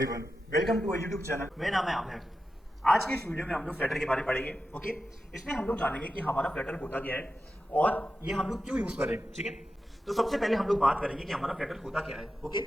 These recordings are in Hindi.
Everyone, welcome to YouTube channel. मेरा नाम है आमिर। आज की इस वीडियो में हम लोग फ्लटर के बारे में पढ़ेंगे। ओके, इसमें हम लोग जानेंगे कि हमारा फ्लटर होता क्या है और ये हम लोग क्यों यूज कर रहे हैं। ठीक है, तो सबसे पहले हम लोग बात करेंगे कि हमारा फ्लटर होता क्या है। ओके,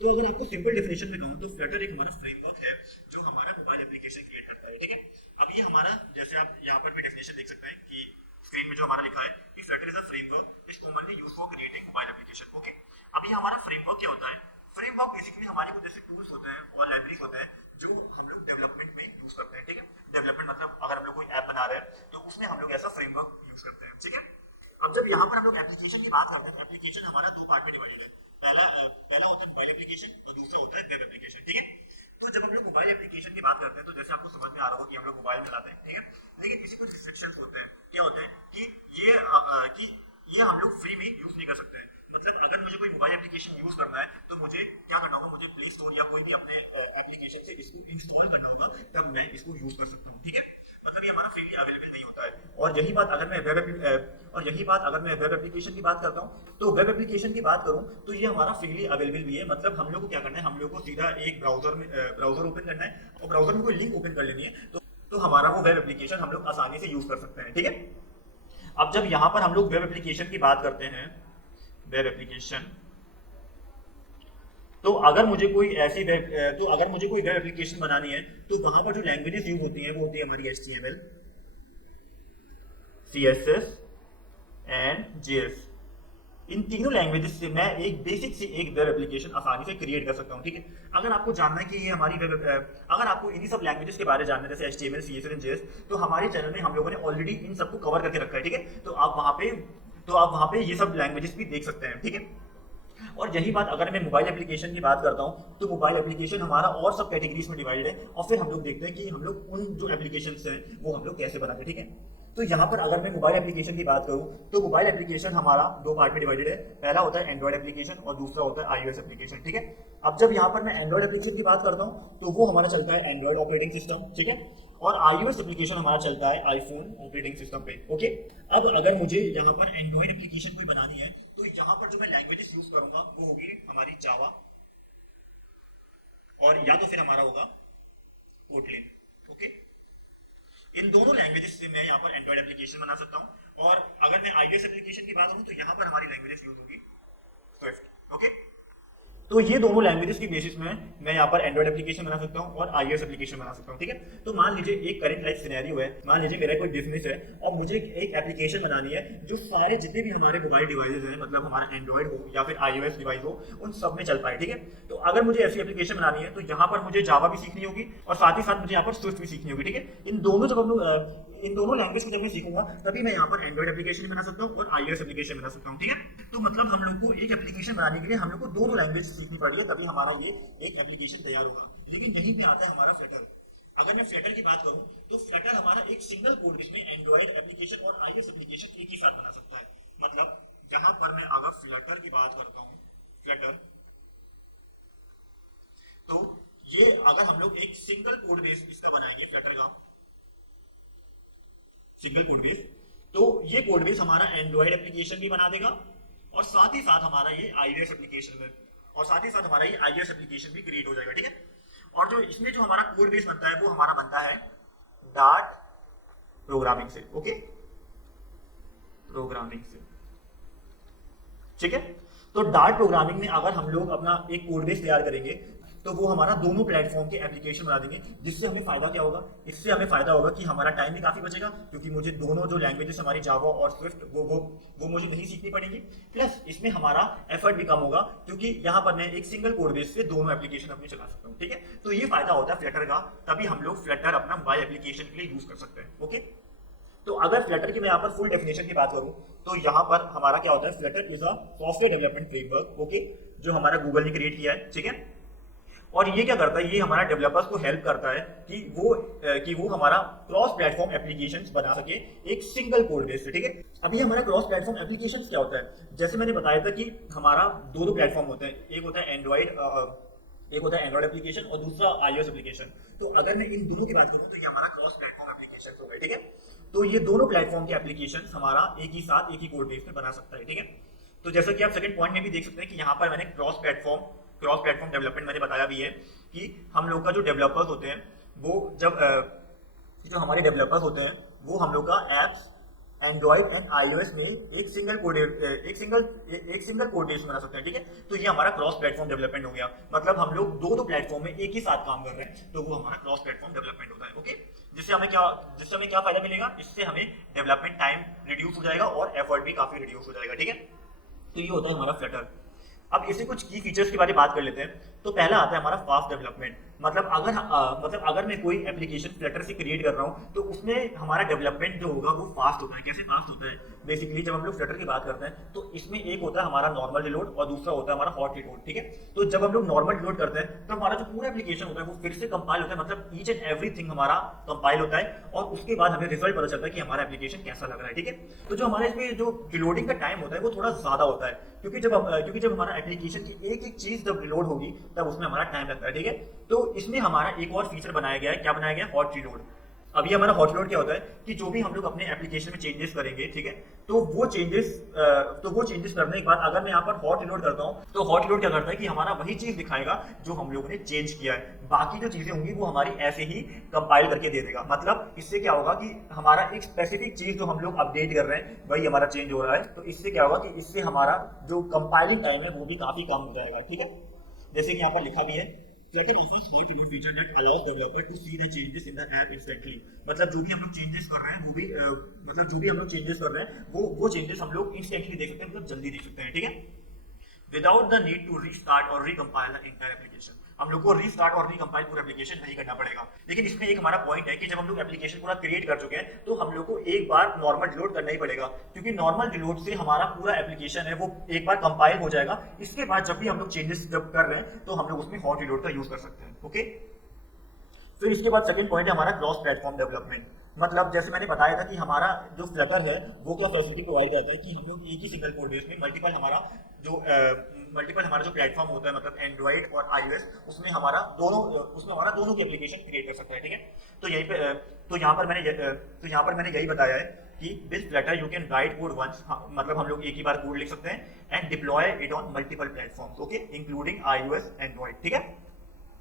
तो अगर आपको सिंपल डेफिनेशन में कहूं तो फ्लटर एक हमारा फ्रेमवर्क है जो हमारा मोबाइल एप्लीकेशन क्रिएट करता है। ठीक है, अब ये हमारा, जैसे आप यहाँ पर भी डेफिनेशन देख सकते हैं कि स्क्रीन में जो हमारा लिखा है कि Flutter is a framework is commonly used for creating mobile application. Okay, अब ये हमारा फ्रेमवर्क क्या होता है? फ्रेमवर्क बेसिकली हमारे कुछ जैसे टूल्स होते हैं और लाइब्रेरीज होता है जो हम लोग डेवलपमेंट में यूज करते हैं। ठीक है, डेवलपमेंट मतलब अगर हम लोग कोई ऐप बना रहे हैं तो उसमें हम लोग ऐसा फ्रेमवर्क यूज करते हैं। ठीक है, अब जब यहाँ पर हम लोग एप्लीकेशन की बात करते हैं, एप्लीकेशन हमारा दो पार्ट में डिवाइडेड है। पहला होता है मोबाइल एप्लीकेशन और दूसरा होता है वेब एप्लीकेशन। ठीक है, तो जब हम लोग मोबाइल एप्लीकेशन की बात करते हैं तो जैसे आपको समझ में आ रहा हो कि हम लोग मोबाइल में चलाते हैं। ठीक है, लेकिन इसी कुछ रिस्ट्रिक्शंस होते हैं। क्या होते हैं कि ये हम लोग फ्री में यूज नहीं कर सकते हैं। मतलब अगर मुझे कोई मोबाइल एप्लीकेशन यूज करना है तो मुझे क्या करना होगा? मुझे प्ले स्टोर या कोई भी अपने एप्लीकेशन से इसको इंस्टॉल करना होगा, तब मैं इसको यूज कर सकता हूँ। ठीक है, मतलब ये हमारा फ्रीली अवेलेबल नहीं होता है। और यही बात अगर मैं वेब एप्लीकेशन की बात करता हूँ, तो वेब एप्लीकेशन की बात करूँ तो ये हमारा फ्रीली अवेलेबल भी है। मतलब हम लोग को क्या करना है, हम लोग को सीधा एक ब्राउजर ओपन करना है और ब्राउजर में कोई लिंक ओपन कर लेनी है तो हमारा वो वेब एप्लीकेशन हम लोग आसानी से यूज कर सकते हैं। ठीक है, अब जब यहाँ पर हम लोग वेब एप्लीकेशन की बात करते हैं, वेब एप्लीकेशन, तो अगर मुझे कोई वेब एप्लीकेशन बनानी है तो वहां पर जो लैंग्वेजेस यूज होती हैं वो होती है हमारी HTML, CSS एंड JS। इन तीनों लैंग्वेजेस से मैं एक बेसिक सी एक वेब एप्लीकेशन आसानी से क्रिएट कर सकता हूँ। ठीक है, अगर आपको जानना है कि ये हमारी अगर आपको इन्हीं सब लैंग्वेजेस के बारे में जानना है जैसे HTML, CSS एंड JS, तो हमारे चैनल में हम लोगों ने ऑलरेडी इन सबको कवर करके रखा है। ठीक है, तो आप वहाँ पे ये सब लैंग्वेजेस भी देख सकते हैं। ठीक है, और यही बात अगर मैं मोबाइल एप्लीकेशन की बात करता हूँ तो मोबाइल एप्लीकेशन हमारा और सब कैटेगरीज में डिवाइडेड है और फिर हम लोग देखते हैं कि हम लोग उन जो एप्लीकेशन हैं वो हम लोग कैसे बनाते हैं। ठीक है, तो यहाँ पर अगर मैं मोबाइल एप्लीकेशन की बात करूँ तो मोबाइल एप्लीकेशन हमारा दो पार्ट में डिवाइडेड है। पहला होता है एंड्रॉइड एप्लीकेशन और दूसरा होता है iOS एप्लीकेशन। ठीक है, अब जब यहाँ पर मैं एंड्रॉइड एप्लीकेशन की बात करता हूँ तो वो हमारा चलता है एंड्रॉइड ऑपरेटिंग सिस्टम। ठीक है, और iOS एप्लीकेशन हमारा चलता है आईफोन ऑपरेटिंग सिस्टम पे। ओके, अब अगर मुझे यहाँ पर एंड्रॉइड एप्लीकेशन कोई बनानी है तो यहाँ पर जो मैं लैंग्वेजेस यूज करूंगा वो होगी हमारी जावा और या तो फिर हमारा होगा कोटलिन। ओके, इन दोनों लैंग्वेजेस से मैं यहाँ पर एंड्रॉइड एप्लीकेशन बना सकता हूँ। और अगर मैं iOS एप्लीकेशन की बात करूँ तो यहाँ पर हमारी लैंग्वेजेस यूज होगी स्विफ्ट। ओके, तो ये दोनों लैंग्वेजेस की बेसिस में मैं यहाँ पर एंड्रॉइड एप्लीकेशन बना सकता हूँ और iOS एप्लीकेशन बना सकता हूँ। ठीक है, तो मान लीजिए एक करंट लाइफ सिनेरियो है, मान लीजिए मेरा कोई बिजनेस है और मुझे एक एप्लीकेशन बनानी है जो सारे जितने भी हमारे मोबाइल डिवाइसेज हैं, मतलब हमारा एंड्रॉइड हो या फिर iOS डिवाइस हो, उन सब में चल पाए। ठीक है, तो अगर मुझे ऐसी एप्लीकेशन बनानी है तो यहाँ पर मुझे जावा भी सीखनी होगी और साथ ही साथ मुझे यहाँ पर स्विफ्ट भी सीखनी होगी। ठीक है, इन दोनों लैंग्वेज को जब मैं सीखूंगा तभी मैं यहाँ पर एंड्रॉइड एप्लीकेशन बना सकता हूँ और iOS एप्लीकेशन बना सकता हूँ। ठीक है, तो मतलब हम लोग को एक एप्लीकेशन बनाने के लिए हम लोग को दोनों लैंग्वेज सीखनी पड़ी है, तभी हमारा ये एक एप्लीकेशन तैयार होगा। लेकिन यहीं पे आता है हमारा फ्लटर। अगर मैं फ्लटर की बात करूं तो फ्लटर हमारा एक सिंगल कोड बेस में एंड्रॉइड एप्लीकेशन और iOS एप्लीकेशन एक ही साथ बना सकता है। मतलब जहां पर मैं अगर फ्लटर की बात करता हूं, फ्लटर, तो ये अगर हम लोग एक सिंगल कोड बेस इसका बनाएंगे, फ्लटर का सिंगल कोड बेस, तो ये कोड बेस हमारा एंड्रॉइड एप्लीकेशन भी बना देगा और साथ ही साथ हमारा ये iOS एप्लीकेशन में और साथ ही साथ हमारा ये iOS एप्लीकेशन भी क्रिएट हो जाएगा। ठीक है, और जो इसमें जो हमारा कोड बेस बनता है वो हमारा बनता है डार्ट प्रोग्रामिंग से। ओके, प्रोग्रामिंग से। ठीक है, तो डार्ट प्रोग्रामिंग में अगर हम लोग अपना एक कोड बेस तैयार करेंगे तो वो हमारा दोनों प्लेटफॉर्म के एप्लीकेशन बना देंगे। जिससे हमें फायदा क्या होगा? इससे हमें फायदा होगा कि हमारा टाइम भी काफी बचेगा क्योंकि मुझे दोनों जो लैंग्वेजेस हमारी जावा और स्विफ्ट वो मुझे नहीं सीखनी पड़ेगी। प्लस इसमें हमारा एफर्ट भी कम होगा क्योंकि यहाँ पर मैं एक सिंगल कोड बेस से दोनों एप्लीकेशन अपने चला सकता हूँ। ठीक है, तो ये फायदा होता है फ्लटर का, तभी हम लोग फ्लटर अपना मोबाइल एप्लीकेशन के लिए यूज कर सकते हैं। ओके, तो अगर फ्लटर की मैं यहाँ पर फुल डेफिनेशन की बात करूँ तो यहाँ पर हमारा क्या होता है? Flutter is a software development framework. Okay, जो हमारा गूगल ने क्रिएट किया है। ठीक है, और ये क्या करता है? ये हमारा डेवलपर्स को हेल्प करता है कि वो हमारा क्रॉस प्लेटफॉर्म एप्लीकेशंस बना सके एक सिंगल कोड बेस से। ठीक है, अभी हमारा क्रॉस प्लेटफॉर्म एप्लीकेशंस क्या होता है? जैसे मैंने बताया था कि हमारा दो प्लेटफॉर्म होते हैं, एक होता है एंड्रॉइड एप्लीकेशन और दूसरा iOS एप्लीकेशन। तो अगर मैं इन दोनों की बात करूं तो ये हमारा क्रॉस प्लेटफॉर्म एप्लीकेशन हो गए। ठीक है, तो ये दोनों प्लेटफॉर्म के एप्लीकेशन हमारा एक ही साथ एक ही कोड बेस में बना सकता है। ठीक है, तो जैसा कि आप सेकंड पॉइंट में भी देख सकते हैं कि यहाँ पर मैंने cross platform cross platform development मैंने बताया भी है कि हम लोग का जो डेवलपर्स होते हैं वो जब जो हमारे डेवलपर्स होते हैं वो हम लोग का एप्स एंड्रॉइड एंड आईओएस में एक सिंगल कोड बेस बना सकते हैं, ठीक है। तो ये हमारा क्रॉस प्लेटफॉर्म डेवलपमेंट हो गया, मतलब हम लोग दो प्लेटफॉर्म में एक ही साथ काम कर रहे हैं, तो वो हमारा क्रॉस प्लेटफॉर्म डेवलपमेंट होता है, ओके। जिससे हमें क्या फायदा मिलेगा, इससे हमें डेवलपमेंट टाइम रिड्यूस हो जाएगा और एफर्ट भी काफी रिड्यूस हो जाएगा, ठीक है। तो ये होता है हमारा फ्लटर। अब इसे कुछ की फीचर्स के बारे में बात कर लेते हैं। तो पहला आता है हमारा फास्ट डेवलपमेंट, मतलब अगर मैं कोई एप्लीकेशन फ्लटर से क्रिएट कर रहा हूँ तो उसमें हमारा डेवलपमेंट जो होगा वो फास्ट होता है। कैसे फास्ट होता है, बेसिकली जब हम लोग फ्लटर की बात करते हैं तो इसमें एक होता है हमारा नॉर्मल रिलोड और दूसरा होता है हमारा हॉट रिलोड, ठीक है। तो जब हम लोग नॉर्मल रिलोड करते हैं तो हमारा जो पूरा एप्लीकेशन होता है वो फिर से कंपाइल होता है, मतलब ईच एंड एवरीथिंग हमारा कंपाइल होता है और उसके बाद हमें रिजल्ट पता चलता है कि हमारा एप्लीकेशन कैसा लग रहा है, ठीक है। तो जो हमारे इसमें जो रिलोडिंग का टाइम होता है वो थोड़ा ज्यादा होता है, क्योंकि जब हमारा एप्लीकेशन की एक एक चीज जब रिलोड होगी तब उसमें हमारा टाइम लगता है, ठीक है। तो इसमें हमारा एक और फीचर बनाया गया है, क्या बनाया गया है, हॉट रिलोड। अभी हमारा हॉट रिलोड क्या होता है कि जो भी हम लोग अपने एप्लीकेशन में चेंजेस करेंगे, ठीक है, तो वो चेंजेस करने के बाद अगर मैं यहाँ पर हॉट रिलोड करता हूँ तो हॉट रिलोड क्या करता है कि हमारा वही चीज दिखाएगा जो हम लोगों ने चेंज किया है, बाकी जो चीजें होंगी वो हमारी ऐसे ही कंपाइल करके दे देगा। मतलब इससे क्या होगा कि हमारा एक स्पेसिफिक चीज जो हम लोग अपडेट कर रहे हैं वही हमारा चेंज हो रहा है, तो इससे क्या होगा कि इससे हमारा जो कंपाइलिंग टाइम है वो भी काफी कम हो जाएगा, ठीक है। जैसे कि यहाँ पर लिखा भी है, Flutter offers hot reload feature that allows developer to see the changes in the app instantly। मतलब जो भी हम लोग चेंजेस कर रहे हैं वो भी मतलब जो भी हम लोग चेंजेस कर रहे हैं वो चेंजेस हम लोग इंस्टेंटली देख सकते हैं, मतलब जल्दी देख सकते हैं, ठीक है, without the need to restart और रिकम्पाइल द एंटायर एप्लीकेशन। हम लोग को रीस्टार्ट और रिकम्पाइल पूरा एप्लीकेशन नहीं करना पड़ेगा। लेकिन इसमें एक हमारा पॉइंट है कि जब हम लोग एप्लीकेशन पूरा क्रिएट कर चुके हैं तो हम लोग को एक बार नॉर्मल रिलोड करना ही पड़ेगा, क्योंकि नॉर्मल रिलोड से हमारा पूरा एप्लीकेशन है वो एक बार कंपाइल हो जाएगा। इसके बाद जब भी हम लोग चेंजेस जब कर रहे हैं तो हम लोग उसमें हॉट रिलोड का यूज कर सकते हैं, ओके। फिर इसके बाद सेकंड पॉइंट है हमारा क्रॉस प्लेटफॉर्म डेवलपमेंट। मतलब जैसे मैंने बताया था कि हमारा जो फ्लटर है वो क्या फैसिलिटी प्रोवाइड करता है कि हम लोग एक ही सिंगल कोड बेस में मल्टीपल हमारा जो प्लेटफॉर्म होता है, मतलब एंड्रॉइड और आईओएस, उसमें हमारा दोनों की एप्लीकेशन क्रिएट कर सकता है, ठीक है। तो यहीं पे तो यहाँ पर मैंने यही बताया है कि with Flutter you can write code once, मतलब हम लोग एक ही बार कोड लिख सकते हैं and deploy it on multiple platforms, okay, including iOS Android, ठीक है।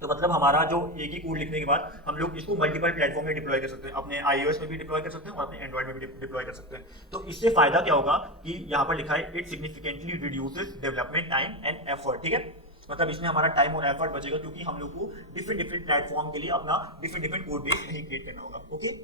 तो मतलब हमारा जो एक ही कोड लिखने के बाद हम लोग इसको मल्टीपल प्लेटफॉर्म में डिप्लॉय कर सकते हैं, अपने iOS में भी डिप्लॉय कर सकते हैं और अपने एंड्रॉइड में भी डिप्लॉय कर सकते हैं। तो इससे फायदा क्या होगा कि यहाँ पर लिखा है it significantly reduces development time and effort, ठीक है। मतलब इसमें हमारा टाइम और एफर्ट बचेगा, क्योंकि हम लोग को डिफरेंट प्लेटफॉर्म के लिए अपना डिफरेंट कोड बेस नहीं क्रिएट करना होगा, ओके।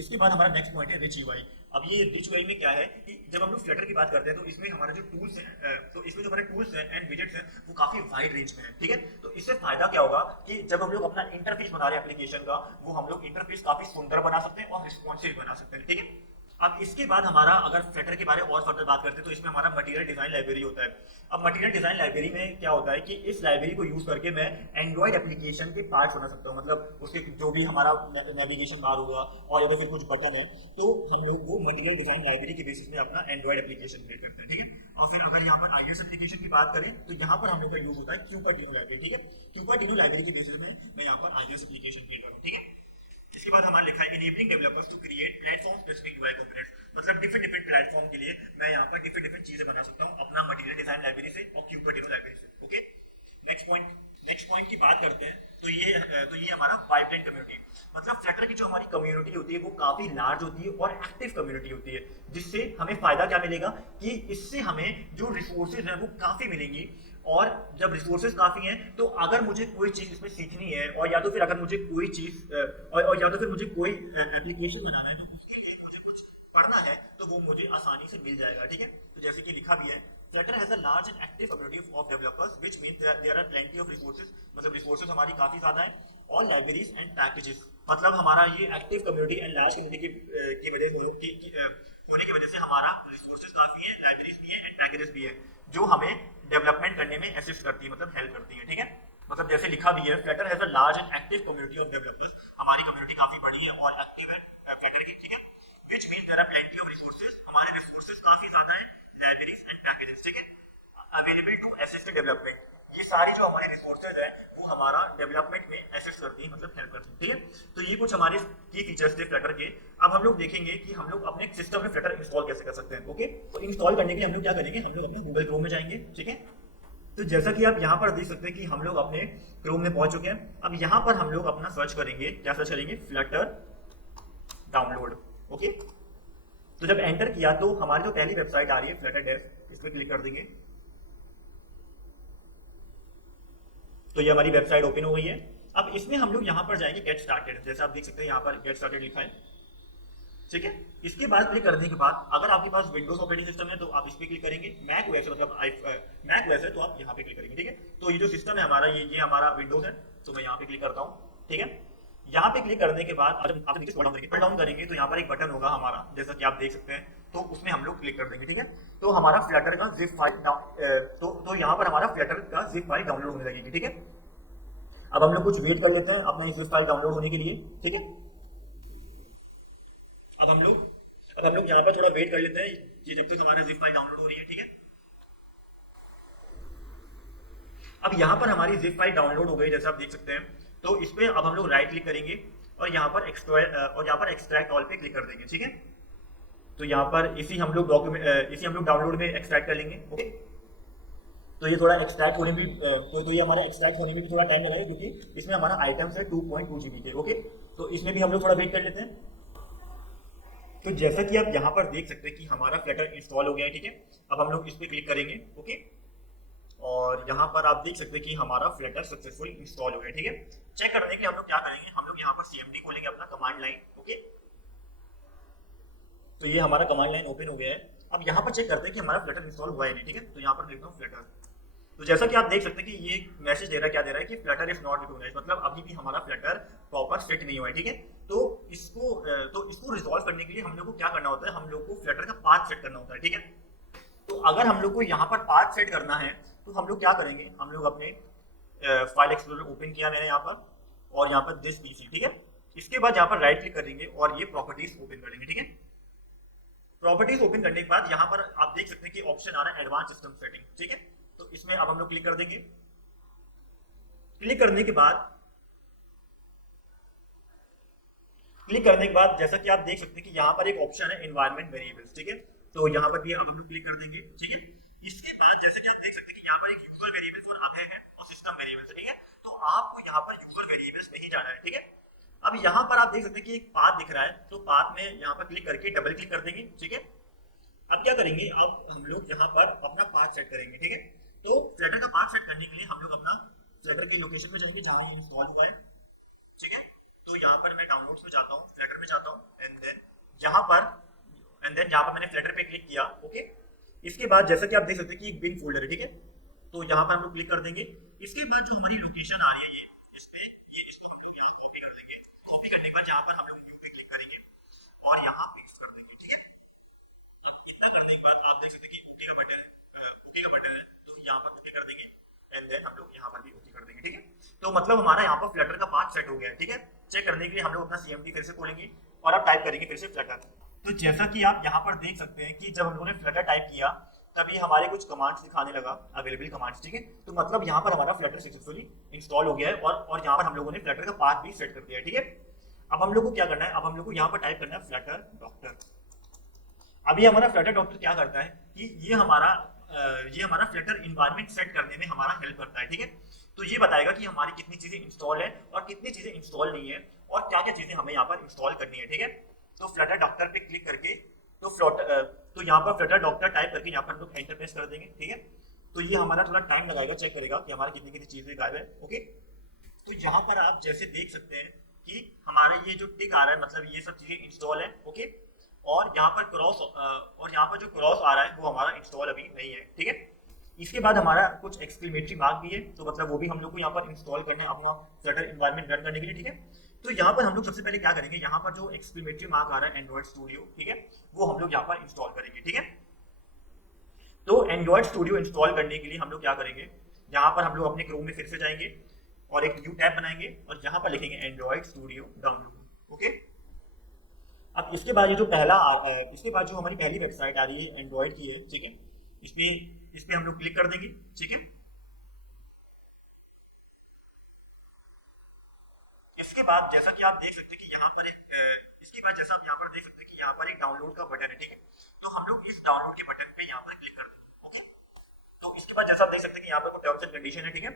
इसके बाद हमारा नेक्स्ट पॉइंट है रिच यूआई। अब ये रिच यूआई में क्या है कि जब हम लोग फ्लटर की बात करते हैं तो इसमें हमारा जो टूल्स है, तो इसमें जो हमारे टूल्स हैं एंड विजेट्स हैं वो काफी वाइड रेंज में है, ठीक है। तो इससे फायदा क्या होगा कि जब हम लोग अपना इंटरफेस बना रहे हैं एप्लीकेशन का, वो हम लोग इंटरफेस काफी सुंदर बना सकते हैं और रिस्पॉन्सिव बना सकते हैं, ठीक है। अब इसके बाद हमारा अगर फ्लटर के बारे में और फर्दर बात करते हैं तो इसमें हमारा मटेरियल डिजाइन लाइब्रेरी होता है। अब मटेरियल डिजाइन लाइब्रेरी में क्या होता है कि इस लाइब्रेरी को यूज करके मैं एंड्रॉइड एप्लीकेशन के पार्ट्स बना सकता हूँ, मतलब उसके जो भी हमारा नेविगेशन बार होगा और अगर फिर कुछ बटन है तो हम लोग वो मटेरियल डिजाइन लाइब्रेरी के बेसिस में अपना एंड्रॉइड एप्लीकेशन क्रिएट करते हैं, ठीक है। और फिर अगर यहाँ पर iOS एप्लीकेशन की बात करें तो यहाँ पर हम लोग का यूज होता है क्यूपर्टिनो लाइब्रेरी, ठीक है। क्यूपर्टिनो लाइब्रेरी के बेसिस में मैं यहाँ पर iOS एप्लीकेशन क्रिएट कर रहा हूँ, ठीक है। इसके बाद हमारा लिखा है enabling developers to create platform specific UI components. मतलब डिफरेंट प्लेटफॉर्म के लिए मैं यहाँ पर डिफरेंट चीजें बना सकता हूँ अपना मटेरियल डिजाइन लाइब्रेरी से और क्यूपर्टिनो लाइब्रेरी से, ओके। नेक्स्ट पॉइंट की बात करते हैं तो ये हमारा पाइपलाइन कम्युनिटी। मतलब फ्लटर की जो हमारी कम्युनिटी होती है वो काफी लार्ज होती है और एक्टिव कम्युनिटी होती है, जिससे हमें फायदा क्या मिलेगा कि इससे हमें जो रिसोर्सेज हैं वो काफी मिलेंगी। और जब रिसोर्सेज काफी हैं तो अगर मुझे कोई चीज इसमें सीखनी है और या तो फिर अगर मुझे कोई चीज और या तो फिर मुझे कोई एप्लीकेशन बनाना है तो उसके लिए मुझे कुछ पढ़ना है तो वो मुझे आसानी से मिल जाएगा, ठीक है। तो जैसे कि लिखा भी है, Flutter has a large and active community of developers, which means there are plenty of resources। मतलब रिसोर्सेज हमारी काफी ज्यादा हैं और लाइब्रेरीज एंड पैकेजेस। मतलब हमारा ये active community and large community की वजह होने की वजह से हमारा रिसोर्सेज काफी है, लाइब्रेरीज भी है एंड पैकेजेस भी है, जो हमें डेवलपमेंट करने में असिस्ट करती है, मतलब हेल्प करती है, ठीक है। मतलब जैसे लिखा भी है, Flutter has a large and active community of developers। हमारी कम्युनिटी काफी बड़ी है और एक्टिव है Flutter की, ठीक है। Which means there are plenty of resources। हमारे रिसोर्सेज काफी ज्यादा है, लाइब्रेरीज एंड पैकेजेस, ठीक है, अवेलेबल टू असिस्ट डेवलपमेंट। ये सारी जो हमारे रिसोर्सेज है वो हमारा डेवलपमेंट में असिस्ट करती है, मतलब हेल्प करती है, ठीक है। तो ये कुछ हमारे की फीचर्स थे फ्लटर के। अब हम लोग देखेंगे कि हम लोग अपने सिस्टम में फ्लटर इंस्टॉल कैसे कर सकते हैं, ओके। तो इंस्टॉल करने के लिए हम लोग क्या करेंगे, हम लोग अपने गूगल क्रोम में जाएंगे, ठीक है। तो जैसा कि आप यहाँ पर देख सकते हैं कि हम लोग अपने क्रोम में पहुंच चुके हैं। अब यहाँ पर हम लोग अपना सर्च करेंगे, क्या सर्च करेंगे, फ्लटर डाउनलोड। ओके, तो जब एंटर किया तो हमारी जो पहली वेबसाइट आ रही है फ्लटर डेस्क, इस पर क्लिक कर देंगे तो ये हमारी वेबसाइट ओपन हो गई है। अब इसमें हम लोग यहाँ पर जाएंगे गेट स्टार्टेड, जैसे आप देख सकते हैं यहाँ पर गेट स्टार्टेड लिखा है, ठीक है। इसके बाद क्लिक करने के बाद अगर आपके पास विंडोज ऑपरेटिंग सिस्टम है तो आप इस पे क्लिक करेंगे, मैक ओएस मतलब मैक ओएस है तो आप यहाँ पे क्लिक करेंगे, ठीक है। तो ये जो सिस्टम है हमारा, ये हमारा विंडोज है, तो मैं यहाँ पे क्लिक करता हूँ, ठीक है। यहाँ पे क्लिक करने के बाद आप नीचे स्क्रॉल डाउन करेंगे तो यहाँ पर एक बटन होगा हमारा, जैसा कि आप देख सकते हैं, तो उसमें हम लोग क्लिक कर देंगे, ठीक है। तो हमारा फ्लटर का जिप फाइल तो यहाँ पर हमारा फ्लटर का जिप फाइल डाउनलोड होने लगेगी, ठीक है। अब हम लोग कुछ वेट कर लेते हैं अपना जिप फाइल डाउनलोड होने के लिए, ठीक है। अब हम लोग यहाँ पर थोड़ा वेट कर लेते हैं, ये जब तक हमारा जिप फाइल डाउनलोड हो रही है, ठीक है। अब यहाँ पर हमारी जिप फाइल डाउनलोड हो गई, जैसा आप देख सकते हैं। तो इस पे अब हम लोग राइट क्लिक करेंगे और यहाँ पर एक्सट्रैक्ट ऑल पे क्लिक कर देंगे, ठीक है। तो यहाँ पर इसी हम लोग डाउनलोड में एक्सट्रैक्ट कर लेंगे, ओके। तो ये थोड़ा एक्सट्रैक्ट होने में तो ये हमारा एक्सट्रैक्ट होने में भी थोड़ा टाइम लगेगा, क्योंकि इसमें हमारा आइटम्स है 2.2 GB के, ओके। तो इसमें भी हम लोग थोड़ा वेट कर लेते हैं। तो जैसा कि आप यहाँ पर देख सकते हैं कि हमारा फ्लटर इंस्टॉल हो गया है, ठीक है। अब हम लोग इस पर क्लिक करेंगे, ओके। और यहाँ पर आप देख सकते हैं कि हमारा फ्लटर सक्सेसफुल इंस्टॉल हो गया, ठीक है। चेक करने के लिए हम लोग क्या करेंगे, हम लोग यहाँ पर CMD खोलेंगे अपना कमांड लाइन, ओके। तो ये हमारा कमांड लाइन ओपन हो गया है। अब यहाँ पर चेक करते हैं कि हमारा फ्लटर इंस्टॉल हुआ है नहीं, ठीक है। तो यहाँ पर देखता हूँ फ्लटर, तो जैसा कि आप देख सकते हैं कि ये मैसेज दे रहा है, क्या दे रहा है कि फ्लटर इज नॉट रिकॉग्नाइज्ड, मतलब अभी भी हमारा फ्लटर प्रॉपर सेट नहीं हुआ है, ठीक है। तो इसको रिजॉल्व करने के लिए हम लोग को क्या करना होता है, हम लोग को फ्लटर का पाथ सेट करना होता है, ठीक है। तो अगर हम लोग को यहाँ पर पाथ सेट करना है तो हम लोग क्या करेंगे, हम लोग अपने फाइल एक्सप्लोरर ओपन किया मैंने यहाँ पर, और यहाँ पर दिस पीसी, ठीक है। इसके बाद यहाँ पर राइट क्लिक करेंगे और ये प्रॉपर्टीज ओपन करेंगे, ठीक है। प्रॉपर्टीज ओपन करने के बाद यहाँ पर आप देख सकते हैं कि ऑप्शन आ रहा है एडवांस सिस्टम सेटिंग, ठीक है। तो इसमें अब हम लोग क्लिक कर देंगे। क्लिक करने के बाद जैसा कि आप देख सकते हैं कि यहाँ पर एक ऑप्शन है एनवायरमेंट वेरिएबल्स, ठीक है। तो यहाँ पर भी अब हम लोग क्लिक कर देंगे, ठीक है। इसके बाद जैसे कि आप देख सकते हैं कि यहाँ पर एक यूजर वेरिएबल्स और अभय है और सिस्टम वेरिएबल्स, ठीक है। तो आपको यहाँ पर यूजर वेरिएबल्स में ही जाना है, ठीक है। अब यहाँ पर आप देख सकते हैं कि एक पाथ दिख रहा है, तो पाथ में यहाँ पर क्लिक करके डबल क्लिक कर देंगे, ठीक है। अब क्या करेंगे, अब हम लोग यहाँ पर अपना पाथ सेट करेंगे, ठीक है। तो फ्लटर का पाथ सेट करने के लिए हम लोग अपना फ्लटर की लोकेशन में जाएंगे जहाँ ये इंस्टॉल हुआ है, ठीक है। तो यहाँ पर मैं डाउनलोड्स में जाता हूँ, फ्लटर में जाता हूँ, एंड देन यहाँ पर मैंने फ्लटर पे क्लिक किया, ओके। इसके बाद जैसा कि आप देख सकते हैं कि बिन फोल्डर है, ठीक है। तो यहाँ पर हम लोग क्लिक कर देंगे। इसके बाद जो हमारी लोकेशन आ रही है इसको हम लोग यहाँ कॉपी कर देंगे। कॉपी करने के बाद यहाँ पर हम लोग न्यू पे क्लिक करेंगे और यहाँ पेस्ट कर देंगे, ठीक है। अब इतना करने के बाद आप देख सकते हैं कि ओके का बटन है, तो यहाँ पर ओके कर देंगे, एंड देन हम लोग यहाँ पर भी ओके कर देंगे, ठीक है। तो मतलब हमारा यहाँ पर फ्लटर का पाथ सेट हो गया है, ठीक है। चेक करने के लिए हम लोग अपना CMD फिर से खोलेंगे और अब टाइप करेंगे फिर से फ्लटर। तो जैसा कि आप यहाँ पर देख सकते हैं कि जब हम लोगों ने फ्लटर टाइप किया तभी हमारे कुछ कमांड्स दिखाने लगा, अवेलेबल कमांड्स, ठीक है। तो मतलब यहाँ पर हमारा फ्लटर सक्सेसफुली इंस्टॉल हो गया है और यहाँ पर हम लोगों ने फ्लटर का पाथ भी सेट कर दिया है, ठीक है। अब हम लोग को क्या करना है, अब हम लोग को यहाँ पर टाइप करना है फ्लटर डॉक्टर। अभी हमारा फ्लटर डॉक्टर क्या करता है कि ये हमारा फ्लटर इन्वायरमेंट सेट करने में हमारा हेल्प करता है, ठीक है। तो ये बताएगा कि हमारी कितनी चीजें इंस्टॉल है और कितनी चीजें इंस्टॉल नहीं है और क्या क्या चीजें हमें यहाँ पर इंस्टॉल करनी है, ठीक है। तो फ्लटर डॉक्टर पे क्लिक करके तो यहाँ पर फ्लटर डॉक्टर टाइप करके यहाँ पर हम लोग एंटर प्रेस कर देंगे, ठीक है। तो ये हमारा थोड़ा टाइम लगाएगा, चेक करेगा कि हमारी कितनी कितनी चीजें गायब है, ओके। तो यहाँ पर आप जैसे देख सकते हैं कि हमारा ये जो टिक आ रहा है मतलब ये सब चीजें इंस्टॉल है, ओके। और यहाँ पर जो क्रॉस आ रहा है वो हमारा इंस्टॉल अभी नहीं है, ठीक है। इसके बाद हमारा कुछ एक्सक्लेमेटरी मार्क भी है, तो मतलब वो भी हम लोग को यहाँ पर इंस्टॉल करना है अपना फ्लटर एनवायरनमेंट रन करने के लिए, ठीक है। तो यहाँ पर हम लोग सबसे पहले क्या करेंगे, यहाँ पर जो एक्सक्लेमेटरी मार्क आ रहा है एंड्रॉइड स्टूडियो, ठीक है, वो हम लोग यहाँ पर इंस्टॉल करेंगे, ठीक है। तो एंड्रॉइड स्टूडियो इंस्टॉल करने के लिए हम लोग क्या करेंगे, यहाँ पर हम लोग अपने क्रोम में फिर से जाएंगे और एक न्यू टैब बनाएंगे और यहाँ पर लिखेंगे एंड्रॉइड स्टूडियो डाउनलोड, ओके। अब इसके बाद इसके बाद जो हमारी पहली वेबसाइट आ रही है एंड्रॉइड की है, ठीक है। इस पे हम लोग क्लिक कर देंगे, ठीक है। इसके बाद जैसा कि आप देख सकते हैं कि यहाँ पर इसके बाद जैसा आप यहाँ पर देख सकते हैं कि यहाँ पर एक डाउनलोड का बटन है, ठीक है। तो हम लोग इस डाउनलोड के बटन पे यहाँ पर क्लिक कर देंगे, ओके। तो इसके बाद जैसा आप देख सकते हैं कि यहाँ पर कोई टर्म्स एंड कंडीशन है, ठीक है।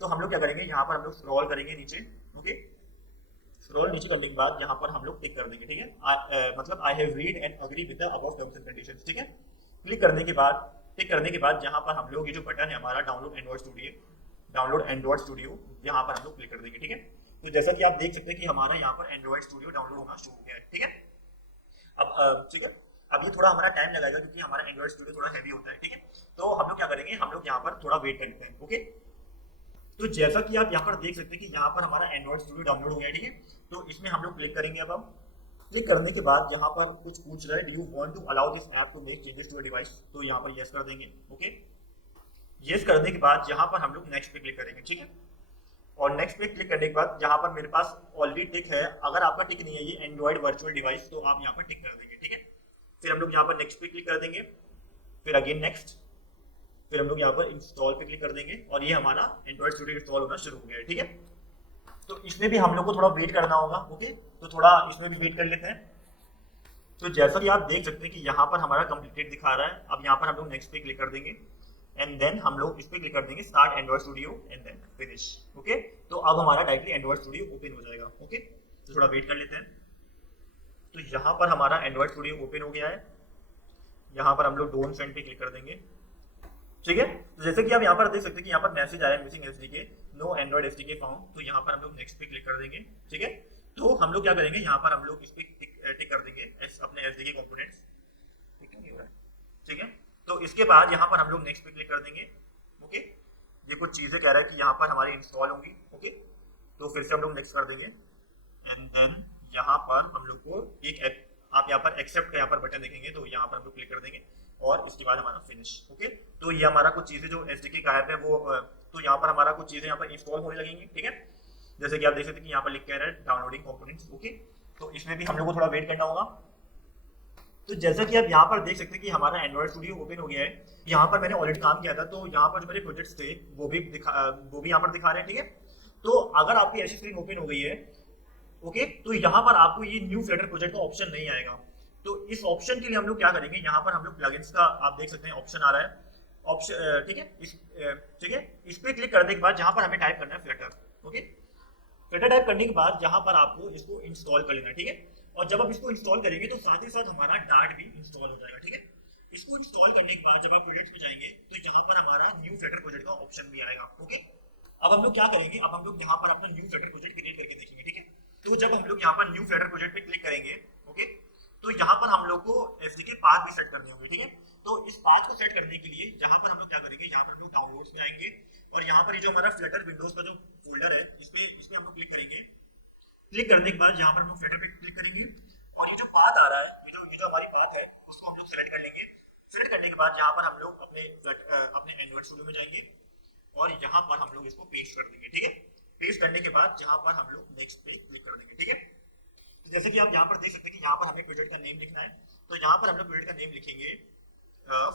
तो हम लोग क्या करेंगे, यहाँ पर हम लोग स्क्रॉल करेंगे नीचे, ओके। स्क्रॉल नीचे करने के बाद यहाँ पर हम लोग टिक कर देंगे, ठीक है। मतलब I have read and agree with the above terms and conditions, ठीक है। क्लिक करने के बाद, टिक करने के बाद यहाँ पर हम लोग ये जो बटन है हमारा डाउनलोड एंड्रॉइड स्टूडियो, यहाँ पर हम लोग क्लिक कर देंगे, ठीक है। तो जैसा कि आप देख सकते हैं कि हमारा यहाँ पर एंड्रॉइड स्टूडियो डाउनलोड होना शुरू हो गया है, ठीक है। अब ठीक है, अब ये थोड़ा हमारा टाइम लगेगा क्योंकि हमारा एंड्रॉइड स्टूडियो थोड़ा हैवी होता है, ठीक है। तो हम लोग क्या करेंगे, हम लोग यहाँ पर थोड़ा वेट करते हैं, ओके। तो जैसा कि आप यहाँ पर देख सकते हैं कि यहाँ पर हमारा एंड्रॉइड स्टूडियो डाउनलोड हो गया है, ठीक है। तो इसमें हम लोग क्लिक करेंगे। अब हम क्लिक करने के बाद यहाँ पर कुछ पूछ रहा है, do you want to allow this app to make changes to your device, तो यहाँ पर यस कर देंगे, ओके। यस करने के बाद यहाँ पर हम लोग नेक्स्ट पे क्लिक करेंगे, ठीक है। और नेक्स्ट पे क्लिक करने के बाद यहाँ पर मेरे पास ऑलरेडी टिक है, अगर आपका टिक नहीं है ये एंड्रॉइड वर्चुअल डिवाइस, तो आप यहाँ पर टिक कर देंगे, ठीक है। फिर हम लोग यहाँ पर नेक्स्ट पे क्लिक कर देंगे, फिर अगेन नेक्स्ट, फिर हम लोग यहाँ पर इंस्टॉल पे क्लिक कर देंगे और ये हमारा एंड्रॉइड स्टूडियो इंस्टॉल होना शुरू हो गया है, ठीक है। तो इसमें भी हम लोग को थोड़ा वेट करना होगा, ओके। तो थोड़ा इसमें भी वेट कर लेते हैं। तो जैसा कि आप देख सकते हैं कि यहाँ पर हमारा कंप्लीटेड दिखा रहा है। अब यहाँ पर हम लोग नेक्स्ट पे क्लिक कर देंगे एंड देन हम लोग इस पे क्लिक कर देंगे start Android Studio and then finish, okay. तो अब हमारा डायरेक्टली एंड्रॉइड स्टूडियो ओपन हो जाएगा, ओके। तो थोड़ा वेट कर लेते हैं। तो यहाँ पर हमारा एंड्रॉइड स्टूडियो ओपन हो गया है। यहाँ पर हम लोग डोंट सेंड पे क्लिक कर देंगे, ठीक है। तो जैसे कि आप यहाँ पर देख सकते हैं कि यहाँ पर मैसेज आया missing SDK, no Android SDK found. तो यहाँ पर हम लोग नेक्स्ट पे क्लिक कर देंगे, ठीक है। तो हम लोग क्या करेंगे, यहाँ पर हम लोग इस पे टिक कर देंगे अपने एसडीके कंपोनेंट्स, ठीक है। तो इसके बाद यहाँ पर हम लोग नेक्स्ट पे क्लिक कर देंगे, ओके। ये कुछ चीजें कह रहा है कि यहाँ पर हमारी इंस्टॉल होंगी, ओके। तो फिर से हम लोग नेक्स्ट कर देंगे एंड देन यहाँ पर हम लोग को एक आप यहाँ पर एक्सेप्ट का यहाँ पर बटन देखेंगे, तो यहाँ पर हम लोग क्लिक कर देंगे और इसके बाद हमारा फिनिश, ओके। तो ये हमारा कुछ चीजें जो एसडीके का ऐप है वो, तो यहाँ पर हमारा कुछ चीजें यहाँ पर इंस्टॉल होने लगेंगी, ठीक है। जैसे कि आप देख सकते हैं कि यहाँ पर लिख के रहा है डाउनलोडिंग कंपोनेंट्स, ओके। तो इसमें भी हम लोग को थोड़ा वेट करना होगा। तो जैसा कि आप यहाँ पर देख सकते हैं कि हमारा एंड्रॉइड स्टूडियो ओपन हो गया है। यहाँ पर मैंने ऑलरेडी काम किया था, तो यहाँ पर जो मेरे प्रोजेक्ट्स थे वो भी यहाँ पर दिखा रहे हैं, ठीक है। तो अगर आपकी ऐसी स्क्रीन ओपन हो गई है, ओके, तो यहाँ पर आपको ये न्यू फ्लटर प्रोजेक्ट का ऑप्शन नहीं आएगा। तो इस ऑप्शन के लिए हम लोग क्या करेंगे, यहाँ पर हम लोग प्लगइन्स का आप देख सकते हैं ऑप्शन आ रहा है, ऑप्शन, ठीक है। ठीक है, इस पे क्लिक करने के बाद यहाँ पर हमें टाइप करना है फ्लटर, ओके। फ्लटर टाइप करने के बाद यहाँ पर आपको इसको इंस्टॉल कर लेना है, ठीक है। और जब आप इसको इंस्टॉल करेंगे तो साथ ही साथ हमारा डार्ट भी इंस्टॉल हो जाएगा, ठीक है। इसको इंस्टॉल करने के बाद जब आप प्रोजेक्ट पे जाएंगे तो यहाँ पर हमारा न्यू फ्लटर प्रोजेक्ट का ऑप्शन भी आएगा, ओके। अब हम लोग क्या करेंगे, अब हम लोग यहाँ पर अपना न्यू फ्लटर प्रोजेक्ट क्रिएट करके देखेंगे, ठीक है। तो जब हम लोग यहाँ पर न्यू फ्लटर प्रोजेक्ट पे क्लिक करेंगे, ओके, तो यहाँ पर हम लोग को एसडीके पाथ भी सेट करने होंगे, ठीक है। तो इस पाथ को सेट करने के लिए यहाँ पर हम लोग क्या करेंगे, यहाँ पर हम लोग डाउनलोड्स में आएंगे और यहाँ पर ये जो हमारा फ्लटर विंडोज का जो फोल्डर है इस पे हम लोग क्लिक करेंगे। क्लिक करने के बाद यहाँ पर हम लोग फ्लटर पे क्लिक करेंगे और ये जो पाथ आ रहा है, ये जो हमारी पाथ है उसको हम लोग सेलेक्ट कर लेंगे। सेलेक्ट करने के बाद यहाँ पर हम लोग अपने एंड्रॉइड स्टूडियो में जाएंगे और यहाँ पर हम लोग इसको पेस्ट कर देंगे, ठीक है। पेस्ट करने के बाद यहाँ पर हम लोग नेक्स्ट पे क्लिक कर देंगे, ठीक है। तो जैसे कि आप यहाँ पर देख सकते हैं कि यहाँ पर हमें प्रोजेक्ट का नेम लिखना है, तो यहाँ पर हम लोग प्रोजेक्ट का नेम लिखेंगे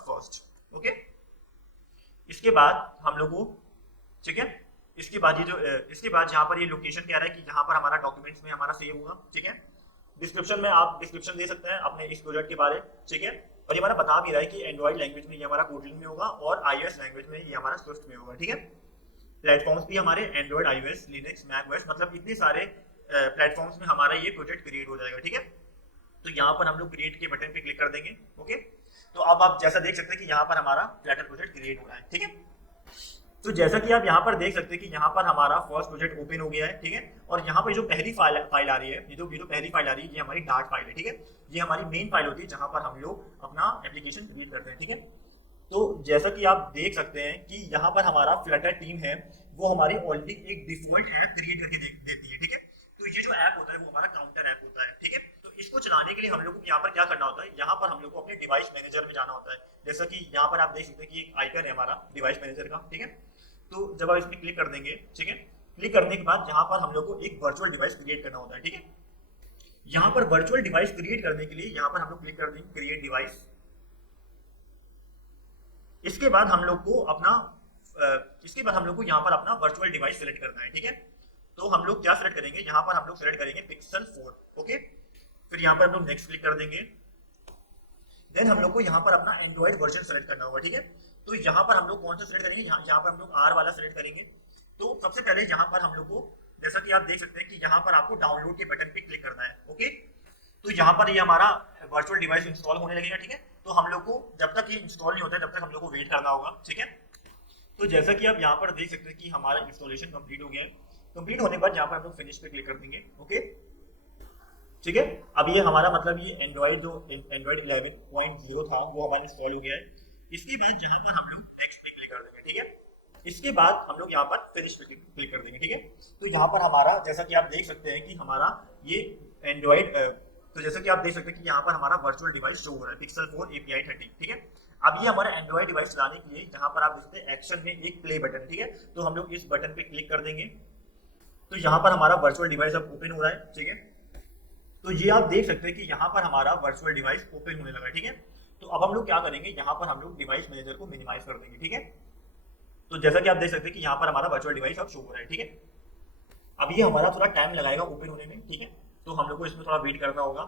फर्स्ट, ओके। इसके बाद हम लोग को, ठीक है, इसके बाद ये जो इसके बाद यहाँ पर ये लोकेशन कह रहा है कि यहाँ पर हमारा डॉक्यूमेंट्स में हमारा सेव होगा, ठीक है। डिस्क्रिप्शन में आप डिस्क्रिप्शन दे सकते हैं अपने इस प्रोजेक्ट के बारे, ठीक है। और ये हमारा बता भी रहा है कि एंड्रॉइड लैंग्वेज में ये हमारा कोटलिन में होगा और आईओएस लैंग्वेज में ये हमारा स्विफ्ट में होगा, ठीक है। प्लेटफॉर्म्स भी हमारे Android, iOS, Linux, Mac OS, मतलब इतने सारे प्लेटफॉर्म्स में हमारा ये प्रोजेक्ट क्रिएट हो जाएगा, ठीक है। तो यहाँ पर हम लोग क्रिएट के बटन पे क्लिक कर देंगे, ओके। तो अब आप जैसा देख सकते हैं कि यहाँ पर हमारा फ्लटर प्रोजेक्ट क्रिएट हो रहा है, ठीक है। तो जैसा कि आप यहाँ पर देख सकते हैं कि यहाँ पर हमारा फर्स्ट प्रोजेक्ट ओपन हो गया है, ठीक है। और यहाँ पर जो पहली फाइल आ रही है, ये जो पहली फाइल आ रही है ये हमारी डार्ट फाइल है, ठीक है। ये हमारी मेन फाइल होती है जहाँ पर हम लोग अपना एप्लीकेशन क्रिएट करते हैं, ठीक है। तो जैसा कि आप देख सकते हैं कि यहाँ पर हमारा फ्लटर टीम है वो हमारी ऑलरेडी एक डिफॉल्ट ऐप क्रिएट करके देती है, ठीक है। तो ये जो ऐप होता है वो हमारा काउंटर ऐप होता है, ठीक है। तो इसको चलाने के लिए हम लोग को यहाँ पर क्या करना होता है, यहाँ पर हम लोग को अपने डिवाइस मैनेजर में जाना होता है। जैसा कि यहाँ पर आप देख सकते हैं कि एक आइकन है हमारा डिवाइस मैनेजर का, ठीक है। तो जब आप इसमें क्लिक कर देंगे, ठीक है, क्लिक करने के बाद यहाँ पर हम लोग को एक वर्चुअल डिवाइस क्रिएट करना होता है, ठीक है। यहाँ पर वर्चुअल डिवाइस क्रिएट करने के लिए यहाँ पर हम लोग क्लिक कर देंगे क्रिएट डिवाइस। इसके बाद हम लोग को यहाँ पर अपना वर्चुअल डिवाइस सेलेक्ट करना है, ठीक है। तो हम लोग क्या सेलेक्ट करेंगे, यहाँ पर हम लोग सेलेक्ट करेंगे पिक्सल 4, ओके। फिर यहाँ पर हम लोग नेक्स्ट क्लिक कर देंगे। देन हम लोग को यहाँ पर अपना एंड्रॉइड वर्जन सेलेक्ट करना होगा, ठीक है। तो यहाँ पर हम लोग कौन सा सिलेक्ट करेंगे, यहाँ पर हम लोग आर वाला सिलेक्ट करेंगे। तो सबसे पहले यहाँ पर हम लोग को, जैसा कि आप देख सकते हैं कि यहाँ पर आपको डाउनलोड के बटन पे क्लिक करना है। ओके, तो यहाँ पर ये हमारा वर्चुअल डिवाइस इंस्टॉल होने लगेगा। ठीक है, तो हम लोग को जब तक ये इंस्टॉल नहीं होता है तब तक हम लोग को वेट करना होगा। ठीक है, तो जैसा कि आप यहाँ पर देख सकते हैं कि हमारा इंस्टॉलेशन कंप्लीट हो गया है। कंप्लीट होने के बाद यहाँ पर हम लोग फिनिश पे क्लिक कर देंगे। ओके, ठीक है, अब ये हमारा मतलब ये एंड्रॉइड जो एंड्रॉइड 11.0 था वो हमारा इंस्टॉल हो गया है। इसके बाद जहाँ पर हम लोग नेक्स्ट पे क्लिक कर देंगे। ठीक है, इसके बाद हम लोग यहाँ पर फिनिश पे क्लिक कर देंगे। ठीक है, तो यहाँ पर हमारा जैसा कि आप देख सकते हैं कि हमारा ये एंड्रॉइड, तो जैसा कि आप देख सकते हैं कि यहाँ पर हमारा वर्चुअल डिवाइस शो हो रहा है Pixel 4 API 30। ठीक है, अब ये हमारा एंड्रॉइड डिवाइस चलाने के लिए जहाँ पर आप देखते हैं एक्शन में एक प्ले बटन। ठीक है, तो हम लोग इस बटन पे क्लिक कर देंगे। तो यहाँ पर हमारा वर्चुअल डिवाइस अब ओपन हो रहा है। ठीक है, तो ये आप देख सकते हैं कि यहाँ पर हमारा वर्चुअल डिवाइस ओपन होने लगा है। ठीक है, तो अब हम लोग क्या करेंगे, यहाँ पर हम लोग डिवाइस मैनेजर को मिनिमाइज कर देंगे। ठीक है, तो जैसा कि आप देख सकते हैं कि यहाँ पर हमारा वर्चुअल डिवाइस अब शो हो रहा है। ठीक है, अब ये हमारा थोड़ा टाइम लगाएगा ओपन होने में। ठीक है, तो हम लोग को इसमें थोड़ा वेट करना होगा।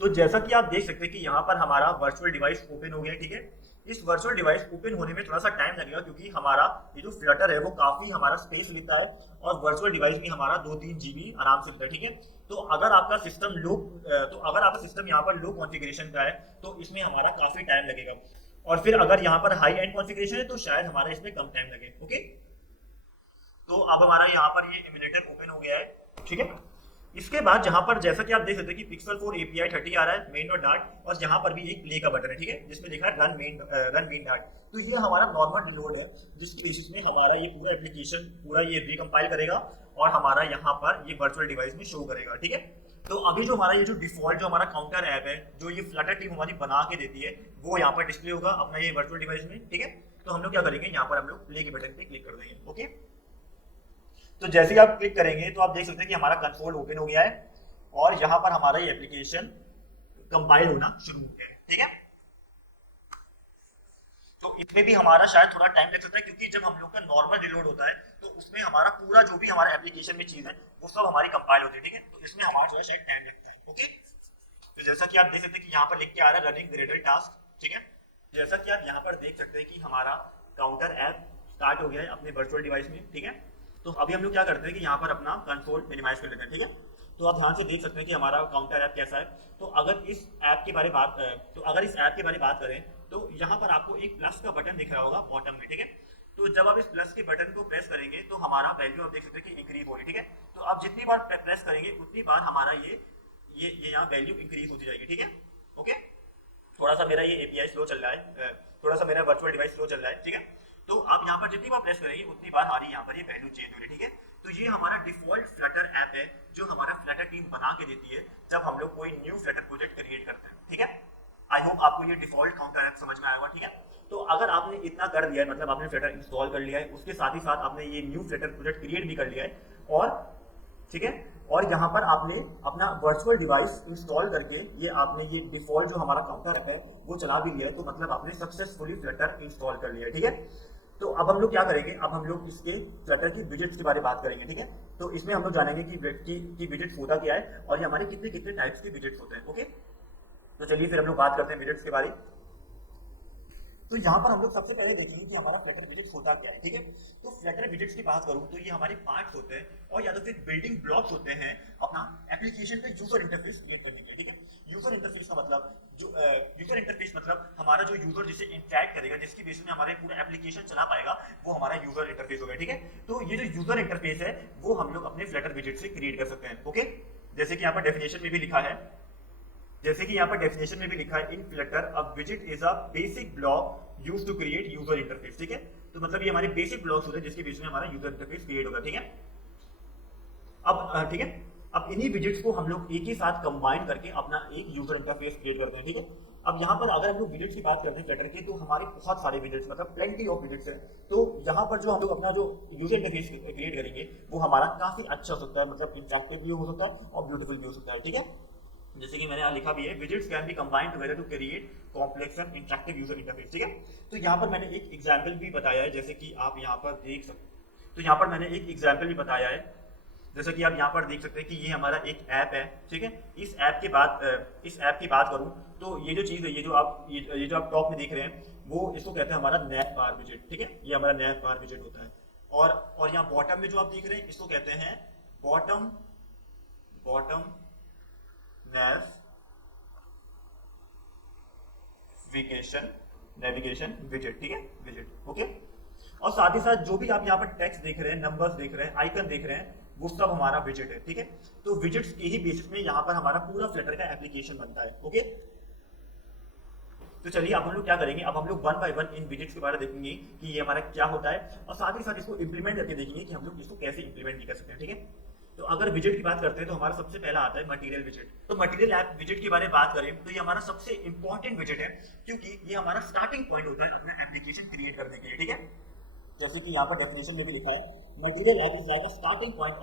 तो जैसा कि आप देख सकते हैं कि यहाँ पर हमारा वर्चुअल डिवाइस ओपन हो गया है। ठीक है, इस वर्चुअल डिवाइस ओपन होने में थोड़ा सा टाइम लगेगा क्योंकि हमारा ये जो फ्लटर है वो काफी हमारा स्पेस लेता है और वर्चुअल डिवाइस भी हमारा 2-3 GB आराम से लेता है। ठीक है, तो अगर आपका सिस्टम यहाँ पर लो कॉन्फ़िगरेशन का है तो इसमें हमारा काफी टाइम लगेगा, और फिर अगर यहाँ पर हाई एंड कॉन्फ़िगरेशन है तो शायद हमारा इसमें कम टाइम लगे। ओके, तो अब हमारा यहाँ पर ये एमुलेटर ओपन हो गया है। ठीक है, इसके बाद जहां पर जैसा कि आप देख सकते हैं कि Pixel 4 API 30 आ रहा है मेन डॉट डार्ट, और यहाँ पर भी एक प्ले का बटन है। ठीक है, जिसमें लिखा है रन मेन डार्ट। तो ये हमारा नॉर्मल रिलोड है जिसकी बेसिस में हमारा ये पूरा एप्लीकेशन पूरा ये रिकम्पाइल करेगा और हमारा यहाँ पर ये वर्चुअल डिवाइस में शो करेगा। ठीक है, तो अभी जो हमारा ये जो डिफॉल्ट जो हमारा काउंटर ऐप है जो ये फ्लटर टीम हमारी बना के देती है वो यहाँ पर डिस्प्ले होगा अपना ये वर्चुअल डिवाइस में। ठीक है, तो हम लोग क्या करेंगे, यहाँ पर हम लोग प्ले के बटन पे क्लिक कर देंगे। ओके, तो जैसे ही आप क्लिक करेंगे तो आप देख सकते हैं कि हमारा कंसोल ओपन हो गया है और यहाँ पर हमारा ये एप्लीकेशन कंपाइल होना शुरू हो गया है। ठीक है, तो इसमें भी हमारा शायद थोड़ा टाइम लग सकता है क्योंकि जब हम लोग का नॉर्मल रिलोड होता है तो उसमें हमारा पूरा जो भी हमारा एप्लीकेशन में चीज है वो सब हमारी कंपाइल होती है। ठीक है, तो इसमें हमारा जो है शायद टाइम लगता है। ओके, तो जैसा कि आप देख सकते हैं कि यहाँ पर लिख के आ रहा है रनिंग ग्रेडल टास्क। ठीक है, जैसा कि आप यहाँ पर देख सकते हैं कि हमारा काउंटर ऐप स्टार्ट हो गया है अपने वर्चुअल डिवाइस में। ठीक है, तो अभी हम लोग क्या करते हैं कि यहाँ पर अपना कंसोल मिनिमाइज कर लेते हैं। ठीक है, तो आप ध्यान से देख सकते हैं कि हमारा काउंटर ऐप कैसा है। तो अगर इस ऐप के बारे में बात करें तो यहाँ पर आपको एक प्लस का बटन दिख रहा होगा बॉटम में। ठीक है, तो जब आप इस प्लस के बटन को प्रेस करेंगे तो हमारा वैल्यू आप देख सकते हैं कि इंक्रीज हो रही है। ठीक है, तो आप जितनी बार प्रेस करेंगे उतनी बार हमारा ये यहाँ वैल्यू इंक्रीज होती जाएगी। ठीक है, ओके, थोड़ा सा मेरा ये API स्लो चल रहा है, थोड़ा सा मेरा वर्चुअल डिवाइस स्लो चल रहा है। ठीक है, तो आप यहाँ पर जितनी बार प्रेस करेंगे उतनी बार हमारी यहाँ पर ये वैल्यू चेंज हो रही है। ठीक है, तो ये हमारा डिफॉल्ट फ्लटर ऐप है जो हमारा फ्लटर टीम बना के देती है जब हम लोग कोई न्यू फ्लटर प्रोजेक्ट क्रिएट करते हैं। ठीक है, आई होप आपको ये डिफॉल्ट काउंटर ऐप समझ में आया होगा। ठीक है, तो अगर आपने इतना कर दिया है मतलब आपने फ्लटर इंस्टॉल कर लिया है उसके साथ ही साथ आपने ये न्यू फ्लटर प्रोजेक्ट क्रिएट भी कर लिया है और ठीक है, और यहाँ पर आपने अपना वर्चुअल डिवाइस इंस्टॉल करके ये आपने ये डिफॉल्ट जो हमारा काउंटर ऐप है वो चला भी लिया है, तो मतलब आपने सक्सेसफुली फ्लटर इंस्टॉल कर लिया है। ठीक है, तो अब हम लोग क्या करेंगे, अब हम लोग इसके फ्लटर की विजेट्स के बारे में बात करेंगे। ठीक है, तो इसमें हम लोग जानेंगे कि विजेट्स होता क्या है और ये हमारे कितने कितने टाइप्स के विजेट्स होते हैं। ओके, तो चलिए फिर हम लोग बात करते हैं विजेट्स के बारे में। तो यहाँ पर हम लोग सबसे पहले देखेंगे कि हमारा फ्लटर विजेट्स होता क्या है। ठीक है, तो फ्लटर विजेट्स की बात करूँ तो ये हमारे पार्ट्स होते हैं और या तो फिर बिल्डिंग ब्लॉक्स होते हैं अपना एप्लीकेशन का यूजर इंटरफेस क्रिएट करने के लिए। ठीक है, यूजर इंटरफेस का मतलब जो यूजर इंटरफेस मतलब हमारा जो यूजर जिससे इंटरेक्ट करेगा जिसकी बेसिस में हमारे पूरा एप्लीकेशन चला पाएगा वो हमारा यूजर इंटरफेस होगा। ठीक है, तो ये जो यूजर इंटरफेस है वो हम लोग अपने फ्लटर विजेट से क्रिएट कर सकते हैं। ओके, जैसे कि यहाँ पर डेफिनेशन में भी लिखा है इन फ्लटर अ विजेट is a basic block used to create user interface. ठीक है, तो मतलब ये हमारे बेसिक ब्लॉक्स होते हैं जिसके बेसिस में हमारा यूजर इंटरफेस क्रिएट होगा। ठीक है, अब ठीक है, अब इन्हीं विजेट्स को हम लोग एक ही साथ कंबाइन करके अपना एक यूजर इंटरफेस क्रिएट करते हैं। ठीक है, अब यहाँ पर अगर हम लोग विजेट्स की बात करते हैं फ्लटर की तो हमारे बहुत सारे विजेट्स मतलब प्लेंटी ऑफ विजेट्स हैं। तो यहाँ पर जो हम लोग अपना जो यूजर इंटरफेस क्रिएट करेंगे वो हमारा काफी अच्छा हो सकता है, मतलब इंटरेक्टिव भी हो सकता है और ब्यूटीफुल भी हो सकता है। ठीक है, जैसे कि मैंने यहाँ लिखा भी है widgets can be combined together to create complex and interactive user interface. ठीक है, तो यहाँ पर मैंने एक एग्जांपल भी बताया है जैसे कि आप यहाँ पर देख सकते, तो यहाँ पर मैंने एक एग्जांपल भी बताया है जैसा कि आप यहाँ पर देख सकते हैं कि ये हमारा एक ऐप है, ठीक है। इस ऐप की बात करूँ तो ये जो चीज़ है, ये जो आप टॉप में देख रहे हैं, वो इसको कहते हैं हमारा नैव बार विजेट, ठीक है। ये हमारा नैव बार विजेट होता है। और यहाँ बॉटम में जो आप देख रहे हैं, इसको कहते हैं बॉटम बॉटम नेविगेशन विजेट, ठीक है, विजेट, ओके। और साथ ही साथ जो भी आप यहाँ पर टेक्स्ट देख रहे हैं, नंबर्स देख रहे हैं, आइकन देख रहे हैं, वो सब हमारा विजेट है, ठीक है। तो विजेट्स के ही बेसिस में यहाँ पर हमारा पूरा फ्लटर का एप्लीकेशन बनता है, ओके। तो चलिए अब हम लोग क्या करेंगे, अब हम लोग one by one in widgets के बारे में देखेंगे कि ये हमारा क्या होता है, और साथ ही साथ इसको इंप्लीमेंट करके देखेंगे कि हम लोग इसको कैसे इंप्लीमेंट कर सकते हैं, ठीक है। तो अगर विजेट की बात करते हैं तो हमारा सबसे पहला आता है मटेरियल विजेट। तो मटेरियल ऐप विजेट के बारे में बात करें तो ये हमारा सबसे इंपॉर्टेंट विजेट है, क्योंकि ये हमारा स्टार्टिंग पॉइंट होता है अपना एप्लीकेशन क्रिएट करने के लिए, ठीक है। जैसे कि यहाँ पर डेफिनेशन में भी लिखा है, material app is like a starting point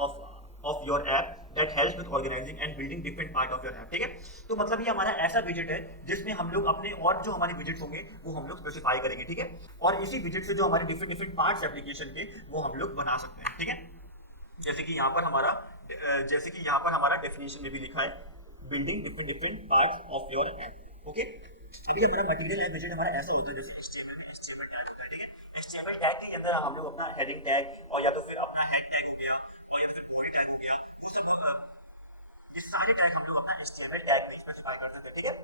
of your app that helps with organizing and building different part of your app, ठीक है। तो मतलब ये हमारा ऐसा विजेट है जिसमें हम लोग अपने और जो हमारे विजेट्स होंगे वो हम लोग स्पेसिफाई करेंगे, ठीक है। और इसी विजेट से जो हमारे डिफरेंट पार्ट्स एप्लीकेशन के वो हम लोग बना सकते हैं, ठीक है। जैसे कि यहाँ पर हमारा डेफिनेशन में भी लिखा है, building different parts of your app, okay. अभी हमारा मटेरियल ऐप विजेट हमारा ऐसा होता है जैसे HTML टैग होता है, ठीक है। HTML टैग के अंदर हम लोग अपना हेडिंग टैग और या तो फिर अपना हेड टैग हो गया और या तो फिर बॉडी टैग हो गया, वो सब ये सारे टैग हम लोग अपना HTML टैग में स्पेसिफाई कर सकते हैं, ठीक है।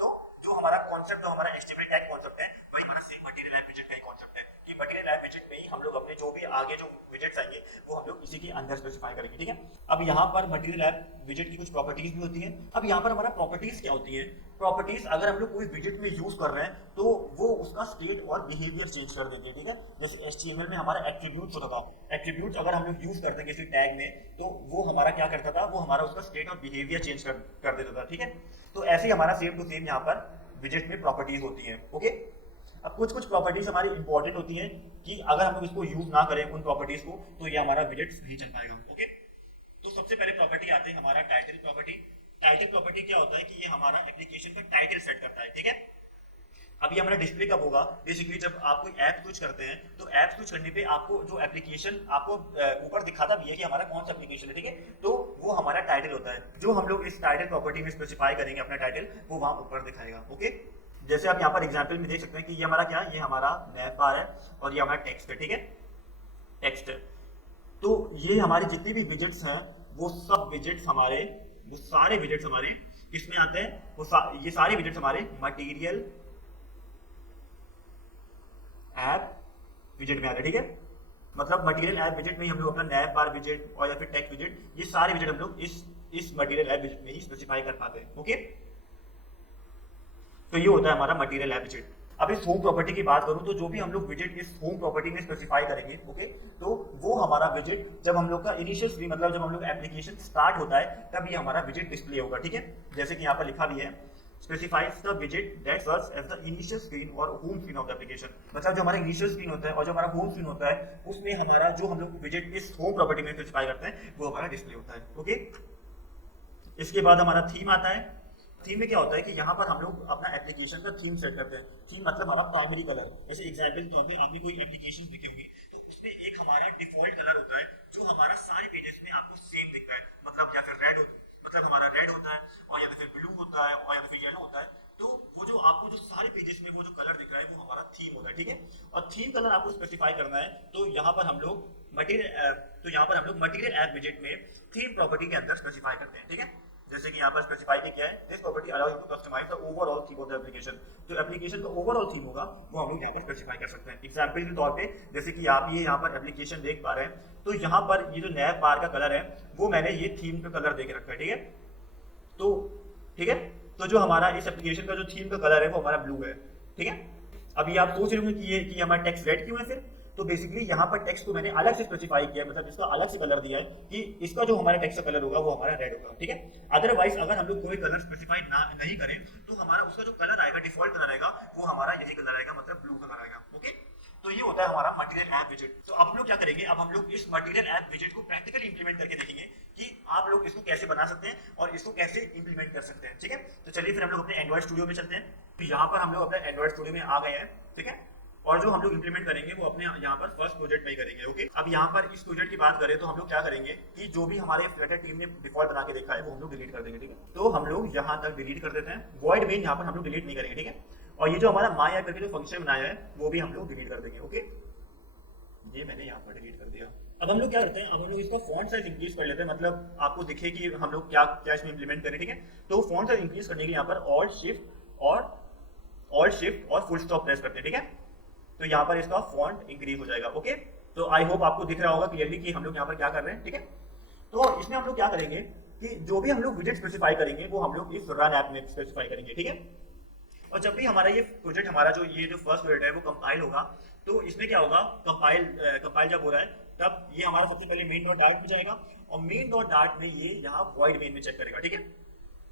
तो जो हमारा कॉन्सेप्ट, जो हमारा HTML टैग कॉन्सेप्ट है, वही हमारा सेम मटेरियल ऐप विजेट का कॉन्सेप्ट है कि मटेरियल ऐप विजेट में ही हम लोग अपने जो भी आगे जो विजेट्स आएंगे वो हम लोग इसी के अंदर स्पेसिफाई करेंगे, ठीक है। अब यहाँ पर मटेरियल ऐप विजेट की कुछ प्रॉपर्टीज भी होती हैं। अब यहाँ पर हमारा प्रॉपर्टीज क्या होती है, प्रॉपर्टीज अगर हम लोग कोई विजेट में यूज कर रहे हैं तो वो उसका स्टेट और बिहेवियर चेंज कर देंगे, ठीक है। जैसे HTML में हमारा एट्रीब्यूट्स होता था, एट्रीब्यूट्स अगर हम लोग यूज करते हैं किसी टैग में तो वो हमारा क्या करता था, वो हमारा उसका स्टेट और बिहेवियर चेंज कर देता था, ठीक है। तो ऐसे ही हमारा सेम टू सेम यहाँ पर विजेट में प्रॉपर्टीज होती है, ओके। अब कुछ प्रॉपर्टीज हमारी इंपॉर्टेंट होती है कि अगर हम लोग इसको यूज ना करें उन प्रॉपर्टीज को तो ये हमारा विजेट नहीं चल पाएगा, ओके। तो सबसे पहले प्रॉपर्टी आते हैं हमारा टाइटल प्रॉपर्टी। टाइटल प्रॉपर्टी क्या होता है कि ये हमारा एप्लीकेशन का टाइटल सेट करता है, ठीक है। अब ये हमारा डिस्प्ले कब होगा, बेसिकली जब आप कोई ऐप स्विच करते हैं तो ऐप स्विच करने पे आपको जो एप्लीकेशन आपको ऊपर दिखाता भी है कि हमारा कौन सा एप्लीकेशन है, ठीक है। तो वो हमारा टाइटल होता है, जो हम लोग इस टाइटल प्रॉपर्टी में स्पेसिफाई करेंगे अपना टाइटल, वो वहां ऊपर दिखाएगा, ओके। जैसे आप यहाँ पर एग्जाम्पल में देख सकते हैं कि ये हमारा क्या है, ये हमारा नैव बार है और ये हमारा टेक्स्ट है, ठीक है, टेक्स्ट है। तो ये हमारे जितने भी विजेट्स हैं वो सब विजेट्स हमारे, वो सारे विजेट्स हमारे किसमें आते हैं, ये सारे विजेट्स हमारे मटेरियल ऐप विजेट में आते हैं, ठीक है। मतलब मटेरियल ऐप विजेट में ही हम लोग अपना नैव बार विजेट और या फिर टेक्स्ट विजेट, ये सारे विजेट हम लोग इस मटेरियल ऐप विजेट में ही स्पेसिफाई कर पाते हैं, ओके। तो ये होता है हमारा मटेरियल ऐप विजेट। अब इस होम प्रॉपर्टी की बात करूं तो जो भी हम लोग विजेट इस होम प्रॉपर्टी में स्पेसिफाई करेंगे, ओके, तो वो हमारा विजेट जब हम लोग का इनिशियल स्क्रीन, मतलब जब हम लोग एप्लीकेशन स्टार्ट होता है तब ये हमारा विजेट डिस्प्ले होगा, ठीक है। जैसे कि यहाँ पर लिखा भी है, स्पेसिफाइज द विजेट that serves as the initial screen और home screen of the application. मतलब जो हमारा इनिशियल स्क्रीन होता है और जो हमारा होम स्क्रीन होता है उसमें हमारा जो हम लोग विजेट इस होम प्रॉपर्टी में स्पेसिफाई करते हैं वो हमारा डिस्प्ले होता है, ओके। इसके बाद हमारा थीम आता है। थीम में क्या होता है कि यहाँ पर हम लोग अपना एप्लीकेशन का थीम सेट करते हैं। थीम मतलब हमारा प्राइमरी कलर। जैसे एग्जाम्पल के तौर पे आपने कोई एप्लीकेशन देखे होंगे तो उसमें एक हमारा डिफॉल्ट कलर होता है जो हमारा सारे पेजेस में आपको सेम दिखता है, मतलब या फिर मतलब हमारा रेड होता है और या फिर ब्लू होता है और या फिर येलो होता है। तो वो जो आपको जो सारे पेजेस में वो जो कलर दिख रहा है वो हमारा थीम होता है, ठीक है। और थीम कलर आपको स्पेसिफाई करना है तो यहाँ पर हम लोग मटेरियल ऐप विजेट में थीम प्रॉपर्टी के अंदर स्पेसिफाई करते हैं, ठीक है। जैसे कि यहाँ पर स्पेसिफाई किया है, this property allows you to customise the overall theme of the application. जो एप्लीकेशन का ओवरऑल थीम होगा वो हम लोग यहाँ पर स्पेसिफाई कर सकते हैं। एग्जांपल के तौर पे जैसे कि आप ये यहाँ पर एप्लीकेशन देख पा रहे हैं तो यहाँ पर ये जो नैव बार का कलर है वो मैंने ये थीम का कलर देके रखा है, ठीक है। तो ठीक है, तो जो हमारा इस एप्लीकेशन का जो थीम का कलर है वो हमारा ब्लू है, ठीक है। अभी आप सोच रहे होंगे कि ये हमारा टेक्स्ट रेड क्यों है फिर, तो बेसिकली यहाँ पर टेक्स्ट को मैंने अलग से स्पेसिफाई किया, मतलब इसका अलग से कलर दिया है कि इसका जो हमारा टेक्स्ट का कलर होगा वो हमारा रेड होगा, ठीक है। अदरवाइज अगर हम लोग कोई कलर स्पेसिफाई नहीं करें तो हमारा उसका जो कलर आएगा, डिफॉल्ट कलर आएगा, वो हमारा यही कलर आएगा, मतलब ब्लू कलर आएगा, ओके। तो ये होता है हमारा मटेरियल ऐप विजेट। तो अब हम लोग क्या करेंगे, अब हम लोग इस मटेरियल ऐप विजेट को प्रैक्टिकली इंप्लीमेंट करके देखेंगे कि आप लोग इसको कैसे बना सकते हैं और इसको कैसे इंप्लीमेंट कर सकते हैं, ठीक है। तो चलिए फिर हम लोग अपने एंड्रॉइड स्टूडियो में चलते हैं। तो यहाँ पर हम लोग अपने एंड्रॉइड स्टूडियो में आ गए हैं, ठीक है। और जो हम लोग इंप्लीमेंट करेंगे वो अपने यहाँ पर फर्स्ट प्रोजेक्ट में ही करेंगे। ओके, अब यहाँ पर इस प्रोजेक्ट की बात करें तो हम लोग क्या करेंगे कि जो भी हमारे फ्लटर टीम ने डिफॉल्ट बना के देखा है वो हम लोग डिलीट कर देंगे। ठीक है, तो हम लोग यहाँ तक डिलीट कर देते हैं, वॉइड मेन यहाँ पर हम लोग डिलीट नहीं करेंगे। ठीक है, और ये जो हमारा माई ऐप करके जो फंक्शन बनाया है वो भी हम लोग डिलीट कर देंगे। ओके, ये मैंने यहाँ पर डिलीट कर दिया। अब हम लोग क्या करते हैं, अब हम लोग इसका फॉन्ट साइज इंक्रीज कर लेते हैं, मतलब आपको दिखे कि हम लोग क्या क्या इसमें इंप्लीमेंट करें। ठीक है, तो फॉन्ट साइज इंक्रीज करने के लिए यहाँ पर ऑल्ट शिफ्ट और फुल स्टॉप प्रेस करते हैं। ठीक है, तो यहाँ पर इसका फॉन्ट इंक्रीज हो जाएगा। ओके, तो आई होप आपको दिख रहा होगा क्लियरली कि हम लोग यहाँ पर क्या कर रहे हैं। ठीक है, तो इसमें हम लोग क्या करेंगे कि जो भी हम लोग विजेट स्पेसिफाई करेंगे वो हम लोग इस रन ऐप में स्पेसिफाई करेंगे। ठीक है, और जब भी हमारा ये प्रोजेक्ट हमारा ये जो फर्स्ट प्रोजेक्ट है वो कंपाइल होगा, तो इसमें क्या होगा, कंपाइल जब हो रहा है तब ये हमारा सबसे पहले मेन डॉट डार्ट में जाएगा, और मेन डॉट डार्ट में ये यहाँ वॉइड मेन में चेक करेगा। ठीक है,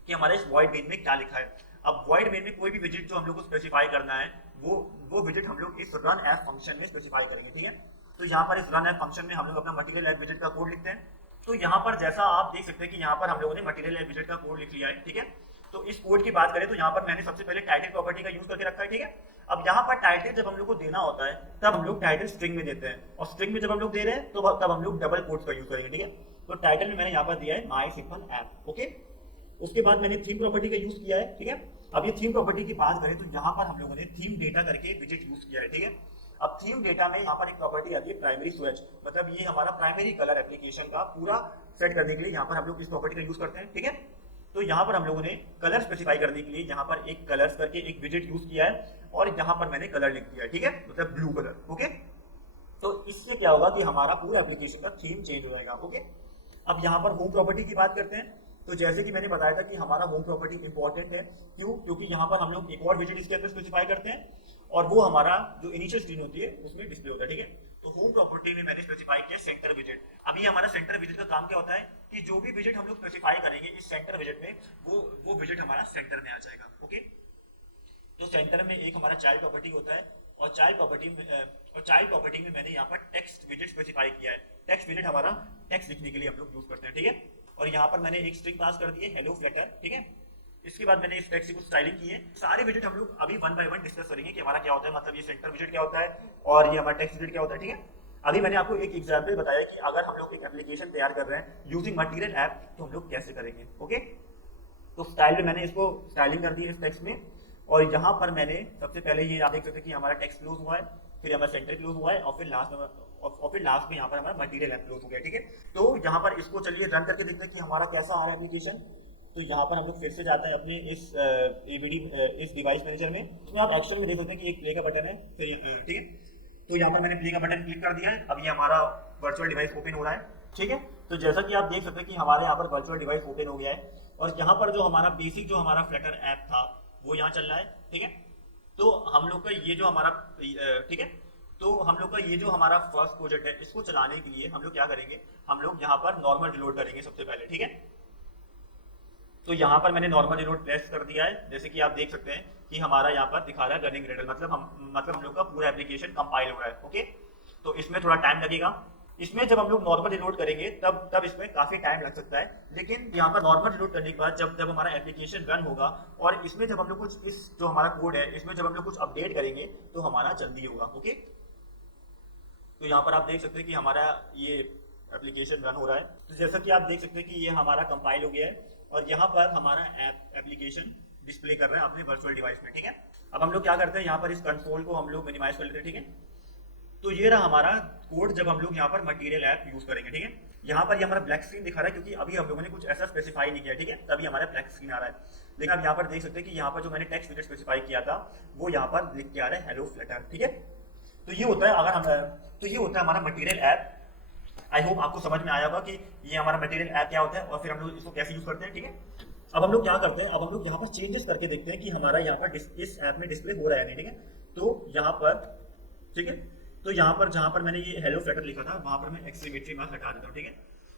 कि हमारे इस वॉइड मेन में क्या लिखा है। अब वॉइड मेन में कोई भी विजिट जो हम लोग को स्पेसिफाई करना है वो विजिट हम लोग इस रन ऐप फंक्शन में स्पेसिफाई करेंगे। ठीक है, तो यहाँ पर इस रन ऐप फंक्शन में हम लोग अपना मटेरियल ऐप विजिट का कोड लिखते हैं। तो यहाँ पर जैसा आप देख सकते हैं कि यहाँ पर हम लोगों ने मटेरियल ऐप विजिट का कोड लिख लिया है। ठीक है, तो इस कोड की बात करें तो यहाँ पर मैंने सबसे पहले टाइटल प्रॉपर्टी का यूज करके रखा है। ठीक है, अब यहाँ पर टाइटल जब हम लोग को देना होता है तब हम लोग टाइटल स्ट्रिंग में देते हैं, और स्ट्रिंग में जब हम लोग दे रहे हैं तो तब हम लोग डबल कोट्स का यूज करेंगे। ठीक है, तो टाइटल में मैंने यहाँ पर दिया है माई सिंपल ऐप। ओके, उसके बाद मैंने थीम प्रॉपर्टी का यूज किया है। ठीक है, अब ये थीम प्रॉपर्टी की बात करें तो यहाँ पर हम लोगों ने थीम डेटा करके विजिट यूज किया है। ठीक है, अब थीम डेटा में यहाँ पर एक प्रॉपर्टी आती है प्राइमरी स्विच, मतलब ये हमारा प्राइमरी कलर एप्लीकेशन का पूरा सेट करने के लिए यहाँ पर हम लोग इस प्रॉपर्टी का यूज करते हैं। ठीक है, तो यहाँ पर हम लोगों ने कलर स्पेसिफाई करने के लिए यहाँ पर एक कलर्स करके एक विजिट यूज किया है, और यहाँ पर मैंने कलर लिख दिया है। ठीक है, मतलब ब्लू कलर। ओके, तो इससे क्या होगा कि हमारा पूरा एप्लीकेशन का थीम चेंज हो जाएगा। ओके, अब यहाँ पर होम प्रॉपर्टी की बात करते हैं, तो जैसे कि मैंने बताया था कि हमारा होम प्रॉपर्टी इंपॉर्टेंट है। क्यों? क्योंकि यहाँ पर हम लोग एक और विजिट इसके अंदर स्पेसिफाई करते हैं, और वो हमारा जो इनिशियल स्क्रीन होती है उसमें डिस्प्ले होता है। ठीक है, तो होम प्रॉपर्टी में मैंने स्पेसिफाई किया सेंटर विजिट। अभी हमारा सेंटर विजिट का काम क्या होता है कि जो भी विजिट हम लोग स्पेसिफाई करेंगे इस सेंटर विजिट में वो विजिट हमारा सेंटर में आ जाएगा। ओके, तो सेंटर में एक हमारा चाइल्ड प्रॉपर्टी होता है, और चाइल्ड प्रॉपर्टी में मैंने यहाँ पर टेक्स्ट विजिट स्पेसिफाई किया है। टेक्स्ट विजिट हमारा टेक्स्ट लिखने के लिए हम लोग यूज करते हैं। ठीक है, और यहाँ पर मैंने एक स्ट्रिंग पास कर दी है हेलो फ्लटर। ठीक है, इसके बाद मैंने इस टेक्स्ट की कुछ स्टाइलिंग की है। सारे विजिट हम लोग अभी वन बाय वन डिस्कस करेंगे कि हमारा क्या होता है, मतलब ये सेंटर विजिट क्या होता है और ये हमारा टेक्स्ट विजिट क्या होता है। ठीक है, अभी मैंने आपको एक एग्जांपल बताया कि अगर हम लोग एक एप्लीकेशन तैयार कर रहे हैं यूजिंग मटेरियल ऐप तो हम लोग कैसे करेंगे। ओके, तो स्टाइल में मैंने इसको स्टाइलिंग कर दी है इस टेक्स्ट में, और यहाँ पर मैंने सबसे पहले ये आप देख सकते हैं कि हमारा टेक्स्ट क्लोज हुआ है, फिर हमारा सेंटर क्लोज हुआ है, और फिर लास्ट में यहाँ पर हमारा मटेरियल ऐप क्लोज हो गया। ठीक है, तो यहाँ पर इसको चलिए रन करके देखते हैं कि हमारा कैसा आ रहा है एप्लीकेशन। तो यहाँ पर हम लोग फिर से जाते हैं अपने इस इस डिवाइस मैनेजर में। इसमें आप एक्शन में देख सकते हैं कि एक प्ले का बटन है। फिर ठीक है, तो यहाँ पर मैंने प्ले का बटन क्लिक कर दिया है। अब ये हमारा वर्चुअल डिवाइस ओपन हो रहा है। ठीक है, तो जैसा कि आप देख सकते हैं कि हमारे यहाँ पर वर्चुअल डिवाइस ओपन हो गया है, और यहाँ पर जो हमारा बेसिक जो हमारा फ्लटर ऐप था वो यहाँ चल रहा है। ठीक है, तो हम लोग का ये जो हमारा ठीक है, तो हम लोग का ये जो हमारा फर्स्ट प्रोजेक्ट है इसको चलाने के लिए हम लोग क्या करेंगे, हम लोग यहाँ पर नॉर्मल रिलोड करेंगे सबसे पहले। ठीक है, तो यहाँ पर मैंने नॉर्मल रिलोड प्रेस कर दिया है। जैसे कि आप देख सकते हैं कि हमारा यहाँ पर दिखा रहा है रनिंग रेडर, मतलब हम लोग का पूरा एप्लीकेशन कंपाइल हो रहा है। ओके, तो इसमें थोड़ा टाइम लगेगा। इसमें जब हम लोग नॉर्मल रिलोड करेंगे तब इसमें काफी टाइम लग सकता है, लेकिन यहाँ पर नॉर्मल रिलोड करने के बाद जब हमारा एप्लीकेशन रन होगा और इसमें जब हम लोग कुछ इस जो हमारा कोड है इसमें जब हम लोग कुछ अपडेट करेंगे तो हमारा जल्दी होगा। ओके, तो यहाँ पर आप देख सकते हैं कि हमारा ये एप्लीकेशन रन हो रहा है। तो जैसा कि आप देख सकते हैं कि ये हमारा कंपाइल हो गया है, और यहाँ पर हमारा एप्लीकेशन डिस्प्ले कर रहे हैं अपने वर्चुअल डिवाइस में। ठीक है, अब हम लोग क्या करते हैं, यहाँ पर इस कंसोल को हम लोग मिनिमाइज कर लेते हैं। ठीक है, तो ये रहा हमारा कोड जब हम लोग यहाँ पर मटेरियल ऐप यूज करेंगे। ठीक है, यहाँ पर ये हमारा ब्लैक स्क्रीन दिखा रहा है क्योंकि अभी हम लोगों ने कुछ ऐसा स्पेसिफाई नहीं किया। ठीक है, तभी हमारा ब्लैक स्क्रीन आ रहा है। लेकिन आप यहाँ पर देख सकते हैं कि यहाँ पर जो मैंने टेक्स्ट विजिट स्पेसिफाई किया था वो यहाँ पर लिख के आ रहा है हेलो फ्लटर। ठीक है, तो ये होता है ये होता है हमारा मटेरियल ऐप। आई होप आपको समझ में आया होगा कि ये हमारा मटेरियल ऐप क्या होता है और फिर हम लोग इसको कैसे यूज करते हैं। ठीक है, अब हम लोग क्या करते हैं, अब हम लोग यहाँ पर चेंजेस करके देखते हैं कि हमारा यहाँ पर इस ऐप में डिस्प्ले हो रहा है नहीं। ठीक है, तो यहाँ पर ठीक है, तो यहाँ पर जहाँ पर मैंने ये हेलो फ्लटर लिखा था वहां पर मैं एक्सक्लेमेटरी मार्क हटा देता हूँ। ठीक है,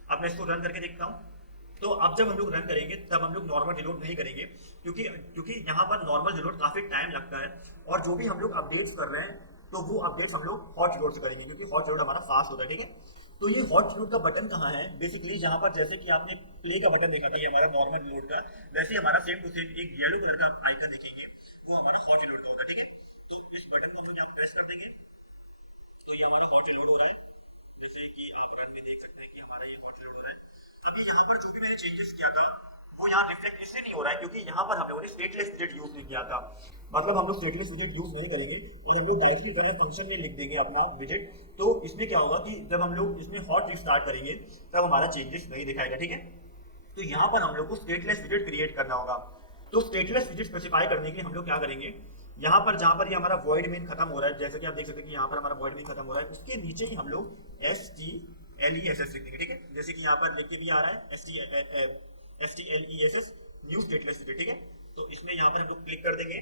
अब मैं इसको रन करके देखता हूँ। तो अब जब हम लोग रन करेंगे तब हम लोग नॉर्मल रिलोड नहीं करेंगे, क्योंकि यहाँ पर नॉर्मल रिलोड काफी टाइम लगता है, और जो भी हम लोग अपडेट्स कर रहे हैं तो वो अपडेट्स हम लोग हॉट रिलोड से करेंगे, क्योंकि हॉट रिलोड हमारा फास्ट होता है। ठीक है, तो ये हॉट रिलोड का बटन कहाँ है, बेसिकली यहाँ पर जैसे कि आपने प्ले का बटन देखा था ये हमारा नॉर्मल रिलोड का, वैसे हमारा सेम टू सेम एक येलो कलर का आइकन देखेंगे वो हमारा हॉट रिलोड का होगा। ठीक है, तो इस बटन को हम लोग यहाँ प्रेस कर देंगे, हॉट रिलोड हो रहा है, जैसे कि आप रन में देख सकते हैं कि हमारा ये हॉट रिलोड हो रहा है। अभी यहाँ पर जो भी मैंने चेंजेस किया था वो यहाँ रिफ्लेक्ट इसलिए नहीं हो रहा है क्योंकि यहाँ पर हम लोगों ने स्टेटलेस विजेट यूज नहीं किया था। मतलब हम लोग स्टेटलेस विजेट यूज नहीं करेंगे और हम लोग डायरेक्टली रन फंक्शन में लिख देंगे अपना विजेट, तो इसमें क्या होगा कि जब हम लोग इसमें हॉट रिस्टार्ट करेंगे तब हमारा चेंजेस नहीं दिखाएगा, ठीक है। तो यहाँ पर हम लोग को स्टेटलेस विजेट क्रिएट करना होगा। तो स्टेटलेस विजेट स्पेसिफाई करने के लिए हम लोग क्या करेंगे, यहाँ पर जहाँ पर ये हमारा वॉइड मेन खत्म हो रहा है, जैसे कि आप देख सकते हैं कि यहाँ पर हमारा वॉइड मेन खत्म हो रहा है, उसके नीचे ही हम लोग STLESS लिख देंगे, ठीक है। जैसे कि यहाँ पर लिख के भी आ रहा है STLESS न्यू स्टेटलेस विजेट, ठीक है। तो इसमें यहाँ पर हम लोग क्लिक कर देंगे।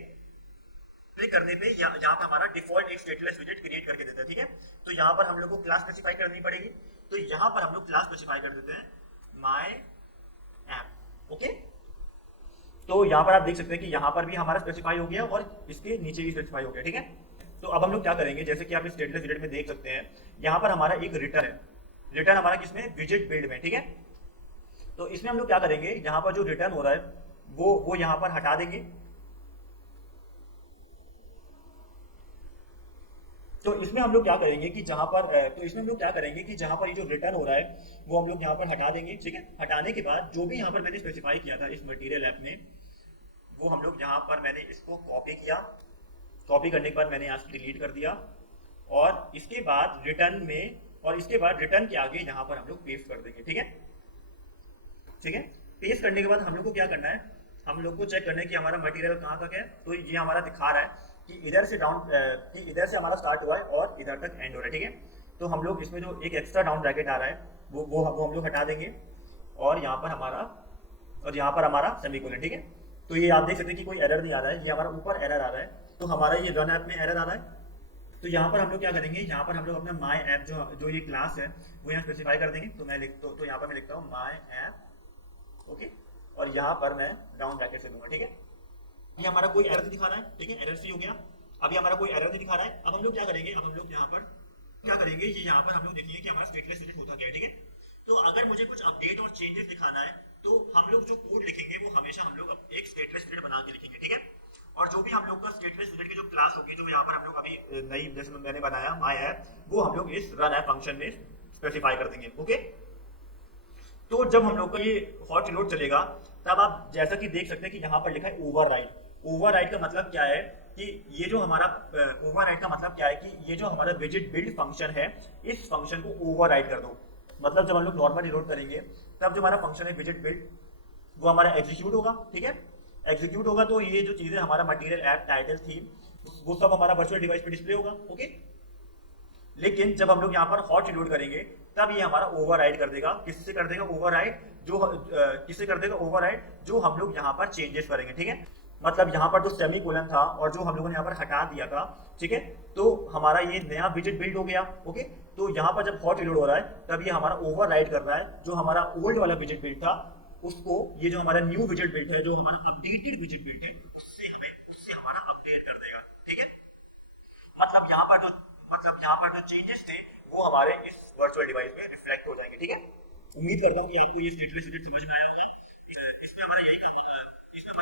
क्लिक करने पे यहाँ पर हमारा डिफॉल्ट एक स्टेटलेस विजेट क्रिएट करके देता है, ठीक है। तो यहाँ पर हम लोग को क्लास स्पेसिफाई करनी पड़ेगी। तो यहाँ पर हम लोग क्लास स्पेसिफाई कर देते हैं माय ऐप, ओके। तो यहाँ पर आप देख सकते हैं कि यहाँ पर भी हमारा स्पेसिफाई हो गया और इसके नीचे भी स्पेसिफाई हो गया, ठीक है। तो अब हम लोग क्या करेंगे, जैसे कि आप इस स्टेटलेस विजेट में देख सकते हैं यहाँ पर हमारा एक रिटर्न है, रिटर्न हमारा किसमें, विजेट बिल्ड में, ठीक है। तो इसमें हम लोग क्या करेंगे, यहाँ पर जो रिटर्न हो रहा है वो यहाँ पर हटा देंगे। तो इसमें हम लोग क्या करेंगे कि जहां पर जहां पर ये जो रिटर्न हो रहा है वो हम लोग यहाँ पर हटा देंगे, ठीक है। हटाने के बाद जो भी यहाँ पर मैंने स्पेसिफाई किया था इस मटेरियल ऐप में, वो हम लोग यहाँ पर मैंने इसको कॉपी किया। कॉपी करने के बाद मैंने यहाँ से डिलीट कर दिया और इसके बाद रिटर्न में, और इसके बाद रिटर्न के आगे यहाँ पर हम लोग पेस्ट कर देंगे, ठीक है, ठीक है। पेस्ट करने के बाद हम लोग को क्या करना है, हम लोग को चेक करना है कि हमारा मटेरियल कहाँ तक है। तो ये हमारा दिखा रहा है कि इधर से डाउन, कि इधर से हमारा स्टार्ट हुआ है और इधर तक एंड हो रहा है, ठीक है। तो हम लोग इसमें जो एक एक्स्ट्रा डाउन ब्रैकेट आ रहा है वो हम लोग हटा देंगे और यहाँ पर हमारा सेमीकोलन, ठीक है। तो ये आप देख सकते हैं कि कोई एरर नहीं आ रहा है, ये हमारा ऊपर एरर आ रहा है। तो हमारा ये रन ऐप में एरर आ रहा है। तो यहाँ पर हम लोग क्या करेंगे, यहाँ पर हम लोग अपना माई ऐप जो ये क्लास है वो यहाँ स्पेसिफाई कर देंगे। तो यहाँ पर मैं लिखता हूँ माई ऐप, ओके, और यहाँ पर मैं डाउन ब्रैकेट से दूंगा, ठीक है। ये हमारा कोई एरर नहीं दिखा रहा है, ठीक है, एरर फ्री हो गया। अभी हमारा कोई एरर नहीं दिखा रहा है। अब हम लोग क्या करेंगे, अब हम लोग यहाँ पर क्या करेंगे, ये यहाँ पर हम लोग देखेंगे कि हमारा स्टेटलेस विजेट होता क्या है, ठीक है। तो अगर मुझे कुछ अपडेट और चेंजेस दिखाना है तो हम लोग जो कोड लिखेंगे वो हमेशा हम लोग एक स्टेटलेस विजेट बना के लिखेंगे, ठीक है। और जो भी हम लोग का स्टेटलेस विजेट की जो क्लास होगी, जो यहाँ पर हम लोग अभी नई जैसे मैंने बनाया माय ऐप, वो हम लोग इस रन ऐप फंक्शन में स्पेसिफाई कर देंगे, ओके। तो जब हम लोग का ये हॉट रिलोड चलेगा तब आप जैसा कि देख सकते हैं कि यहाँ पर लिखा है ओवरराइड। ओवरराइड का मतलब क्या है कि ये जो हमारा ओवरराइड का मतलब क्या है कि ये जो हमारा विजेट बिल्ड फंक्शन है इस फंक्शन को ओवरराइड कर दो। मतलब जब हम लोग नॉर्मल रिलोड करेंगे तब जो हमारा फंक्शन है विजेट बिल्ड वो हमारा एग्जीक्यूट होगा, ठीक है। एग्जीक्यूट होगा तो ये जो चीजें हमारा मटेरियल ऐप टाइटल थीम वो सब हमारा वर्चुअल डिवाइस पे डिस्प्ले होगा, ओके। लेकिन जब हम लोग यहाँ पर हॉट रिलोड करेंगे तब ये हमारा ओवरराइड कर देगा। किससे कर देगा ओवरराइड, किससे कर देगा ओवरराइड, जो हम लोग यहाँ पर चेंजेस करेंगे, ठीक है। मतलब यहाँ पर जो सेमीकोलन था और जो हम लोगों ने यहाँ पर हटा दिया था, ठीक है, तो हमारा ये नया विजेट बिल्ड हो गया, ओके। तो यहाँ पर जब हॉट रिलोड हो रहा है तब ये हमारा ओवरराइड कर रहा है जो हमारा ओल्ड वाला विजेट बिल्ड था उसको, ये जो हमारा न्यू विजेट बिल्ड है, जो हमारा अपडेटेड विजेट बिल्ड है, उससे हमारा अपडेट कर देगा, ठीक है। मतलब यहाँ पर जो चेंजेस थे वो हमारे इस वर्चुअल डिवाइस में रिफ्लेक्ट हो जाएंगे, ठीक है। उम्मीद करता हूँ कि आपको ये स्टेटलेस विजेट समझ में आया होगा। इसमें हमारा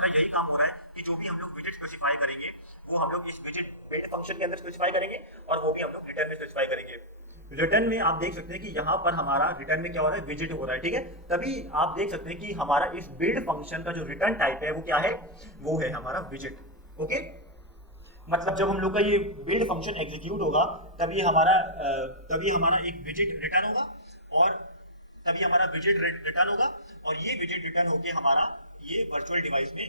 यही काम हो रहा है कि जो भी हम लोग विजेट स्पेसिफाई करेंगे वो हम लोग इस विजेट बिल्ड फंक्शन के अंदर स्पेसिफाई करेंगे और वो भी हम लोग रिटर्न में स्पेसिफाई करेंगे। रिटर्न में आप देख सकते हैं कि यहाँ पर हमारा रिटर्न में क्या हो रहा है, विजेट हो रहा है, ठीक है। तभी आप देख सकते हैं कि हमारा इस बिल्ड फंक्शन का जो रिटर्न टाइप है वो क्या है, वो है हमारा विजेट, ओके। मतलब जब हम लोग का ये बिल्ड फंक्शन एग्जीक्यूट होगा तभी हमारा एक विजेट रिटर्न होगा और ये विजेट रिटर्न होके हमारा ये वर्चुअल डिवाइस पे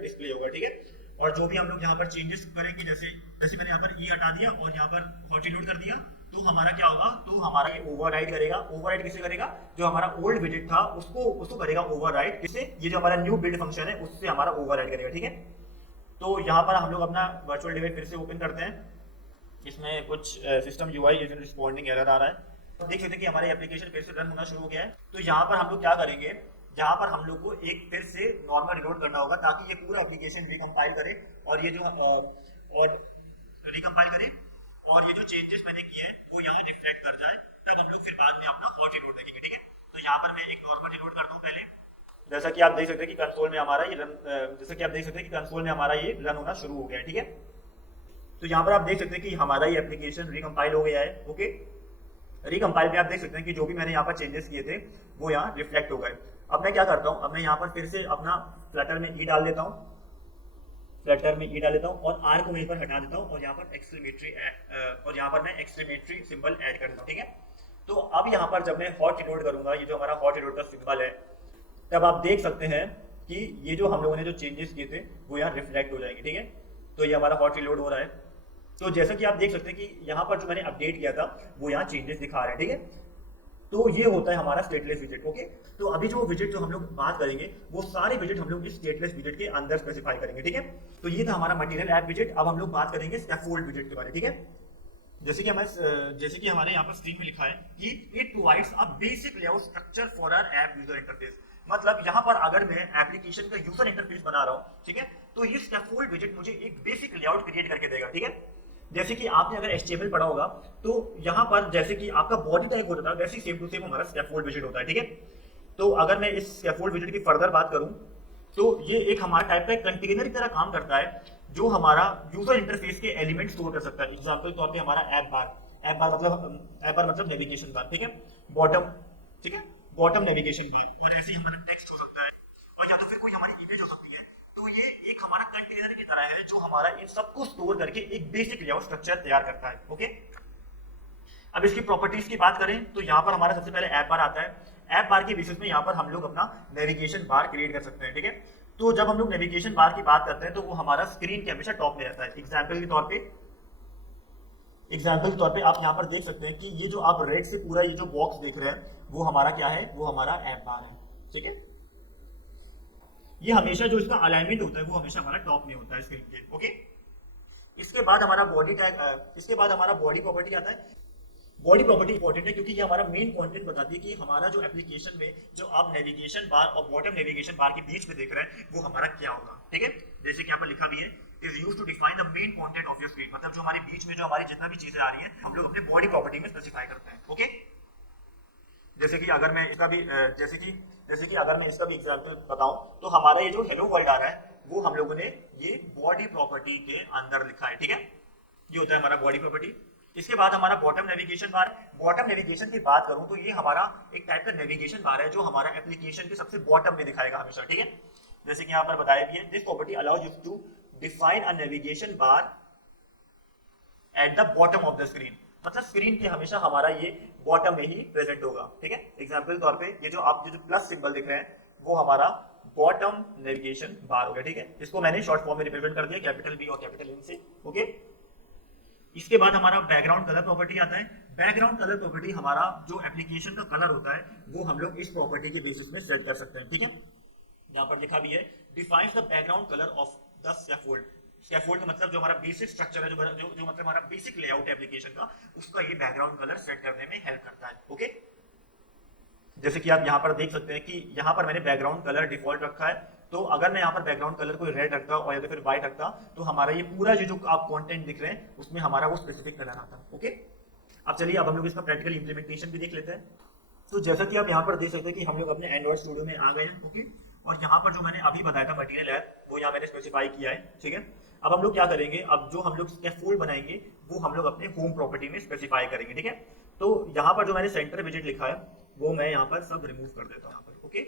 डिस्प्ले होगा, ठीक है। और जो भी हम लोग यहाँ पर चेंजेस करेंगे, जैसे मैंने यहाँ पर ई हटा दिया और यहाँ पर हॉट रिलोड कर दिया, तो हमारा क्या होगा, तो हमारा ये ओवरराइड करेगा। ओवरराइड किसे करेगा, जो हमारा ओल्ड विजेट था उसको करेगा ओवरराइड, किससे, ये जो हमारा न्यू बिल्ड फंक्शन है उससे हमारा ओवरराइड करेगा, ठीक है। तो यहाँ पर हम लोग अपना वर्चुअल डिवाइस फिर से ओपन करते हैं। इसमें कुछ system UI isn't responding error आ रहा है। तो देख सकते हैं कि हमारी एप्लीकेशन फिर से रन होना शुरू हो गया है। तो यहाँ पर हम लोग क्या करेंगे, यहाँ पर हम लोग को एक फिर से नॉर्मल रिलोड करना होगा ताकि ये पूरा एप्लीकेशन रिकम्पाइल करे और ये जो चेंजेस मैंने किए हैं वो यहाँ रिफ्लेक्ट कर जाए, तब हम लोग फिर बाद में अपना हॉट रिलोड देखेंगे, ठीक है। तो यहाँ पर मैं एक नॉर्मल रिलोड करता हूँ पहले। जैसा कि आप देख सकते हैं कि कंसोल में हमारा ये रन होना शुरू हो गया है, ठीक है। तो यहाँ पर आप देख सकते हैं कि हमारा ये एप्लीकेशन रिकम्पाइल हो गया है। ओके, रिकम्पाइल पे आप देख सकते हैं कि जो भी मैंने यहाँ पर चेंजेस किए थे वो यहाँ रिफ्लेक्ट हो गए। अब मैं क्या करता हूँ, अब मैं यहाँ पर फिर से अपना फ्लटर में ई डाल देता हूँ, फ्लटर में ई डाल देता हूँ और आर को वहीं पर हटा देता हूँ और यहाँ पर एक्सक्लेमेटरी और यहाँ पर मैं एक्सक्लेमेटरी सिंबल ऐड कर देता हूँ। ठीक है, तो अब यहाँ पर जब मैं हॉट रिलोड करूंगा, ये जो हमारा हॉट रिलोड का सिंबल है, तब आप देख सकते हैं कि ये जो हम लोगों ने जो चेंजेस किए थे वो यहाँ रिफ्लेक्ट हो जाएंगे। ठीक है, तो ये हमारा हॉट रिलोड हो रहा है। तो जैसा कि आप देख सकते हैं कि यहाँ पर जो मैंने अपडेट किया था वो यहाँ चेंजेस दिखा रहा है। ठीक है, तो ये होता है हमारा स्टेटलेस विजेट। ओके, तो अभी जो विजेट जो हम लोग बात करेंगे वो सारे विजेट हम लोग इस स्टेटलेस विजेट के अंदर स्पेसिफाई करेंगे। ठीक है, तो ये था हमारा मटेरियल ऐप विजेट। अब हम लोग बात करेंगे स्कैफोल्ड विजेट के बारे में। ठीक है, जैसे कि हमारे यहाँ पर स्क्रीन में लिखा है कि it provides a basic layout structure for our app user interface. मतलब यहाँ पर अगर मैं एप्लीकेशन का यूजर इंटरफेस बना रहा हूँ, ठीक है, तो ये स्कैफोल्ड विजेट मुझे एक बेसिक लेआउट क्रिएट करके देगा। ठीक है, जैसे कि आपने अगर HTML पढ़ा होगा तो यहाँ पर जैसे कि आपका बॉडी टैग होता था वैसे ही सेम टू सेम हमारा स्कैफोल्ड विजेट होता है। ठीक है, तो अगर मैं इस स्कैफोल्ड विजेट की फर्दर बात करूँ तो ये एक हमारा टाइप का कंटेनर की तरह काम करता है जो हमारा यूजर इंटरफेस के एलिमेंट स्टोर कर सकता है। एग्जांपल तौर पे हमारा ऐप बार मतलब नेविगेशन बार। ठीक है, बॉटम, ठीक है, बॉटम नेविगेशन बार, और ऐसे ही हमारा टेक्स्ट हो सकता है और या तो फिर कोई हमारी इमेज हो सकती है। तो ये एक हमारा कंटेनर की तरह है जो हमारा इन सबको स्टोर करके एक बेसिक लेआउट स्ट्रक्चर तैयार करता है। ओके, अब इसकी प्रॉपर्टीज की बात करें तो यहाँ पर हमारा सबसे पहले ऐप बार आता है। ऐप बार के बेसिस में यहाँ पर हम लोग अपना नेविगेशन बार क्रिएट कर सकते हैं। ठीक है, तो जब हम लोग नेविगेशन बार की बात करते हैं तो वो हमारा स्क्रीन के हमेशा टॉप में रहता है। एग्जाम्पल के तौर पे आप यहाँ पर देख सकते हैं कि ये जो आप रेड से पूरा ये जो बॉक्स देख रहे हैं वो हमारा क्या है, वो हमारा ऐप बार है। ठीक है, ये हमेशा जो इसका अलाइनमेंट होता है वो हमेशा हमारा टॉप में होता है स्क्रीन के। ओके, इसके बाद हमारा बॉडी टैग, इसके बाद हमारा बॉडी प्रॉपर्टी आता है। बॉडी प्रॉपर्टी इंपॉर्टेंट है क्योंकि ये हमारा मेन कंटेंट बताती है कि हमारा जो एप्लीकेशन में जो आप नेविगेशन बार और बॉटम नेविगेशन बार के बीच में देख रहे हैं वो हमारा क्या होगा। ठीक है, जैसे कि यहाँ पर लिखा भी है is used to define the main content of your screen. मतलब जो हमारे बीच में जो हमारी जितना भी चीजें आ रही है हम लोग अपने बॉडी प्रॉपर्टी में स्पेसिफाई करते हैं। ओके, जैसे कि अगर मैं इसका भी एग्जांपल बताऊं तो हमारा ये जो हेलो वर्ल्ड आ रहा है वो हम लोगों ने ये बॉडी प्रॉपर्टी के अंदर लिखा है। ठीक है, ये होता है हमारा बॉडी प्रॉपर्टी। इसके बाद हमारा bottom navigation bar. Bottom navigation की बात करूं तो ये हमारा एक टाइप का नेविगेशन बार है जो हमारा एप्लीकेशन के सबसे बॉटम में दिखाएगा हमेशा। ठीक है, जैसे कि यहाँ पर बताया भी है this property allows you to define a navigation bar at the bottom of the screen. मतलब स्क्रीन के हमेशा हमारा ये बॉटम में ही प्रेजेंट होगा। ठीक है, एग्जांपल तौर पे ये जो आप जो प्लस सिंबल दिख रहे हैं वो हमारा बॉटम नेविगेशन बार हो गया। ठीक है, इसको मैंने शॉर्ट फॉर्म में रिप्रेजेंट कर दिया कैपिटल बी और कैपिटल एन से। ओके, इसके बाद हमारा बैकग्राउंड कलर प्रॉपर्टी आता है। बैकग्राउंड कलर प्रॉपर्टी हमारा जो एप्लीकेशन का कलर होता है वो हम लोग इस प्रॉपर्टी के बेसिस में सेट कर सकते हैं। ठीक है, यहाँ पर लिखा भी है defines the background colour of the scaffold. Scaffold का मतलब जो हमारा बेसिक स्ट्रक्चर है, जो मतलब हमारा बेसिक लेआउट है एप्लीकेशन का, उसका ये बैकग्राउंड कलर सेट करने में हेल्प करता है। ओके, जैसे कि आप यहाँ पर देख सकते हैं कि यहाँ पर मैंने बैकग्राउंड कलर डिफॉल्ट रखा है। तो अगर मैं यहाँ पर बैकग्राउंड कलर कोई रेड रखता और या तो फिर व्हाइट रखता तो हमारा ये पूरा जो आप कंटेंट दिख रहे हैं उसमें हमारा वो स्पेसिफिक कलर आता। ओके, अब चलिए अब हम लोग इसका प्रैक्टिकल इंप्लीमेंटेशन भी देख लेते हैं। तो जैसा कि आप यहाँ पर देख सकते हैं कि हम लोग अपने एंड्रॉइड स्टूडियो में आ गए हैं। ओके, और यहाँ पर जो मैंने अभी बताया था मटेरियल ऐप वो यहाँ मैंने स्पेसिफाई किया है। ठीक है, अब हम लोग क्या करेंगे, अब जो हम लोग स्कैफोल्ड बनाएंगे वो हम लोग अपने होम प्रॉपर्टी में स्पेसिफाई करेंगे। ठीक है, तो यहाँ पर जो मैंने सेंटर विजेट लिखा है वो मैं यहाँ पर सब रिमूव कर देता हूँ यहाँ पर। ओके,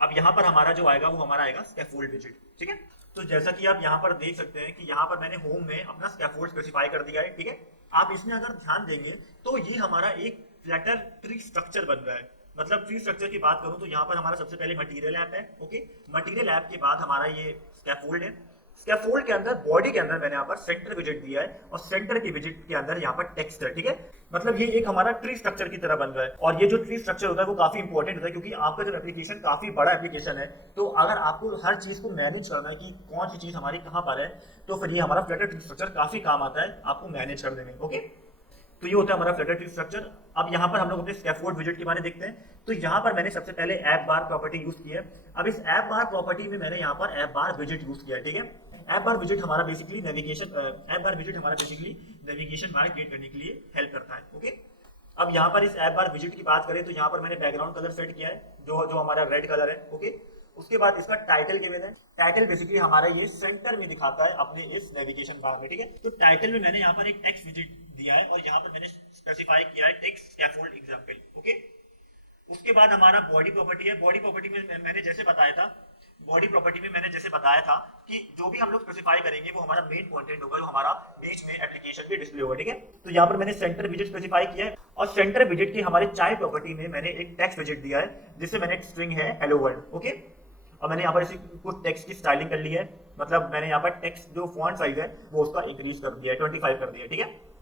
अब यहाँ पर हमारा जो आएगा वो हमारा आएगा स्कैफोल्ड विजेट। ठीक है, तो जैसा कि आप यहाँ पर देख सकते हैं कि यहाँ पर मैंने होम में अपना स्कैफोल्ड स्पेसिफाई कर दिया है। ठीक है, आप इसमें अगर ध्यान देंगे तो ये हमारा एक फ्लैटर ट्री स्ट्रक्चर बन रहा है। मतलब ट्री स्ट्रक्चर की बात करूं तो यहाँ पर हमारा सबसे पहले मटेरियल ऐप है। ओके, मटेरियल ऐप के बाद हमारा ये स्कैफोल्ड है। स्कैफोल्ड के अंदर बॉडी के अंदर मैंने यहाँ पर सेंटर विजेट दिया है और सेंटर के विजेट के अंदर यहाँ पर टेक्स्ट है। ठीक है, मतलब ये एक हमारा ट्री स्ट्रक्चर की तरह बन रहा है। और ये जो ट्री स्ट्रक्चर होता है वो काफी इंपॉर्टेंट होता है क्योंकि आपका जो एप्लीकेशन काफी बड़ा एप्लीकेशन है तो अगर आपको हर चीज को मैनेज करना है कि कौन सी चीज हमारी कहाँ पर है तो फिर ये हमारा फ्लटर ट्री स्ट्रक्चर काफी काम आता है आपको मैनेज करने में। ओके, तो ये होता है हमारा फ्लटर ट्री स्ट्रक्चर। अब यहाँ पर हम लोग अपने स्कैफोल्ड विजेट के बारे में देखते हैं। तो यहाँ पर मैंने सबसे पहले ऐप बार प्रॉपर्टी यूज की है। अब इस ऐप बार प्रॉपर्टी में मैंने यहाँ पर ऐप बार विजेट यूज किया है। ठीक है, ऐप बार विजेट हमारा बेसिकली नेविगेशन बार क्रिएट करने के लिए हेल्प करता है। ओके, अब यहाँ पर इस ऐप बार विजेट की बात करें तो यहाँ पर मैंने बैकग्राउंड कलर सेट किया है जो हमारा रेड कलर है। ओके, उसके बाद इसका टाइटल गिवन है। टाइटल बेसिकली हमारा ये सेंटर में दिखाता है अपने इस नेविगेशन बार में, ठीक है। तो टाइटल में मैंने यहाँ पर एक टेक्स्ट विजिट दिया है और यहाँ पर मैंने स्पेसिफाई किया है टेक्स्ट स्कैफोल्ड एग्जांपल, ओके। उसके बाद हमारा बॉडी प्रॉपर्टी है। बॉडी प्रॉपर्टी में मैंने जैसे बताया था कि जो भी हम लोग स्पेसिफाई करेंगे वो हमारा मेन कंटेंट होगा, जो हमारा बीच में एप्लीकेशन भी डिस्प्ले होगा, ठीक है। तो यहाँ पर मैंने सेंटर विजिट स्पेसिफाई किया है और सेंटर विजिट की हमारे चाइल्ड प्रॉपर्टी में मैंने एक टेक्स्ट विजिट दिया है जिससे मैंने एक स्ट्रिंग है हेलो वर्ल्ड, ओके। और मैंने यहाँ पर इसी कुछ टेक्स्ट की स्टाइलिंग कर ली है, मतलब मैंने यहाँ पर टेक्स्ट जो फॉन्ट साइज है वो उसका इंक्रीज कर दिया है, 25 कर दिया है, ठीक है।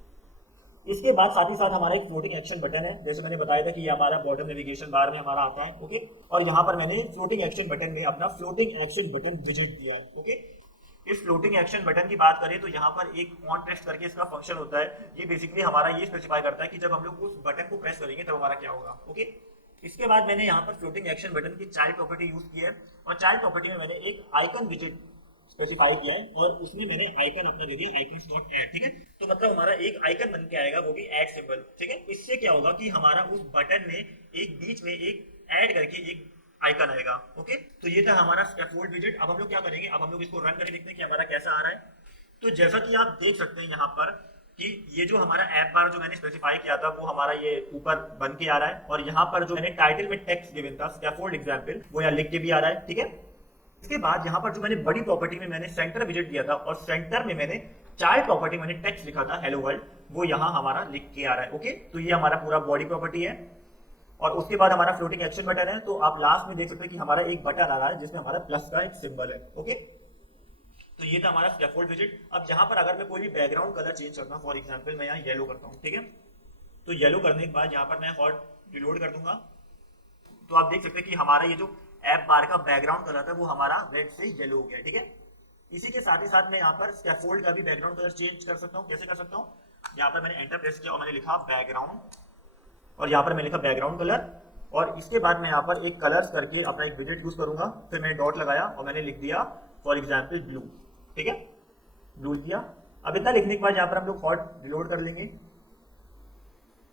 इसके बाद साथ ही साथ हमारा एक फ्लोटिंग एक्शन बटन है, जैसे मैंने बताया था कि ये हमारा बॉटम नेविगेशन बार में हमारा आता है, ओके। और यहाँ पर मैंने फ्लोटिंग एक्शन बटन में अपना फ्लोटिंग एक्शन बटन विजिट दिया है, ओके। इस फ्लोटिंग एक्शन बटन की बात करें तो यहाँ पर एक ऑन टेक्स्ट करके इसका फंक्शन होता है। ये बेसिकली हमारा ये स्पेसिफाई करता है कि जब हम लोग उस बटन को प्रेस करेंगे तब हमारा क्या होगा, ओके। इसके बाद मैंने यहाँ पर फ्लोटिंग एक्शन बटन की चाइल्ड प्रॉपर्टी यूज की है और चाइल्ड प्रॉपर्टी में मैंने एक आइकन विजिट स्पेसिफाई किया है और उसमें मैंने आइकन अपना दे दिया आइकन्स डॉट ऐड, ठीक है। तो मतलब हमारा एक आइकन बन के आएगा, वो भी ऐड सिंबल, ठीक है। इससे क्या होगा कि हमारा उस बटन में एक बीच में एक ऐड करके एक आइकन आएगा, ओके। तो ये था हमारा स्कैफोल्ड विजिट। अब हम लोग क्या करेंगे, अब हम लोग इसको रन करके देखते हैं कि हमारा कैसा आ रहा है। तो जैसा कि आप देख सकते हैं यहाँ पर कि ये जो हमारा ऐप बार जो मैंने स्पेसिफाई किया था वो हमारा ये ऊपर बन के आ रहा है और यहाँ पर जो मैंने टाइटल में टेक्स्ट गिवन था स्कैफोल्ड एग्जांपल वो यहाँ लिख के भी आ रहा है, ठीक है। इसके बाद यहाँ पर जो मैंने बड़ी प्रॉपर्टी में मैंने सेंटर विजिट दिया था और सेंटर में मैंने चाइल्ड प्रॉपर्टी मैंने टेक्स्ट लिखा था हेलो वर्ल्ड, वो यहाँ हमारा लिख के आ रहा है, ओके। तो ये हमारा पूरा बॉडी प्रॉपर्टी है और उसके बाद हमारा फ्लोटिंग एक्शन बटन है। तो आप लास्ट में देख सकते हैं कि हमारा एक बटन आ रहा है जिसमें हमारा प्लस का एक सिंबल है, ओके। तो ये था हमारा स्कैफोल्ड विजिट। अब यहाँ पर अगर मैं कोई भी बैकग्राउंड कलर चेंज करता हूँ, फॉर एग्जांपल मैं यहाँ येलो करता हूँ, ठीक है। तो येलो करने के बाद यहाँ पर मैं हॉट रिलोड कर दूंगा तो आप देख सकते हैं कि हमारा ये जो ऐप बार का बैकग्राउंड कलर था वो हमारा रेड से येलो हो गया, ठीक है। इसी के साथ ही साथ मैं यहाँ पर स्कैफोल्ड का भी बैकग्राउंड कलर चेंज कर सकता हूँ। कैसे कर सकता हूँ, यहाँ पर मैंने एंटर प्रेस किया और मैंने लिखा बैकग्राउंड और यहाँ पर मैंने लिखा बैकग्राउंड कलर और इसके बाद मैं यहाँ पर एक कलर्स करके अपना एक विजिट यूज करूंगा। फिर मैंने डॉट लगाया और मैंने लिख दिया फॉर एग्जाम्पल ब्लू, ठीक है, ब्लू दिया। अब इतना लिखने के बाद यहाँ पर हम लोग हॉट रिलोड कर लेंगे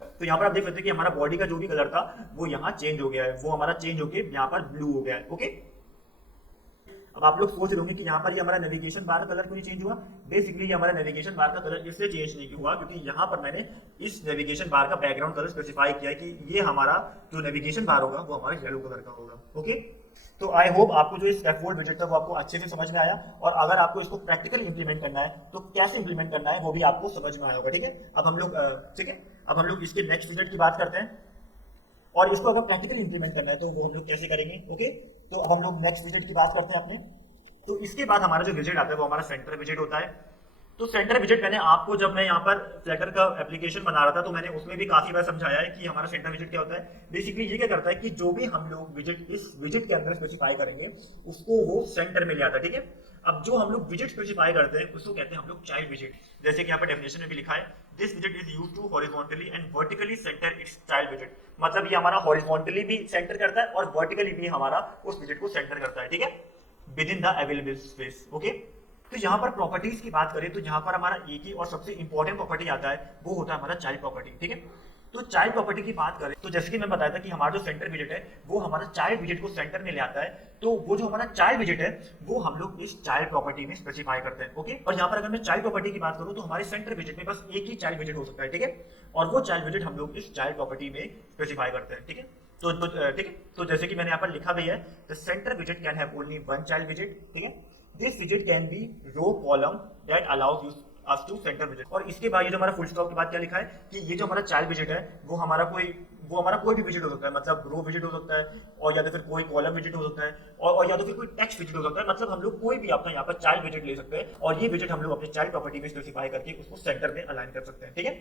तो यहाँ पर आप देख सकते हैं कि हमारा बॉडी का जो भी कलर था वो यहाँ चेंज हो गया है, वो हमारा चेंज होके यहाँ पर ब्लू हो गया है, ओके। अब आप लोग सोच रहे होंगे कि यहाँ पर ये हमारा नेविगेशन बार का कलर क्यों नहीं चेंज हुआ। बेसिकली ये हमारा नेविगेशन बार का कलर इसलिए चेंज नहीं हुआ क्योंकि यहाँ पर मैंने इस नेविगेशन बार का बैकग्राउंड कलर स्पेसिफाई किया कि ये हमारा जो नेविगेशन बार होगा वो हमारा येलो कलर का होगा, ओके। तो आई होप आपको जो इस स्कैफोल्ड विजिट था वो आपको अच्छे से समझ में आया और अगर आपको इसको प्रैक्टिकली इंप्लीमेंट करना है तो कैसे इंप्लीमेंट करना है वो भी आपको समझ में आया होगा, ठीक है। अब हम लोग ठीक है, अब हम लोग इसके नेक्स्ट विजिट की बात करते हैं और इसको अगर प्रैक्टिकली इंप्लीमेंट करना है तो वो हम लोग कैसे करेंगे, ओके। तो अब हम लोग नेक्स्ट विजिट की बात करते हैं अपने। तो इसके बाद हमारा जो विजिट आता है वो हमारा सेंटर विजिट होता है। तो सेंटर विजिट मैंने आपको जब मैं यहाँ पर फ्लटर का एप्लीकेशन बना रहा था तो मैंने उसमें भी काफी बार समझाया है कि हमारा सेंटर विजिट क्या होता है। बेसिकली ये क्या करता है कि जो भी हम लोग विजिट इस विजिट के अंदर स्पेसिफाई करेंगे उसको वो सेंटर में ले आता है, ठीक है। अब जो हम लोग विजिट स्पेसिफाई करते हैं उसको कहते हैं हम लोग चाइल्ड विजिट। जैसे कि यहाँ पर डेफिनेशन में भी लिखा है this visit is used to horizontally and vertically center its child visit. मतलब ये हमारा हॉरिजॉन्टली भी सेंटर करता है और वर्टिकली भी हमारा उस विजिट को सेंटर करता है, ठीक है, with in the available space, okay. तो यहाँ पर प्रॉपर्टीज की बात करें तो यहाँ पर हमारा एक ही और सबसे इंपॉर्टेंट प्रॉपर्टी आता है वो होता है हमारा चाइल्ड प्रॉपर्टी, ठीक है। तो चाइल्ड प्रॉपर्टी की बात करें तो जैसे कि मैं बताया था कि हमारा जो सेंटर विजिट है वो हमारा चाइल्ड विजिट को सेंटर में ले आता है। तो वो जो हमारा चाइल्ड विजिट है वो हम लोग इस चाइल्ड प्रॉपर्टी में स्पेसिफाई करते हैं, ओके। और यहाँ पर अगर मैं चाइल्ड प्रॉपर्टी की बात करूँ तो हमारे सेंटर विजिट में बस एक ही चाइल्ड विजिट हो सकता है, ठीक है। और वो चाइल्ड विजिट हम लोग इस चाइल्ड प्रॉपर्टी में स्पेसिफाई करते हैं, ठीक है। तो ठीक है, तो जैसे कि मैंने यहाँ पर लिखा भी है the centre visit can have only one child visit, ठीक है। This visit can be row column that allows you us to centre visit. और इसके बाद ये जो हमारा फुल स्टॉप के बाद क्या लिखा है कि ये जो हमारा चाइल्ड विजिट है वो हमारा कोई भी विजिट हो सकता है, मतलब रो विजिट हो सकता है और या तो फिर कोई कॉलम विजिट हो सकता है और या तो फिर कोई टेक्स्ट विजिट हो सकता है। मतलब हम लोग कोई भी अपना यहाँ पर चाइल्ड विजिट ले सकते हैं और ये विजिट हम लोग अपने चाइल्ड प्रॉपर्टी में स्पेसिफाई करके उसको सेंटर में अलाइन कर सकते हैं, ठीक है।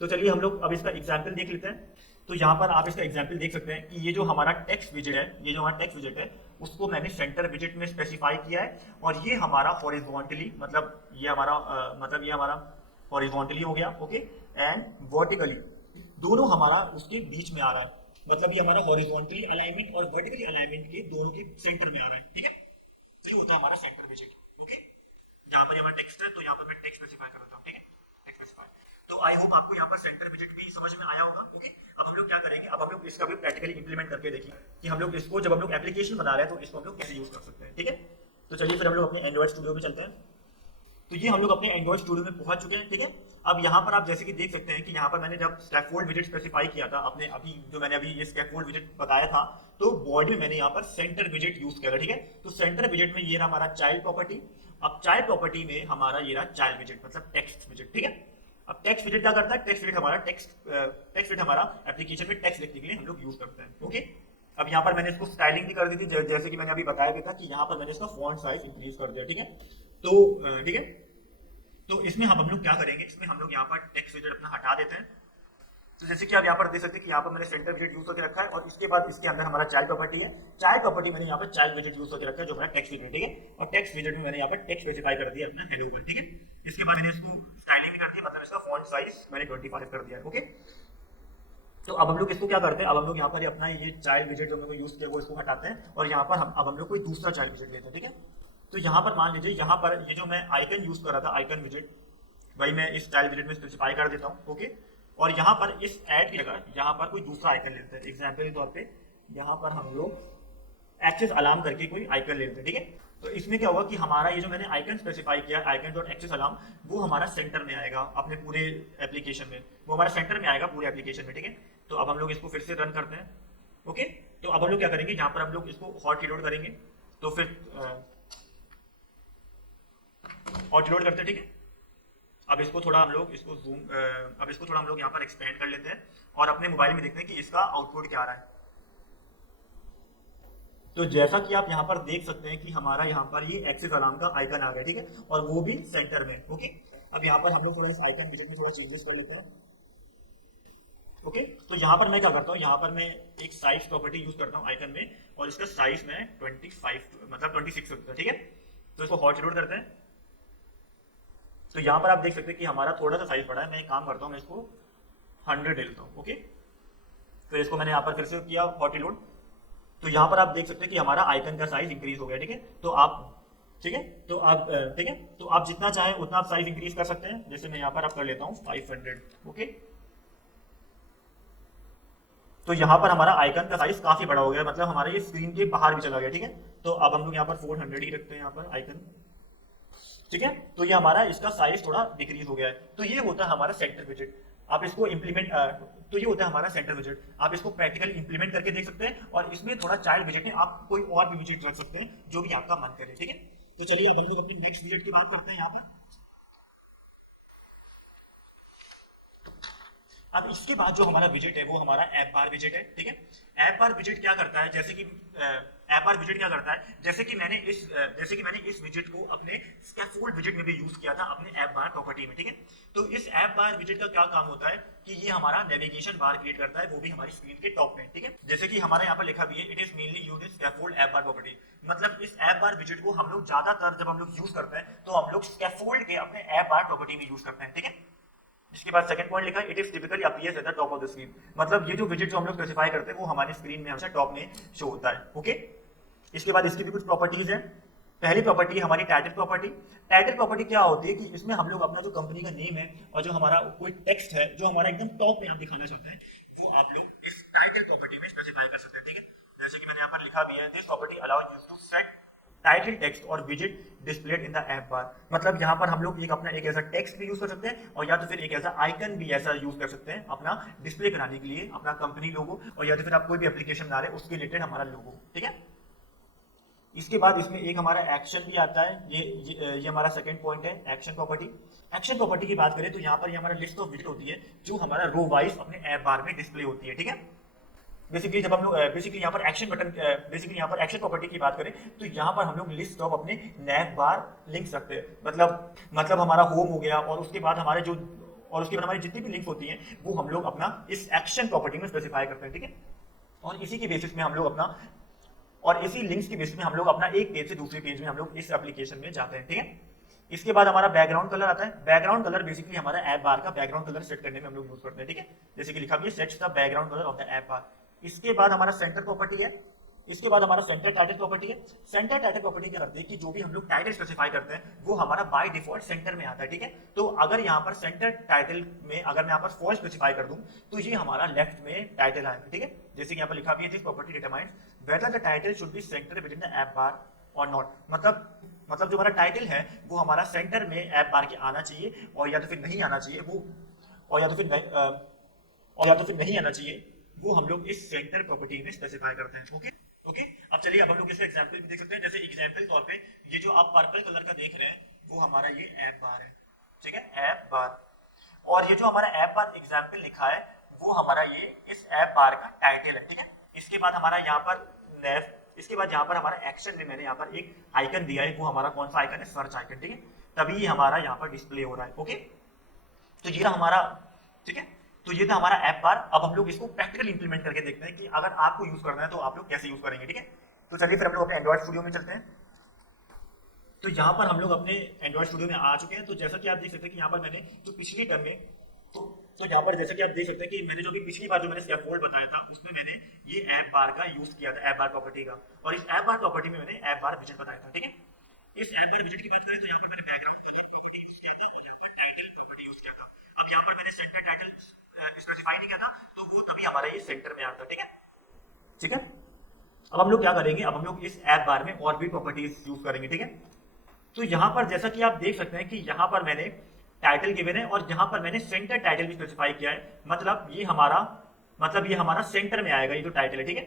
तो चलिए हम लोग अब इसका एग्जाम्पल देख लेते हैं। तो यहाँ पर आप इसका एग्जाम्पल देख सकते हैं कि ये जो हमारा टेक्स्ट विजिट है, ये जो हमारा टेक्स्ट विजिट है उसको मैंने सेंटर विजिट में स्पेसिफाई किया है और ये हमारा हॉरिजॉन्टली मतलब ये हमारा हॉरिजॉन्टली हो गया, ओके, एंड वर्टिकली दोनों हमारा उसके बीच में आ रहा है। मतलब ये हमारा हॉरिजॉन्टली अलाइनमेंट और वर्टिकली अलाइनमेंट के दोनों के सेंटर में आ रहा है, ठीक है। तो ये होता है हमारा सेंटर विजिट, ओके। जहाँ पर हमारा टेक्स्ट है तो यहाँ पर मैं टेक्स्ट स्पेसिफाई कर देता हूँ, ठीक है, टेक्स्ट स्पेसिफाई। तो आई होप आपको यहाँ पर सेंटर विजिट भी समझ में आया होगा। ओके, अब हम लोग क्या करेंगे, अब हम लोग इसका भी प्रैक्टिकली इंप्लीमेंट करके देखेंगे कि हम लोग इसको जब हम लोग एप्लीकेशन बना रहे हैं तो इसको हम लोग कैसे यूज कर सकते हैं। ठीक है, तो चलिए फिर हम लोग अपने एंड्रॉइड स्टूडियो में चलते हैं। तो ये हम लोग अपने एंड्रॉइड स्टूडियो में पहुंच चुके हैं। ठीक है, अब यहाँ पर आप जैसे कि देख सकते हैं कि यहाँ पर मैंने जब स्कैफोल्ड विजिट स्पेसिफाई किया था अपने अभी जो मैंने अभी ये स्कैफोल्ड विजिट बताया था, तो बॉडी में मैंने यहाँ पर सेंटर विजिट यूज किया था। ठीक है, तो सेंटर विजिट में ये रहा हमारा चाइल्ड प्रॉपर्टी। अब चाइल्ड प्रॉपर्टी में हमारा ये रहा चाइल्ड विजिट मतलब टेक्स्ट विजिट। ठीक है, अब टेक्स्ट विजिट क्या करता है, टेक्स्ट विजिट हमारा टेक्स्ट विजिट हमारा एप्लीकेशन में टेक्स्ट लिखने के लिए हम लोग यूज करते हैं। ओके, अब यहाँ पर मैंने इसको स्टाइलिंग भी कर दी थी, जैसे कि मैंने अभी बताया भी था कि यहाँ पर मैंने इसका फॉन्ट साइज इंक्रीज कर दिया। ठीक है, तो ठीक है, तो इसमें हम लोग क्या करेंगे, इसमें हम लोग यहाँ पर टेक्स्ट विजिट अपना हटा देते हैं। तो जैसे कि आप यहाँ पर देख सकते हैं कि यहाँ पर मैंने सेंटर विजिट यूज करके रखा है और इसके बाद इसके अंदर हमारा चाइल्ड प्रॉपर्टी है। चाइल्ड प्रॉपर्टी मैंने यहाँ पर चाइल्ड विजिट यूज करके रखा है जो हमारा टेक्स्ट विजिट। ठीक है, और टेक्स्ट विजिट में मैंने यहाँ पर टेक्स्ट स्पेसिफाई कर दिया अपना हेलो वर्ल्ड। ठीक है, इसके बाद मैंने इसको स्टाइलिंग भी कर दी, मतलब इसका फॉन्ट साइज मैंने 25 कर दिया है। ओके, तो अब हम लोग इसको क्या करते हैं, अब हम लोग यहाँ पर अपना ये चाइल्ड विजिट जो हम लोग यूज किया वो इसको हटाते हैं और यहाँ पर अब हम लोग कोई दूसरा चाइल्ड विजिट लेते हैं। ठीक है, तो यहाँ पर मान लीजिए यहाँ पर ये जो मैं आइकन यूज कर रहा था आइकन विजिट, भाई मैं इस चाइल्ड विजिट में स्पेसिफाई कर देता हूँ। ओके, और यहाँ पर इस ऐड की जगह यहाँ पर कोई दूसरा आइकन लेते हैं। एग्जाम्पल के तौर पे यहाँ पर हम लोग एक्सेस अलार्म करके कोई आइकन लेते हैं। ठीक है, तो इसमें क्या होगा कि हमारा ये जो मैंने आइकन स्पेसिफाई किया आइकन डॉट एक्सेस अलार्म, वो हमारा सेंटर में आएगा अपने पूरे एप्लीकेशन में, वो हमारा सेंटर में आएगा पूरे एप्लीकेशन में। ठीक है, तो अब हम लोग इसको फिर से रन करते हैं। ओके, तो अब हम लोग क्या करेंगे, यहाँ पर हम लोग इसको हॉट रिलोड करेंगे, तो फिर हॉट रिलोड करते हैं। ठीक है, अब इसको थोड़ा हम लोग इसको जूम अब इसको थोड़ा हम लोग यहाँ पर एक्सपेंड कर लेते हैं और अपने मोबाइल में देखते हैं कि इसका आउटपुट क्या आ रहा है। तो जैसा कि आप यहाँ पर देख सकते हैं कि हमारा यहाँ पर ये एक्सेस अलार्म का आइकन आ गया। ठीक है, और वो भी सेंटर में। ओके, अब यहाँ पर हम लोग थोड़ा इस आइकन विजिट में थोड़ा चेंजेस कर लेते हैं। ओके, तो यहाँ पर मैं क्या करता हूँ, यहाँ पर मैं एक साइज प्रॉपर्टी यूज करता हूँ आइकन में और इसका साइज मैं 25 मतलब 26 रखता हूँ। ठीक है, तो इसको हॉट रिलोड करते हैं। तो यहाँ पर आप देख सकते हैं कि हमारा थोड़ा सा साइज बढ़ा है। मैं एक काम करता हूँ, मैं इसको 100 ले लेता हूँ। ओके, तो इसको मैंने यहाँ पर फिर से किया हॉट रिलोड, तो यहाँ पर आप देख सकते हैं कि हमारा आइकन का साइज इंक्रीज हो गया। ठीक है, तो आप ठीक है, तो आप ठीक है, तो आप जितना चाहें उतना आप साइज इंक्रीज कर सकते हैं। जैसे मैं यहाँ पर आप कर लेता हूँ 500। ओके, तो यहाँ पर हमारा आइकन का साइज काफी बड़ा हो गया, मतलब हमारा ये स्क्रीन के बाहर भी चला गया। ठीक है, तो अब हम लोग यहाँ पर 400 ही रखते हैं यहाँ पर आइकन। ठीक है, तो ये हमारा इसका साइज थोड़ा डिक्रीज हो गया है। तो ये होता है हमारा सेंटर विजिट। आप इसको इंप्लीमेंट तो ये होता है हमारा सेंटर विजिट। आप इसको प्रैक्टिकली इंप्लीमेंट करके देख सकते हैं और इसमें थोड़ा चाइल्ड विजिट में आप कोई और भी विजिट रख सकते हैं जो भी आपका मन करे। ठीक है, तो चलिए अब हम लोग अपनी नेक्स्ट विजिट की बात करते हैं यहाँ पर। अब इसके बाद जो हमारा विजिट है वो हमारा ऐप बार विजिट है। ठीक है, ऐप बार विजिट क्या करता है, जैसे कि ऐप बार विजिट क्या करता है, जैसे कि मैंने इस विजिट को अपने स्कैफोल्ड विजिट में भी यूज किया था अपने ऐप बार प्रॉपर्टी में। ठीक है, तो इस ऐप बार विजिट का क्या काम होता है कि ये हमारा नेविगेशन बार क्रिएट करता है, वो भी हमारी स्क्रीन के टॉप में। ठीक है, जैसे कि हमारे यहाँ पर लिखा भी है, it is mainly used in scaffold app bar property, मतलब इस ऐप बार विजिट को हम लोग ज्यादातर जब हम लोग यूज करते हैं तो हम लोग स्कैफोल्ड के अपने ऐप बार प्रॉपर्टी में यूज करते हैं। ठीक है, इसके बाद सेकंड पॉइंट लिखा है, it is typically appears at the top of the screen, मतलब ये जो विजिट जो हम लोग स्पेसिफाई करते हैं वो हमारी स्क्रीन में हमेशा टॉप में शो होता है। ओके, इसके बाद इसकी भी कुछ प्रॉपर्टीज हैं। पहली प्रॉपर्टी है हमारी टाइटल प्रॉपर्टी। टाइटल प्रॉपर्टी क्या होती है कि इसमें हम लोग अपना जो कंपनी का नेम है और जो हमारा कोई टेक्स्ट है जो हमारा एकदम टॉप में आप दिखाना चाहते हैं वो आप लोग इस टाइटल प्रॉपर्टी में स्पेसिफाई कर सकते हैं। ठीक है, जैसे कि मैंने यहाँ पर लिखा भी है, this property allows you to set title text और विजिट displayed in the app bar, मतलब यहाँ पर हम लोग एक अपना एक ऐसा टेक्स्ट भी यूज कर सकते हैं और या तो फिर एक ऐसा आइकन भी ऐसा यूज कर सकते हैं अपना डिस्प्ले कराने के लिए, अपना कंपनी लोगो, और या तो फिर आप कोई भी एप्लीकेशन बना रहे हैं उसके रिलेटेड हमारा लोगो। ठीक है, इसके बाद इसमें एक हमारा एक्शन भी आता है। ये हमारा सेकंड पॉइंट है, एक्शन प्रॉपर्टी। एक्शन प्रॉपर्टी की बात करें तो यहाँ पर ये हमारा लिस्ट ऑफ विजिट होती है जो हमारा रो वाइज अपने ऐप बार में डिस्प्ले होती है। ठीक है, बेसिकली जब हम लोग बेसिकली यहाँ पर एक्शन बटन बेसिकली यहाँ पर एक्शन प्रॉपर्टी की बात करें तो यहाँ पर हम लोग लिस्ट ऑफ अपने नैव बार लिंक्स रखते हैं, मतलब हमारा होम हो गया और उसके बाद हमारे जो और उसके बाद हमारी जितनी भी लिंक्स होती हैं वो हम लोग अपना इस एक्शन प्रॉपर्टी में स्पेसिफाई करते हैं। ठीक है, और इसी की बेसिस में हम लोग अपना और इसी लिंक्स की बेसिस में हम लोग अपना एक पेज से दूसरे पेज में हम लोग इस एप्लीकेशन में जाते हैं। ठीक है, इसके बाद हमारा बैकग्राउंड कलर आता है। बैकग्राउंड कलर बेसिकली हमारा ऐप बार का बैकग्राउंड कलर सेट करने में हम लोग यूज करते हैं। ठीक है, जैसे कि लिखा भी है, sets the background colour of the app bar. इसके बाद हमारा सेंटर प्रॉपर्टी है। इसके बाद हमारा सेंटर टाइटल प्रॉपर्टी है। सेंटर टाइटल प्रॉपर्टी क्या करते हैं कि जो भी हम लोग टाइटल स्पेसिफाई करते हैं वो हमारा बाय डिफॉल्ट सेंटर में आता है, ठीक है। तो अगर यहाँ पर सेंटर टाइटल में अगर मैं यहाँ पर फॉल्स स्पेसिफाई कर दूं तो ये हमारा लेफ्ट में टाइटल आएगा, ठीक है। जैसे कि यहाँ पर लिखा भी है, this property determines whether the title should be centre within the app bar और नॉट। मतलब जो हमारा टाइटल है वो हमारा सेंटर में ऐप बार के आना चाहिए और या तो फिर नहीं आना चाहिए वो, और या तो फिर नहीं आना चाहिए वो हम लोग इस सेंटर प्रॉपर्टी में स्पेसिफाई करते हैं। ओके ओके, अब चलिए अब हम लोग इसका एग्जांपल भी देख सकते हैं। जैसे एग्जांपल तौर पे ये जो आप पर्पल कलर का देख रहे हैं वो हमारा ये ऐप बार है, ठीक है, ऐप बार। और ये जो हमारा ऐप बार एग्जांपल लिखा है वो हमारा ये इस ऐप बार का टाइटल है, ठीक है। इसके बाद हमारा यहाँ पर इसके बाद यहाँ पर हमारा एक्शन में मैंने यहाँ पर एक आइकन दिया है, वो हमारा कौन सा आइकन है, सर्च आइकन, ठीक है। तभी हमारा यहाँ पर डिस्प्ले हो रहा है। ओके, तो ये हमारा, ठीक है, तो ये था हमारा ऐप बार। अब हम लोग इसको प्रैक्टिकल इंप्लीमेंट करके देखते हैं कि अगर आपको यूज करना है तो आप लोग कैसे यूज करेंगे, ठीक है। तो चलिए फिर हम लोग अपने एंड्रॉइड स्टूडियो में चलते हैं। तो यहाँ पर हम लोग अपने एंड्रॉइड स्टूडियो में आ चुके हैं। तो जैसा कि आप देख सकते हैं कि यहाँ पर मैंने जो पिछली टर्म में तो यहाँ पर जैसा कि आप देख सकते हैं कि मैंने जो भी पिछली बार जो मैंने स्कैफोल्ड बताया था उसमें मैंने ये ऐप बार का यूज किया था, ऐप बार प्रॉपर्टी का। और इस ऐप बार प्रॉपर्टी में मैंने ऐप बार विजिट बताया था, ठीक है। इस ऐप बार विजिट की बात करें तो यहाँ पर मैंने बैकग्राउंड कलर प्रॉपर्टी यूज किया था और यहाँ पर टाइटल प्रॉपर्टी यूज किया था। अब यहाँ पर मैंने सेंटर टाइटल स्पेसिफाई नहीं किया था तो वो तभी हमारा ये सेंटर में आता है, ठीक है, ठीक है। अब हम लोग क्या करेंगे, अब हम लोग इस ऐप बार में और भी प्रॉपर्टीज यूज करेंगे, ठीक है। तो यहाँ पर जैसा कि आप देख सकते हैं कि यहाँ पर मैंने टाइटल गिवन है और यहाँ पर मैंने सेंटर टाइटल भी स्पेसिफाई किया है। मतलब ये हमारा सेंटर में आएगा, ये जो टाइटल है, ठीक है,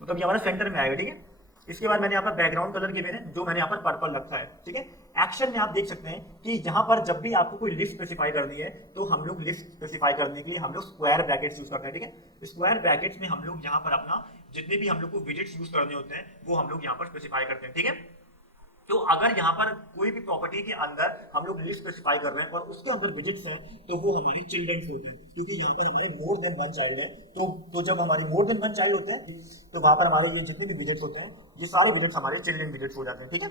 मतलब ये हमारा सेंटर में आएगा, ठीक है। इसके बाद मैंने यहाँ पर बैकग्राउंड कलर गिवन है जो मैंने यहाँ पर पर्पल रखा है, ठीक है। एक्शन में आप देख सकते हैं कि यहाँ पर जब भी आपको कोई लिस्ट स्पेसिफाई करनी है तो हम लोग लिस्ट स्पेसिफाई करने के लिए हम लोग स्क्वायर ब्रैकेट्स यूज करते हैं, ठीक है। स्क्वायर ब्रैकेट्स में हम लोग यहाँ पर अपना जितने भी हम लोग को विजिट्स यूज करने होते हैं वो हम लोग यहाँ पर स्पेसिफाई करते हैं, ठीक है। तो अगर यहाँ पर कोई भी प्रॉपर्टी के अंदर हम लोग लिस्ट स्पेसिफाई कर रहे हैं और उसके अंदर विजिट्स हैं तो वो हमारी चिल्ड्रंस होते हैं, क्योंकि यहाँ पर हमारे मोर देन वन चाइल्ड है। तो जब हमारे मोर देन वन चाइल्ड होते हैं तो वहां पर हमारे ये जितने भी विजिट्स होते हैं ये सारे विजिट्स हमारे चिल्ड्रन विजिट्स हो जाते हैं, ठीक है।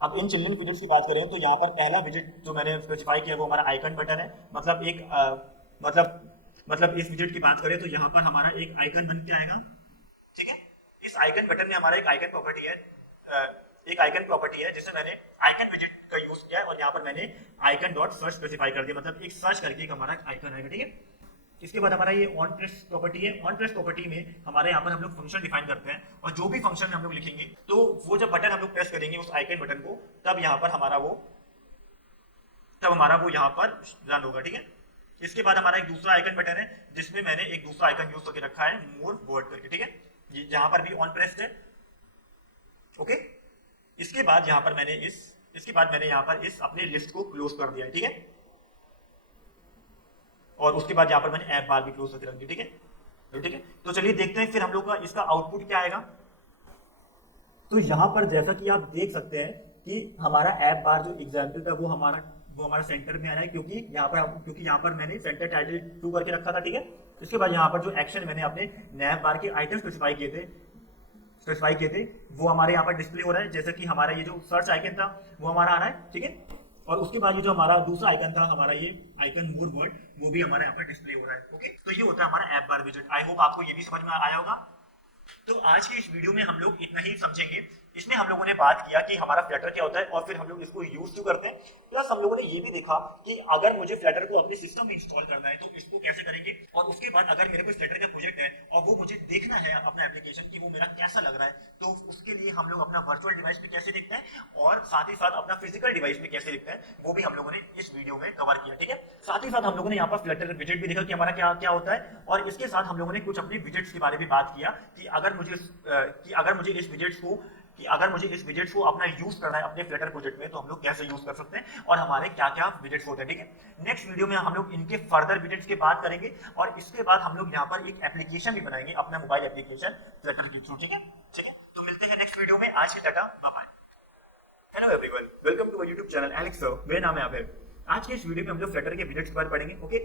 अब इन चिल्ड्रन विजिट्स की बात करें तो यहाँ पर पहला विजिट जो मैंने स्पेसिफाई किया वो हमारा आइकन बटन है। मतलब एक मतलब इस विजिट की बात करें तो यहाँ पर हमारा एक आइकन बन के आएगा, ठीक है। इस आइकन बटन में हमारा एक आइकन प्रॉपर्टी है जिसमें मैंने आइकन विजिट का यूज किया है और यहाँ पर मैंने आइकन डॉट सर्च स्पेसिफाई कर दिया, मतलब एक सर्च करके एक हमारा आइकन आएगा, ठीक है। इसके बाद हमारा ये ऑन प्रेस प्रॉपर्टी है। ऑन प्रेस प्रॉपर्टी में हमारे यहाँ पर हम लोग फंक्शन डिफाइन करते हैं और जो भी फंक्शन हम लोग लिखेंगे तो वो जब बटन हम लोग प्रेस करेंगे उस आइकन बटन को तब हमारा वो यहाँ पर रन होगा, ठीक है। इसके बाद हमारा एक दूसरा आइकन बटन है जिसमें मैंने एक दूसरा आइकन यूज करके रखा है मोर वर्ड करके, ठीक है, जहां पर भी ऑन प्रेस्ड है। ओके, इसके बाद यहाँ पर मैंने यहाँ पर इस अपने लिस्ट को क्लोज कर दिया है, ठीक है। और उसके बाद यहाँ पर मैंने ऐप बार भी क्लोज करके रख दी, ठीक है, ठीक है। तो चलिए देखते हैं फिर हम लोग का इसका आउटपुट क्या आएगा। तो यहाँ पर जैसा कि आप देख सकते हैं कि हमारा ऐप बार जो एग्जाम्पल था वो हमारा सेंटर में आ रहा है, क्योंकि यहाँ पर मैंने सेंटर टाइटल 2 करके रखा था, ठीक है। इसके बाद यहाँ पर जो एक्शन मैंने अपने नैप बार के आइटम स्पेसिफाई किए थे वो हमारे यहाँ पर डिस्प्ले हो रहा है। जैसे कि हमारा ये जो सर्च आइकन था वो हमारा आ रहा है, ठीक है। और उसके बाद ये जो हमारा दूसरा आइकन था, हमारा ये आइकन मोर वर्ड, वो भी हमारे यहाँ पर डिस्प्ले हो रहा है। ओके, तो ये होता है हमारा ऐप बार विजिट। आई होप आपको ये भी समझ में आया होगा। तो आज की इस वीडियो में हम लोग इतना ही समझेंगे। इसमें हम लोगों ने बात किया कि हमारा फ्लटर क्या होता है और फिर हम लोग इसको यूज क्यों करते हैं। प्लस हम लोगों ने ये भी देखा कि अगर मुझे फ्लटर को अपने सिस्टम में इंस्टॉल करना है तो इसको कैसे करेंगे, और उसके बाद अगर मेरे को फ्लटर का प्रोजेक्ट है और वो मुझे देखना है अपना एप्लीकेशन कि वो मेरा कैसा लग रहा है, तो उसके लिए हम लोग अपना वर्चुअल डिवाइस में कैसे दिखता है और साथ ही साथ अपना फिजिकल डिवाइस में कैसे दिखता है, वो भी हम लोगों ने इस वीडियो में कवर किया, ठीक है। साथ ही साथ हम लोगों ने यहाँ पर फ्लटर विजिट भी देखा कि हमारा क्या क्या होता है, और इसके साथ हम लोगों ने कुछ अपने विजिट्स के बारे में बात किया कि अगर मुझे इस विजिट्स को अपना यूज करना है अपने फ्लटर प्रोजेक्ट में तो हम लोग कैसे यूज कर सकते हैं और हमारे क्या क्या विजिट्स होते हैं, ठीक है। नेक्स्ट वीडियो में हम लोग इनके फर्दर विजिट्स की बात करेंगे और इसके बाद हम लोग यहाँ पर एक एप्लीकेशन भी बनाएंगे, अपना मोबाइल एप्लीकेशन फ्लटर के थ्रू, ठीक है, ठीक है। तो मिलते हैं नेक्स्ट वीडियो में। आज की टाटा, bye bye. Hello everyone, welcome to my YouTube channel Alex sir, मेरा नाम है अभय। आज के इस वीडियो में हम लोग फ्लटर के विजिट्स के बारे में पढ़ेंगे। ओके,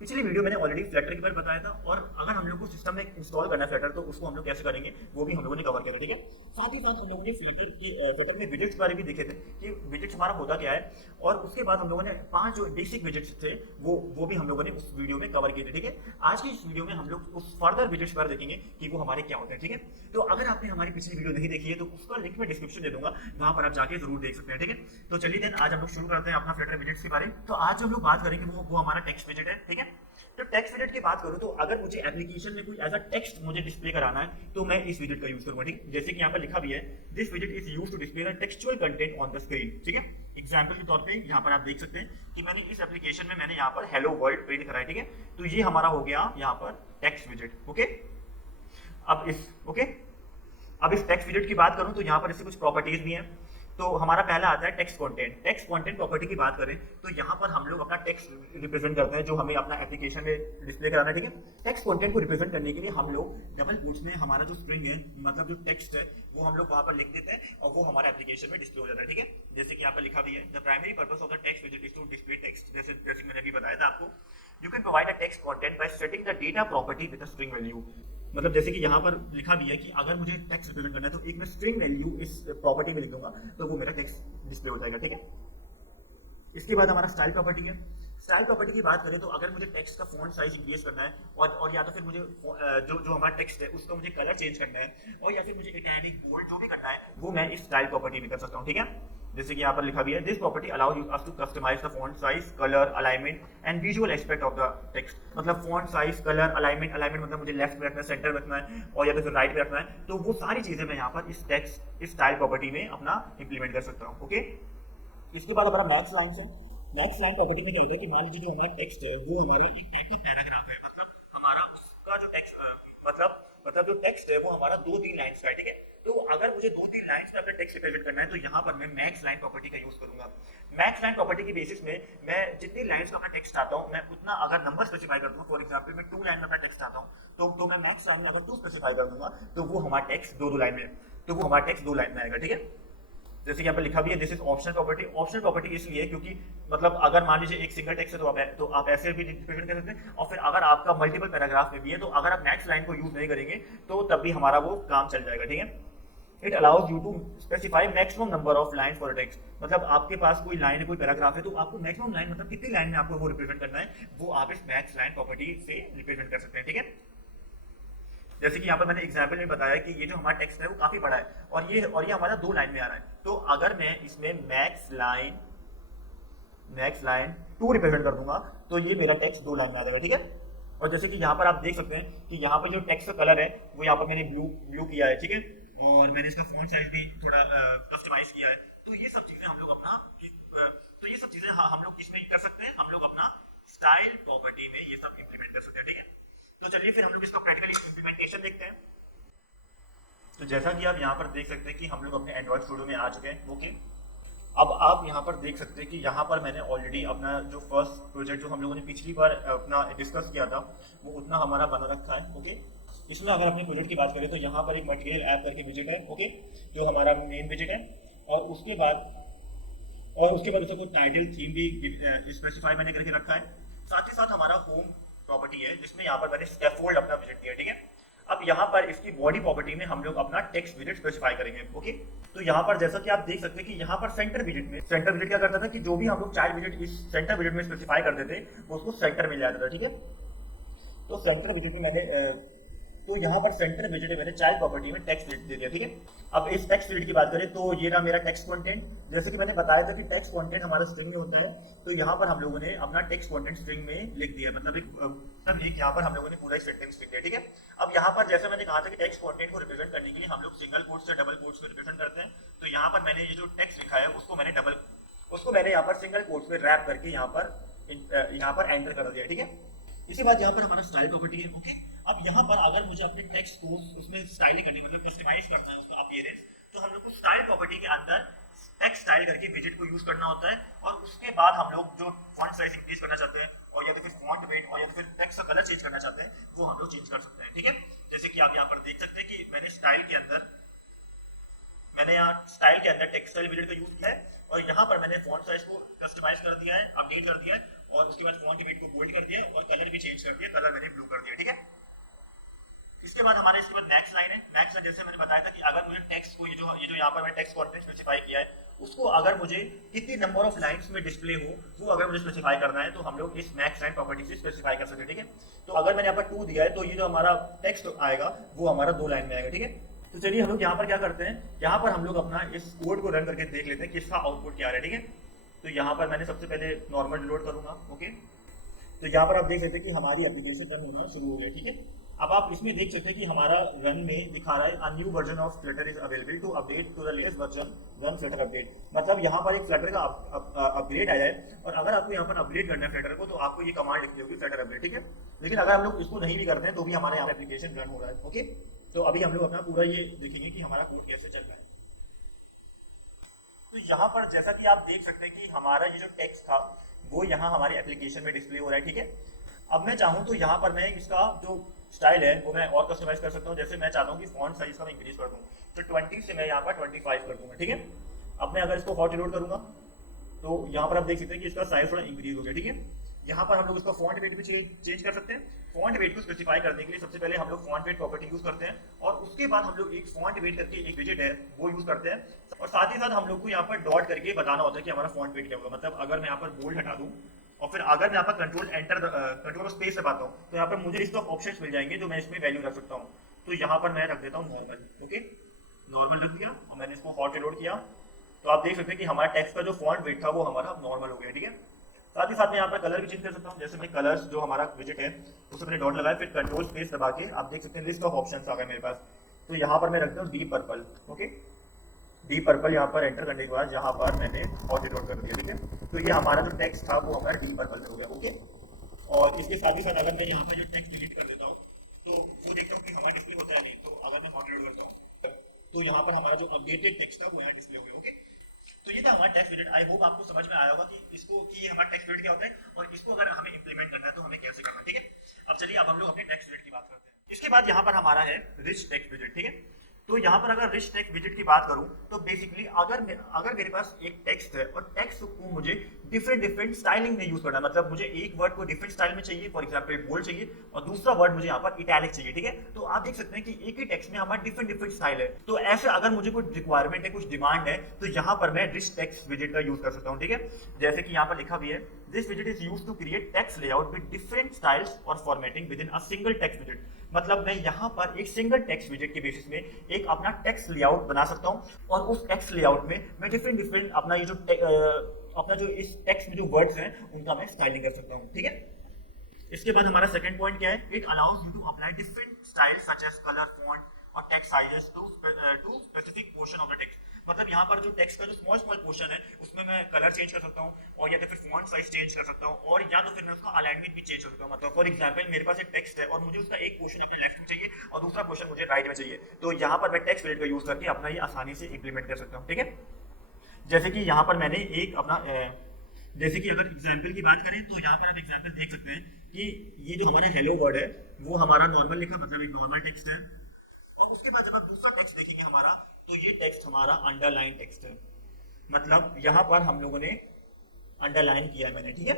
पिछली वीडियो मैंने ऑलरेडी फ्लटर के बारे में बताया था, और अगर हम लोग को सिस्टम में इंस्टॉल करना है फ्लटर तो उसको हम लोग कैसे करेंगे वो भी हम लोगों ने कवर किया, ठीक है। साथ ही साथ हम लोगों ने फ्लटर में विजेट्स बारे भी देखे थे कि विजेट्स हमारा होता क्या है, और उसके बाद हम लोगों ने 5 जो बेसिक विजेट्स थे वो भी हम लोगों ने उस वीडियो में कवर किए थे, ठीक है। आज की इस वीडियो में हम लोग उस फर्दर विजेट्स पर देखेंगे कि वो हमारे क्या होते हैं, ठीक है। तो अगर आपने हमारी पिछली वीडियो नहीं देखी है तो उसका लिंक मैं डिस्क्रिप्शन दे दूंगा, वहां पर आप जाके जरूर देख सकते हैं, ठीक है। तो चलिए देन आज हम लोग शुरू करते हैं अपना फ्लटर विजेट्स के बारे में। तो आज हम लोग बात करेंगे वो हमारा टेक्स्ट विजेट है, ठीक है। तो टेक्स्ट विजेट की बात करूं तो अगर मुझे एप्लीकेशन में कोई ऐसा टेक्स्ट मुझे डिस्प्ले कराना है तो मैं इस विजेट का यूज करूंगा, ठीक। जैसे कि यहाँ पर लिखा भी है, दिस विजेट is used to display the textual content on the screen, ठीक है। एग्जांपल के तौर पे यहाँ पर आप देख सकते हैं कि मैंने इस एप्लीकेशन में मैंने यहाँ पर हेलो वर्ल्ड प्रिंट करा है, ठीक है। तो ये हमारा हो गया यहाँ पर टेक्स्ट विजेट, ओके। अब इस टेक्स्ट विजेट की बात करूं तो यहाँ पर इससे कुछ प्रॉपर्टीज भी हैं। तो हमारा पहला आता है text content. Text content property की बात करें तो यहाँ पर हम लोग अपना टेक्स्ट रिप्रेजेंट करते हैं जो हमें अपना एप्लीकेशन में डिस्प्ले कराना है, ठीक है। टेक्स्ट कंटेंट को रिप्रेजेंट करने के लिए हम लोग डबल कोट्स में हमारा जो स्ट्रिंग है, मतलब जो टेक्स्ट है, वो हम लोग वहां पर लिख देते हैं और वो हमारे एप्लीकेशन में डिस्प्ले हो जाता है, ठीक है। जैसे कि यहाँ पर लिखा भी है, the primary purpose of the text विजेट इज टू डिस्प्ले टेक्स्ट, जैसे मैंने अभी बताया था आपको। You can provide a text content by setting the data property with a string value. मतलब जैसे कि यहाँ पर लिखा भी है कि अगर मुझे टेक्स्ट रिप्रेजेंट करना है तो एक मैं स्ट्रिंग वैल्यू इस प्रॉपर्टी में लिख दूंगा तो वो मेरा टेक्स्ट डिस्प्ले हो जाएगा, ठीक है। इसके बाद हमारा स्टाइल प्रॉपर्टी है। स्टाइल प्रॉपर्टी की बात करें तो अगर मुझे टेक्स्ट का फॉन्ट साइज इंक्रीज करना है और या तो फिर मुझे जो हमारा टेक्स्ट है उसका मुझे कलर चेंज करना है, और या फिर मुझे इटैलिक बोल्ड जो भी करना है वो मैं इस स्टाइल प्रॉपर्टी में कर सकता हूँ, ठीक है। जैसे कि यहाँ पर लिखा भी है, this property allow you us to customise the font size, colour, alignment and visual aspect of the text. मतलब फॉन्ट साइज, कलर, अलाइनमेंट मतलब मुझे लेफ्ट में रखना है, सेंटर में रखना है, और या तो फिर राइट में रखना है। तो वो सारी चीजें मैं यहाँ पर इस स्टाइल प्रॉपर्टी में अपना इंप्लीमेंट कर सकता हूँ, ओके। इसके बाद हमारा मैक्स लाइन है। मैक्स लाइन प्रॉपर्टी में क्या होता है कि मान लीजिए जो हमारा टेक्स्ट है वो हमारा एक टाइप का पैराग्राफ है, मतलब हमारा उसका जो टेक्स्ट मतलब जो टेक्स्ट है वो हमारा 2-3 लाइन्स का है, ठीक है। तो अगर मुझे 2-3 लाइन्स में अपना टेक्स्ट रिप्रेजेंट करना है तो यहाँ पर मैं मैक्स लाइन प्रॉपर्टी का यूज करूंगा। मैक्स लाइन प्रॉपर्टी की बेसिस में मैं जितनी लाइन्स का अपना टेक्स्ट चाहता हूँ मैं उतना अगर नंबर स्पेसिफाई कर दूँ, फॉर एग्जाम्पल मैं 2 लाइन में अपना टेक्स्ट चाहता हूँ तो मैं मैक्स लाइन में अगर 2 स्पेसिफाई कर दूंगा तो वो हमारा टेक्स्ट 2 लाइन में, तो वो हमारा टेक्स्ट 2 लाइन में आएगा, ठीक है। जैसे कि यहाँ पर लिखा भी है, this is optional property. Optional property इसलिए क्योंकि मतलब अगर मान लीजिए एक सिंगल टेक्स्ट है तो आप ऐसे भी रिप्रेजेंट कर सकते हैं, और फिर अगर आपका मल्टीपल पैराग्राफ में भी है तो अगर आप मैक्स लाइन को यूज नहीं करेंगे तो तब भी हमारा वो काम चल जाएगा, ठीक है। It allows you to specify maximum number of line for text. मतलब आपके पास कोई लाइन है, कोई पैराग्राफ है, तो आपको मैक्सिमम लाइन मतलब कितनी लाइन में आपको वो रिप्रेजेंट करना है वो आप इस मैक्स लाइन प्रॉपर्टी से रिप्रेजेंट कर सकते हैं, ठीक है। जैसे कि यहाँ पर मैंने एग्जाम्पल में बताया कि ये जो हमारा टेक्स्ट है वो काफी बड़ा है और ये हमारा 2 लाइन में आ रहा है। तो अगर मैं इसमें मैक्स लाइन 2 रिप्रेजेंट कर दूंगा तो ये मेरा टेक्स्ट 2 लाइन में आ जाएगा, ठीक है। और जैसे कि यहाँ पर आप देख सकते हैं कि यहाँ पर जो टेक्स्ट का कलर है वो यहाँ पर मैंने ब्लू किया है, ठीक है। और मैंने इसका फॉन्ट साइज भी थोड़ा कस्टमाइज किया है। तो ये सब चीजें हम लोग हम लोग किसमें कर सकते हैं, हम लोग अपना स्टाइल प्रॉपर्टी में ये सब इंप्लीमेंट कर सकते हैं, ठीक है। तो चलिए फिर हम लोग इसका प्रैक्टिकल इंप्लीमेंटेशन देखते हैं। तो जैसा कि आप यहाँ पर देख सकते हैं कि हम लोग अपने एंड्रॉइड स्टूडियो में आ चुके हैं, ओके। अब आप यहाँ पर देख सकते हैं कि यहाँ पर मैंने ऑलरेडी अपना जो फर्स्ट प्रोजेक्ट जो हम लोगों ने पिछली बार अपना डिस्कस किया था वो उतना हमारा बना रखा है, ओके। इसमें अगर अपने प्रोजेक्ट की बात करें तो यहाँ पर एक मटेरियल ऐप करके विजिट है, ओके, जो हमारा मेन विजिट है। और उसके बाद उसका कोई टाइटल थीम भी स्पेसिफाई मैंने करके रखा है। साथ ही साथ हमारा होम प्रॉपर्टी है जिसमें यहाँ पर मैंने स्कैफोल्ड अपना विजिट दिया, ठीक है। अब यहाँ पर इसकी बॉडी प्रॉपर्टी में हम लोग अपना टेक्स्ट विजिट स्पेसिफाई करेंगे, ओके। तो यहाँ पर जैसा कि आप देख सकते हैं कि यहाँ पर सेंटर विजिट क्या करता था कि जो भी हम लोग चाइल्ड विजिट इस सेंटर विजिट में स्पेसिफाई कर देते वो उसको सेंटर में ले आता था, ठीक है। तो सेंटर विजिट में यहाँ पर सेंटर विजिट मैंने चाइल्ड प्रॉपर्टी में टेक्स्ट विजिट दे दिया, ठीक है। अब इस टेक्स्ट विजिट की बात करें तो ये रहा मेरा टेक्स्ट कंटेंट। जैसे कि मैंने बताया था कि टेक्स्ट कंटेंट हमारा स्ट्रिंग में होता है, तो यहाँ पर हम लोगों ने अपना टेक्स्ट कंटेंट स्ट्रिंग में लिख दिया, मतलब एक यहाँ पर हम लोगों ने पूरा सेंटेंस लिख दिया, ठीक है। अब यहाँ पर जैसे मैंने कहा था कि टेक्स्ट कंटेंट को रिप्रेजेंट करने के लिए हम लोग सिंगल कोट्स से डबल कोट्स में रिप्रेजेंट करते हैं। तो यहाँ पर मैंने ये जो टेक्स्ट लिखा है उसको मैंने यहाँ पर सिंगल कोट्स में रैप करके यहाँ पर एंटर कर दिया, ठीक है। इसके बाद यहाँ पर हमारा स्टाइल प्रॉपर्टी है, ओके। अब यहाँ पर अगर मुझे अपने टेक्स्ट को उसमें स्टाइलिंग करनी मतलब कस्टमाइज करना है उसका अपीयरेंस, तो हम लोग को स्टाइल प्रॉपर्टी के अंदर टेक्स्ट स्टाइल करके विजिट को यूज करना होता है। और उसके बाद हम लोग जो फॉन्ट साइज इंक्रीज करना चाहते हैं और या तो फिर फॉन्ट वेट और या तो फिर टेक्स्ट का कलर चेंज करना चाहते हैं वो हम लोग चेंज कर सकते हैं, ठीक है। जैसे कि आप यहाँ पर देख सकते हैं कि मैंने यहाँ स्टाइल के अंदर टेक्स्ट स्टाइल विजिट का यूज किया है और यहाँ पर मैंने फॉन्ट साइज को कस्टमाइज कर दिया है, अपडेट कर दिया है और उसके बाद फॉन्ट के वेट को बोल्ड कर दिया और कलर भी चेंज कर दिया, कलर मैंने ब्लू कर दिया, ठीक है। इसके बाद हमारे इसके बाद नेक्स्ट लाइन है। नेक्स्ट लाइन जैसे मैंने बताया था कि अगर मुझे टेक्स्ट को ये जो यहाँ पर मैंने टेक्स्ट कंटेंट स्पेसिफाई किया है उसको अगर मुझे कितनी नंबर ऑफ लाइंस में डिस्प्ले हो वो अगर मुझे स्पेसिफाई करना है तो हम लोग इस मैक्स लाइन प्रॉपर्टी से स्पेसिफाई कर सकते हैं, ठीक है। तो अगर मैंने यहाँ पर 2 दिया है तो ये जो हमारा टेक्स्ट आएगा वो हमारा 2 लाइन में आएगा, ठीक है। तो चलिए हम लोग यहाँ पर क्या करते हैं, यहाँ पर हम लोग अपना इस कोड को रन करके देख लेते हैं कि इसका आउटपुट क्या है, ठीक है। तो यहाँ पर मैंने सबसे पहले नॉर्मल लोड करूंगा, ओके। तो यहाँ पर आप देख सकते हैं कि हमारी एप्लीकेशन रन होना शुरू हो गया, ठीक है। अब आप इसमें देख सकते हैं कि हमारा रन में दिखा रहा है a new version of Flutter is available to update to the latest version run Flutter update. मतलब यहाँ पर एक फ्लटर का अपग्रेड आया है और अगर आपको यहाँ पर अपडेट करना है फ्लटर को तो आपको ये कमांड लिखनी होगी फ्लटर अपडेट, ठीक है। लेकिन अगर हम लोग इसको नहीं भी करते हैं तो भी हमारे यहाँ एप्लीकेशन रन हो रहा है, ओके। तो अभी हम लोग अपना पूरा ये देखेंगे कि हमारा कोड कैसे चल रहा है। तो यहाँ पर जैसा कि आप देख सकते हैं कि हमारा ये जो टेक्स्ट था वो यहाँ हमारे एप्लीकेशन में डिस्प्ले हो रहा है, ठीक है। अब मैं चाहूँ तो यहाँ पर मैं इसका जो स्टाइल है वो मैं और कस्टमाइज कर सकता हूँ। जैसे मैं चाहता हूँ कि फॉन्ट साइज का मैं इंक्रीज कर दूँ तो 20 से मैं यहाँ पर 25 कर दूंगा, ठीक है। अब मैं अगर इसको हॉट रिलोड करूंगा तो यहाँ पर आप देख सकते हैं कि इसका साइज थोड़ा इंक्रीज हो गया, ठीक है। यहाँ पर हम लोग इसका फॉन्ट वेट भी चेंज कर सकते हैं। फॉन्ट वेट को स्पेसिफाई करने के लिए सबसे पहले हम लोग फॉन्ट वेट प्रॉपर्टी यूज करते हैं और उसके बाद हम लोग एक फॉन्ट वेट करके एक विजेट है वो यूज करते हैं और साथ ही साथ हम लोग को यहाँ पर डॉट करके बताना होता है कि हमारा फॉन्ट वेट क्या होगा। मतलब अगर मैं यहाँ पर बोल्ड हटा दूं और फिर अगर मैं यहाँ पर कंट्रोल स्पेस से पाता हूँ तो यहाँ पर मुझे लिस्ट ऑफ ऑप्शंस मिल जाएंगे जो मैं इसमें वैल्यू रख सकता हूँ। तो यहाँ पर मैं रख देता हूँ नॉर्मल, ओके। नॉर्मल रख दिया और मैंने इसको हॉट रिलोड किया तो आप देख सकते हैं कि हमारा टेक्स्ट का जो फॉन्ट वेट था वो हमारा नॉर्मल हो गया, ठीक है। साथ ही साथ मैं यहाँ पर कलर भी चेंज कर सकता हूँ। जैसे मैं कलर्स जो हमारा विजेट है उसमें मैंने डॉट लगाया, फिर कंट्रोल स्पेस दबा के आप देख सकते हैं लिस्ट ऑफ ऑप्शंस आ गए मेरे पास। तो यहाँ पर मैं रखता हूँ deep purple, okay. Deep purple यहाँ पर एंटर करने के बाद यहाँ पर मैंने हॉट रिलोड कर दिया, ठीक है। तो ये हमारा जो टेक्स्ट था वो हमारा डीप पर्पल हो गया, ओके। और इसके साथ ही साथ अगर मैं यहाँ पर जो टेक्स्ट डिलीट कर देता हूँ तो वो देखता हूँ कि हमारा डिस्प्ले होता है नहीं। तो अगर मैं हॉट रिलोड करता हूँ तो यहाँ पर हमारा जो अपडेटेड टेक्स्ट था वो यहाँ डिस्प्ले हो गया, ओके। तो ये था हमारा टेक्स्ट विजेट। आई होप आपको समझ में आया होगा कि इसको कि हमारा टेक्स्ट विजेट क्या होता है और इसको अगर हमें इंप्लीमेंट करना है तो हमें कैसे करना है, ठीक है। अब चलिए अब हम लोग अपने टेक्स्ट विजेट की बात करते हैं। इसके बाद यहाँ पर हमारा है रिच टेक्स्ट विजेट, ठीक है। तो यहाँ पर अगर रिच टेक्स्ट विजेट की बात करूं तो बेसिकली अगर मेरे पास एक टेक्स्ट है और टेक्स्ट को मुझे डिफरेंट स्टाइलिंग में यूज करना है। मतलब मुझे एक वर्ड को डिफरेंट स्टाइल में चाहिए, फॉर एग्जांपल बोल्ड चाहिए और दूसरा वर्ड मुझे यहाँ पर इटैलिक चाहिए, ठीक है। तो आप देख सकते हैं कि एक ही टेक्स्ट में हमारा डिफरेंट स्टाइल है। तो ऐसे अगर मुझे कुछ रिक्वायरमेंट है, कुछ डिमांड है तो यहाँ पर मैं रिच टेक्स्ट विजेट का यूज कर सकता हूँ, ठीक है। जैसे कि यहाँ पर लिखा भी है दिस विजेट is used to create text layout with different styles और formatting within a single text विजेट। मतलब मैं यहाँ पर एक सिंगल टेक्स्ट विजेट के बेसिस में एक अपना टेक्स्ट लेआउट बना सकता हूँ और उस टेक्स्ट लेआउट में मैं डिफरेंट अपना ये जो अपना जो इस टेक्स्ट में जो वर्ड्स हैं उनका मैं स्टाइलिंग कर सकता हूँ, ठीक है। इसके बाद हमारा सेकंड पॉइंट क्या है, it allows you to apply different styles such as colour, font और text sizes to specific portion of the text. मतलब यहाँ पर जो टेक्स्ट का जो स्मॉल पोर्शन है उसमें मैं कलर चेंज कर सकता हूँ और या तो फिर फॉन्ट साइज चेंज कर सकता हूँ और या तो फिर मैं उसका अलाइनमेंट भी चेंज कर सकता हूँ। मतलब फॉर एग्जांपल मेरे पास एक टेक्स्ट है और मुझे उसका एक पोर्शन अपने लेफ्ट में चाहिए और दूसरा पोर्शन मुझे राइट में चाहिए। तो यहाँ पर मैं टेक्स्ट विजेट का यूज करके अपना ये आसानी से इंप्लीमेंट कर सकता हूँ, ठीक है। जैसे कि यहाँ पर मैंने एक अपना जैसे कि अगर एग्जाम्पल की बात करें तो यहाँ पर आप एग्जाम्पल देख सकते हैं कि ये जो हमारा हेलो वर्ड है वो हमारा नॉर्मल लिखा, मतलब एक नॉर्मल टेक्स्ट है। और उसके बाद जब आप दूसरा टेक्स्ट देखेंगे हमारा तो ये टेक्स्ट हमारा अंडरलाइन टेक्स्ट है। मतलब यहाँ पर हम लोगों ने अंडरलाइन किया है मैंने, ठीक है।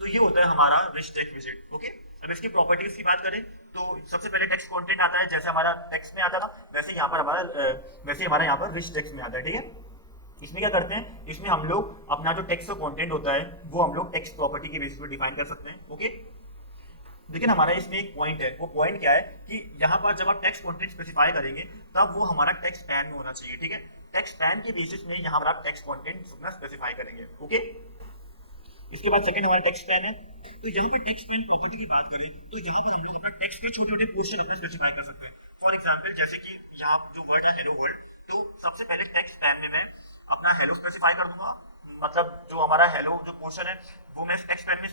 तो ये होता है हमारा रिच टेक्स्ट विजेट, ओके। अब इसकी प्रॉपर्टीज की बात करें तो सबसे पहले टेक्स्ट कंटेंट आता है, जैसे हमारा टेक्स्ट में आता था वैसे यहाँ पर हमारा यहाँ पर रिच टेक्स्ट में आता है, ठीक है। इसमें क्या करते हैं, इसमें हम लोग अपना जो टेक्स्ट का कंटेंट होता है वो हम लोग टेक्स्ट प्रॉपर्टी के बेसिस पे डिफाइन कर सकते हैं, ओके। लेकिन हमारा इसमें एक पॉइंट है, वो पॉइंट क्या है कि यहाँ पर जब आप टेक्स्ट कंटेंट स्पेसिफाई करेंगे तब वो हमारा टेक्स्ट पैन में होना चाहिए, ठीक है। टेक्स्ट पैन के बेसिस में यहाँ पर आप टेक्स्ट कंटेंट अपना स्पेसिफाई करेंगे, ओके। इसके बाद सेकंड हमारा टेक्स्ट पैन है। तो यहाँ पे टेक्स्ट पैन प्रॉपर्टी की बात करें तो यहाँ पर हम लोग अपना टेक्स्ट के छोटे-छोटे पोर्शन अपने स्पेसिफाई कर सकते हैं। फॉर एग्जांपल जैसे कि यहाँ जो वर्ड है हेलो वर्ल्ड, तो सबसे पहले टेक्स्ट पैन में मैं अपना हेलो स्पेसिफाई कर दूंगा। मतलब जो हमारा हेलो जो पोर्शन है वो मैं टेक्स्ट पैन में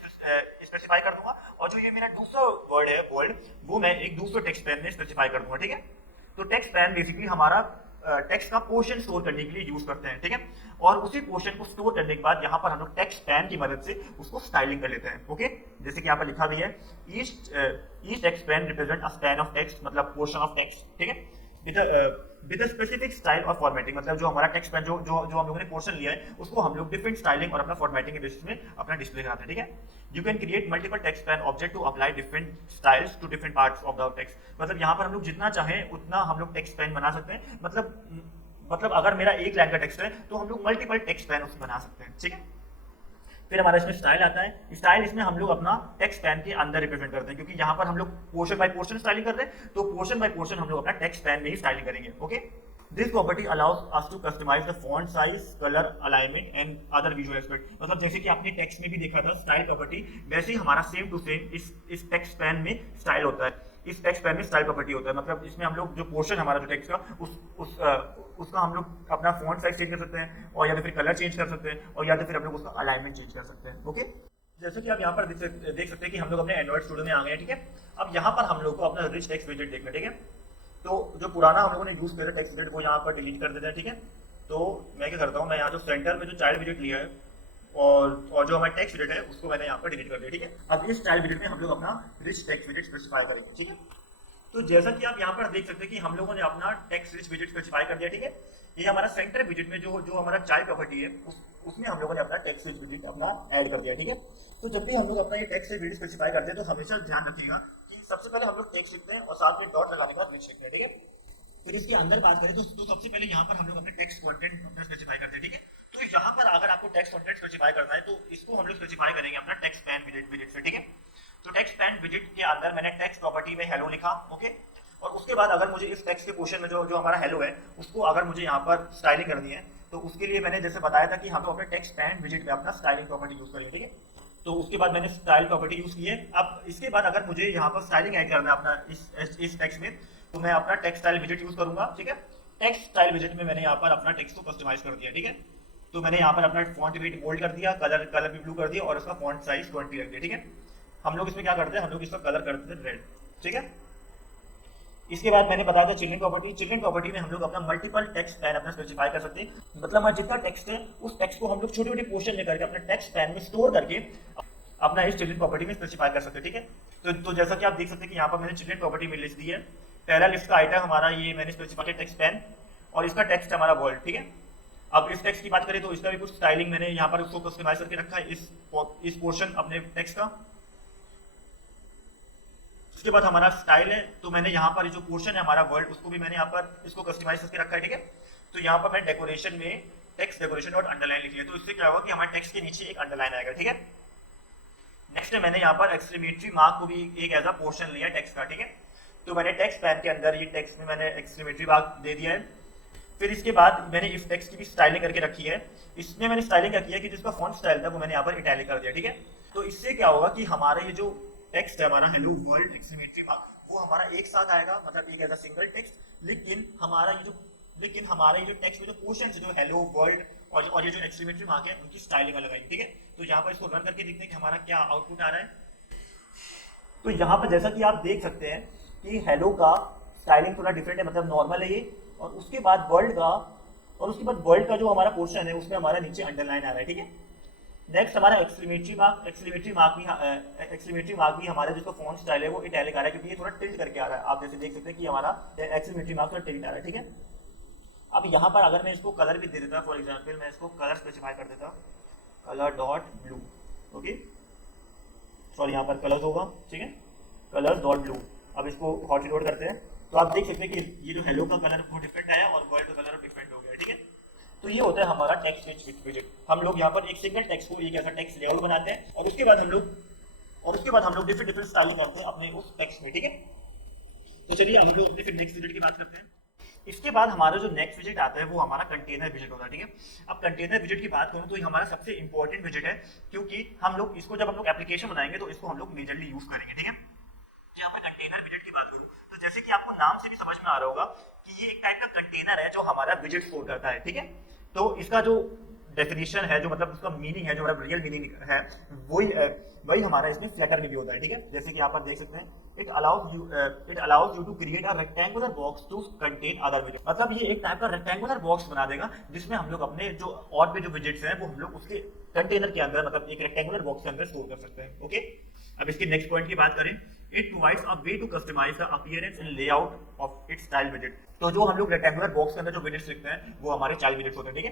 स्पेसिफाई कर दूंगा और जो ये मेरा दूसरा वर्ड है वर्ल्ड वो मैं एक दूसरे टेक्स्ट पैन में स्पेसिफाई कर दूंगा, ठीक है। तो टेक्स्ट पैन बेसिकली हमारा टेक्स्ट का पोर्शन स्टोर करने के लिए यूज करते हैं, ठीक है। और उसी पोर्शन को स्टोर करने के बाद यहाँ पर हम लोग टेक्स्ट पैन की मदद से उसको स्टाइलिंग कर लेते हैं, ओके। जैसे कि यहाँ पर लिखा भी है each text pan represent a span of text, मतलब पोर्शन ऑफ टेक्स्ट, ठीक है। विद अ स्पेसिफिक स्टाइल और फॉर्मेटिंग, मतलब जो हमारा टेक्स्ट पैन जो जो जो हम लोगों ने पोर्शन लिया है उसको हम लोग डिफरेंट स्टाइलिंग और अपना फॉर्मेटिंग के बेसिस में अपना डिस्प्ले कराते हैं, ठीक है। You can create multiple text span object to apply different styles to different parts of the text, मतलब यहाँ पर हम लोग जितना चाहें उतना हम लोग टेक्स्ट पैन बना सकते हैं, मतलब अगर मेरा एक लाइन का टेक्स्ट है तो हम लोग मल्टीपल टेक्स्ट पैन उसमें बना सकते हैं, ठीक है। फिर हमारा इसमें स्टाइल आता है। स्टाइल इसमें हम लोग अपना टेक्स्ट पैन के अंदर रिप्रेजेंट करते हैं, क्योंकि यहाँ पर हम लोग पोर्शन बाय पोर्शन स्टाइलिंग कर रहे हैं, तो पोर्शन बाय पोर्शन हम लोग अपना टेक्स्ट पैन में ही स्टाइलिंग करेंगे, okay. This property allows us to customise the font size, colour, alignment and other visual aspect, मतलब जैसे कि आपने टेक्स्ट में भी देखा था स्टाइल प्रॉपर्टी, वैसे ही हमारा सेम टू सेम इस टेक्स्ट पैन में स्टाइल होता है, इस टेक्स्ट पैन में स्टाइल प्रॉपर्टी होता है, मतलब इसमें हम लोग जो पोर्शन हमारा जो टेक्स्ट का उसका हम लोग अपना फॉन्ट साइज चेंज कर सकते हैं, और या तो फिर कलर चेंज कर सकते हैं, और या तो फिर हम लोग उसका अलाइनमेंट चेंज कर सकते हैं, ओके। जैसे कि आप यहाँ पर देख सकते हैं कि हम लोग अपने एंड्रॉइड स्टूडियो में आ गए हैं, ठीक है। अब यहाँ पर हम लोग को अपना रिच टेक्स्ट विजेट देखना है, ठीक है। तो जो पुराना हम लोगों ने यूज किया टेक्स्ट विजेट वो यहाँ पर डिलीट कर देते हैं, ठीक है। तो मैं क्या करता हूँ, मैं यहाँ जो सेंटर में जो चाइल्ड विजेट लिया है और जो हमारा टेक्स्ट विजेट है उसको मैंने यहाँ पर डिलीट कर दिया, ठीक है। अब इस चाइल्ड विजेट में हम लोग अपना रिच टेक्स्ट विजेट स्पेसिफाई करेंगे, ठीक है। तो जैसा कि आप यहाँ पर देख सकते हैं कि हम लोगों ने अपना टेक्स्ट रिच विजेट स्पेसिफाई कर दिया, ठीक है। ये हमारा सेंटर विजेट में जो हमारा चाइल्ड प्रॉपर्टी है उसमें हम लोगों ने अपना टेक्स्ट रिच विजेट अपना ऐड कर दिया, ठीक है। तो जब भी हम लोग अपना ये टेक्स्ट रिच विजेट स्पेसिफाई करते हैं तो हमेशा ध्यान रखिएगा कि सबसे पहले हम लोग टेक्स्ट लिखते हैं और साथ में डॉट लगाने का रिच लिखते हैं, ठीक है। फिर इसके अंदर बात करें तो सबसे पहले यहाँ पर हम लोग अपने टेक्स्ट कंटेंट अपना स्पेसिफाई करते हैं, ठीक है। तो यहाँ पर अगर आपको टेक्स्ट कंटेंट स्पेसिफाई करना है तो इसको हम लोग स्पेसिफाई करेंगे अपना टेक्स्ट पैन विजेट से, ठीक है। तो टेक्स्ट पैन विजेट के अंदर मैंने टेक्स्ट प्रॉपर्टी में हेलो लिखा, ओके। और उसके बाद अगर मुझे इस टेक्स्ट के पोर्शन में जो हमारा हेलो है उसको अगर मुझे यहाँ पर स्टाइलिंग करनी है तो उसके लिए मैंने जैसे बताया था कि हम लोग अपने टेक्स्ट पैन विजेट में अपना स्टाइलिंग प्रॉपर्टी यूज करेंगे, ठीक है। तो उसके बाद मैंने स्टाइल प्रॉपर्टी यूज की है। अब इसके बाद अगर मुझे यहाँ पर स्टाइलिंग ऐड करना है अपना इस टेक्स्ट में तो मैं अपना टेक्स्ट स्टाइल विजेट यूज करूंगा, ठीक है। टेक्स्ट स्टाइल विजेट में मैंने यहाँ पर अपना टेक्स्ट को कस्टमाइज कर दिया, ठीक है। तो मैंने यहाँ पर अपना फॉन्ट वेट बोल्ड कर दिया, कलर भी ब्लू कर दिया और इसका फॉन्ट साइज 20 रख दिया, ठीक है। हम लोग इसमें क्या करते हैं, हम लोग इसका कलर करते हैं रेड, ठीक है। इसके बाद मैंने बताया था चिल्ड्रन प्रॉपर्टी में हम लोग अपना मल्टीपल टेक्स्ट पैन अपना स्पेसिफाई कर सकते हैं, मतलब हमारा जितना टेक्स्ट है उस टेक्स्ट को हम लोग छोटे छोटे पोर्शन में करके अपने टेक्स्ट पैन में स्टोर करके अपना इस चिल्ड्रन प्रॉपर्टी में स्पेसिफाई कर सकते हैं, ठीक है। तो जैसा कि आप देख सकते हैं कि यहाँ पर मैंने चिल्ड्रन प्रॉपर्टी में लिस्ट दी है। पहला लिस्ट का आइटम हमारा ये मैंने स्पेसिफाई किया टेक्स्ट पैन और इसका टेक्स्ट हमारा वर्ल्ड, ठीक है। अब इस टेक्स्ट की बात करें तो इसका भी कुछ स्टाइलिंग मैंने यहाँ पर उसको कस्टमाइज करके रखा है इस पोर्शन अपने टेक्स्ट का। उसके बाद हमारा स्टाइल है तो मैंने यहाँ पर जो पोर्शन है हमारा वर्ल्ड उसको भी मैंने यहाँ पर इसको कस्टमाइज करके रखा है, ठीक है। तो यहाँ पर मैंने डेकोरेशन में टेक्स्ट डेकोरेशन और अंडरलाइन लिख लिया, तो इससे क्या होगा कि हमारे टेक्स्ट के नीचे एक अंडरलाइन आएगा, ठीक है। नेक्स्ट मैंने यहाँ पर एक्सक्लेमेटरी मार्क को भी एक एज अ पोर्शन लिया टेक्स्ट का, ठीक है। तो मैंने टेक्स्ट पैन के अंदर ये टेक्स्ट में मैंने एक्सक्लेमेटरी मार्क दे दिया है। फिर इसके बाद मैंने इस टेक्स्ट की भी स्टाइलिंग करके रखी है। इसमें मैंने स्टाइलिंग क्या किया कि जिसका फॉन्ट स्टाइल था वो मैंने यहाँ पर इटैलिक कर दिया, ठीक है। तो इससे क्या होगा कि हमारा ये जो टेक्स्ट है हमारा हेलो वर्ल्ड एक्सक्लेमेटरी मार्क वो हमारा एक साथ आएगा, मतलब एक ऐसा सिंगल टेक्स्ट, लेकिन हमारा ये जो टेक्स्ट में जो पोर्शन है जो हेलो वर्ल्ड और ये जो एक्सक्लेमेटरी मार्क है उनकी स्टाइलिंग अलग आएगी, ठीक है। तो यहाँ पर इसको रन करके देखते हैं कि हमारा क्या आउटपुट आ रहा है। तो यहाँ पर जैसा कि आप देख सकते हैं कि हेलो का स्टाइलिंग थोड़ा डिफरेंट है, मतलब नॉर्मल है ये, और उसके बाद वर्ल्ड का जो हमारा पोर्शन है उसमें हमारा नीचे अंडरलाइन आ रहा है, ठीक है। नेक्स्ट हमारा एक्सक्लेमेटरी मार्क भी हमारा जिसका फॉन्ट स्टाइल है वो इटैलिक आ रहा है, क्योंकि ये थोड़ा टिल्ट करके आ रहा है। आप जैसे देख सकते हैं कि हमारा एक्सक्लेमेटरी मार्क थोड़ा टिल्ट आ रहा है, ठीक है। अब यहाँ पर अगर मैं इसको कलर भी दे देता, फॉर एग्जांपल मैं इसको कलर स्पेसिफाई कर देता, colour dot blue, okay, sorry यहाँ पर कलर्स होगा, ठीक है, कलर डॉट ब्लू। अब इसको हॉट रिलोड करते हैं तो आप देख सकते हैं कि ये जो हेलो का कलर वो डिफरेंट आया और वर्ल्ड का कलर डिफरेंट हो गया, ठीक है। तो ये होता है हमारा टेक्स्ट रिच विजेट। हम लोग यहाँ पर एक सिंगल टेक्स्ट को एक ऐसा टेक्स्ट लेआउट बनाते हैं और उसके बाद हम लोग डिफरेंट स्टाइलिंग करते हैं अपने उस टेक्स्ट में, ठीक है। तो चलिए हम लोग अपने फिर नेक्स्ट विजेट की बात करते हैं। इसके बाद हमारा जो नेक्स्ट विजेट आता है वो हमारा कंटेनर विजेट होता है, ठीक है। अब कंटेनर विजेट की बात करूँ तो ये हमारा सबसे इंपॉर्टेंट विजेट है, क्योंकि हम लोग इसको जब हम लोग एप्लीकेशन बनाएंगे तो इसको हम लोग मेजरली यूज करेंगे, ठीक है। यहाँ पर कंटेनर विजेट की बात करूँ तो जैसे कि आपको नाम से भी समझ में आ रहा होगा कि ये एक टाइप का कंटेनर है जो हमारा विजेट स्टोर करता है, ठीक है। तो इसका जो डेफिनेशन है, जो मतलब उसका मीनिंग है, जो हमारा रियल मीनिंग है, वही हमारा इसमें फ्लटर में भी होता है, ठीक है। जैसे कि यहाँ पर देख सकते हैं, it allows you to create a rectangular box to contain other विजेट, मतलब ये एक टाइप का रेक्टेंगुलर बॉक्स बना देगा जिसमें हम लोग अपने जो और भी जो विजेट्स हैं वो हम लोग उसके कंटेनर के अंदर, मतलब एक रेक्टेंगुलर बॉक्स के अंदर स्टोर कर सकते हैं, ओके। अब इसके नेक्स्ट पॉइंट की बात करें, it provides a way to customise the appearance and layout of its child विजेट। तो जो हम लोग रेक्टेंगुलर बॉक्स के अंदर जो विजेट्स लिखते हैं वो हमारे चाइल्ड विजेट्स होते हैं, ठीक है।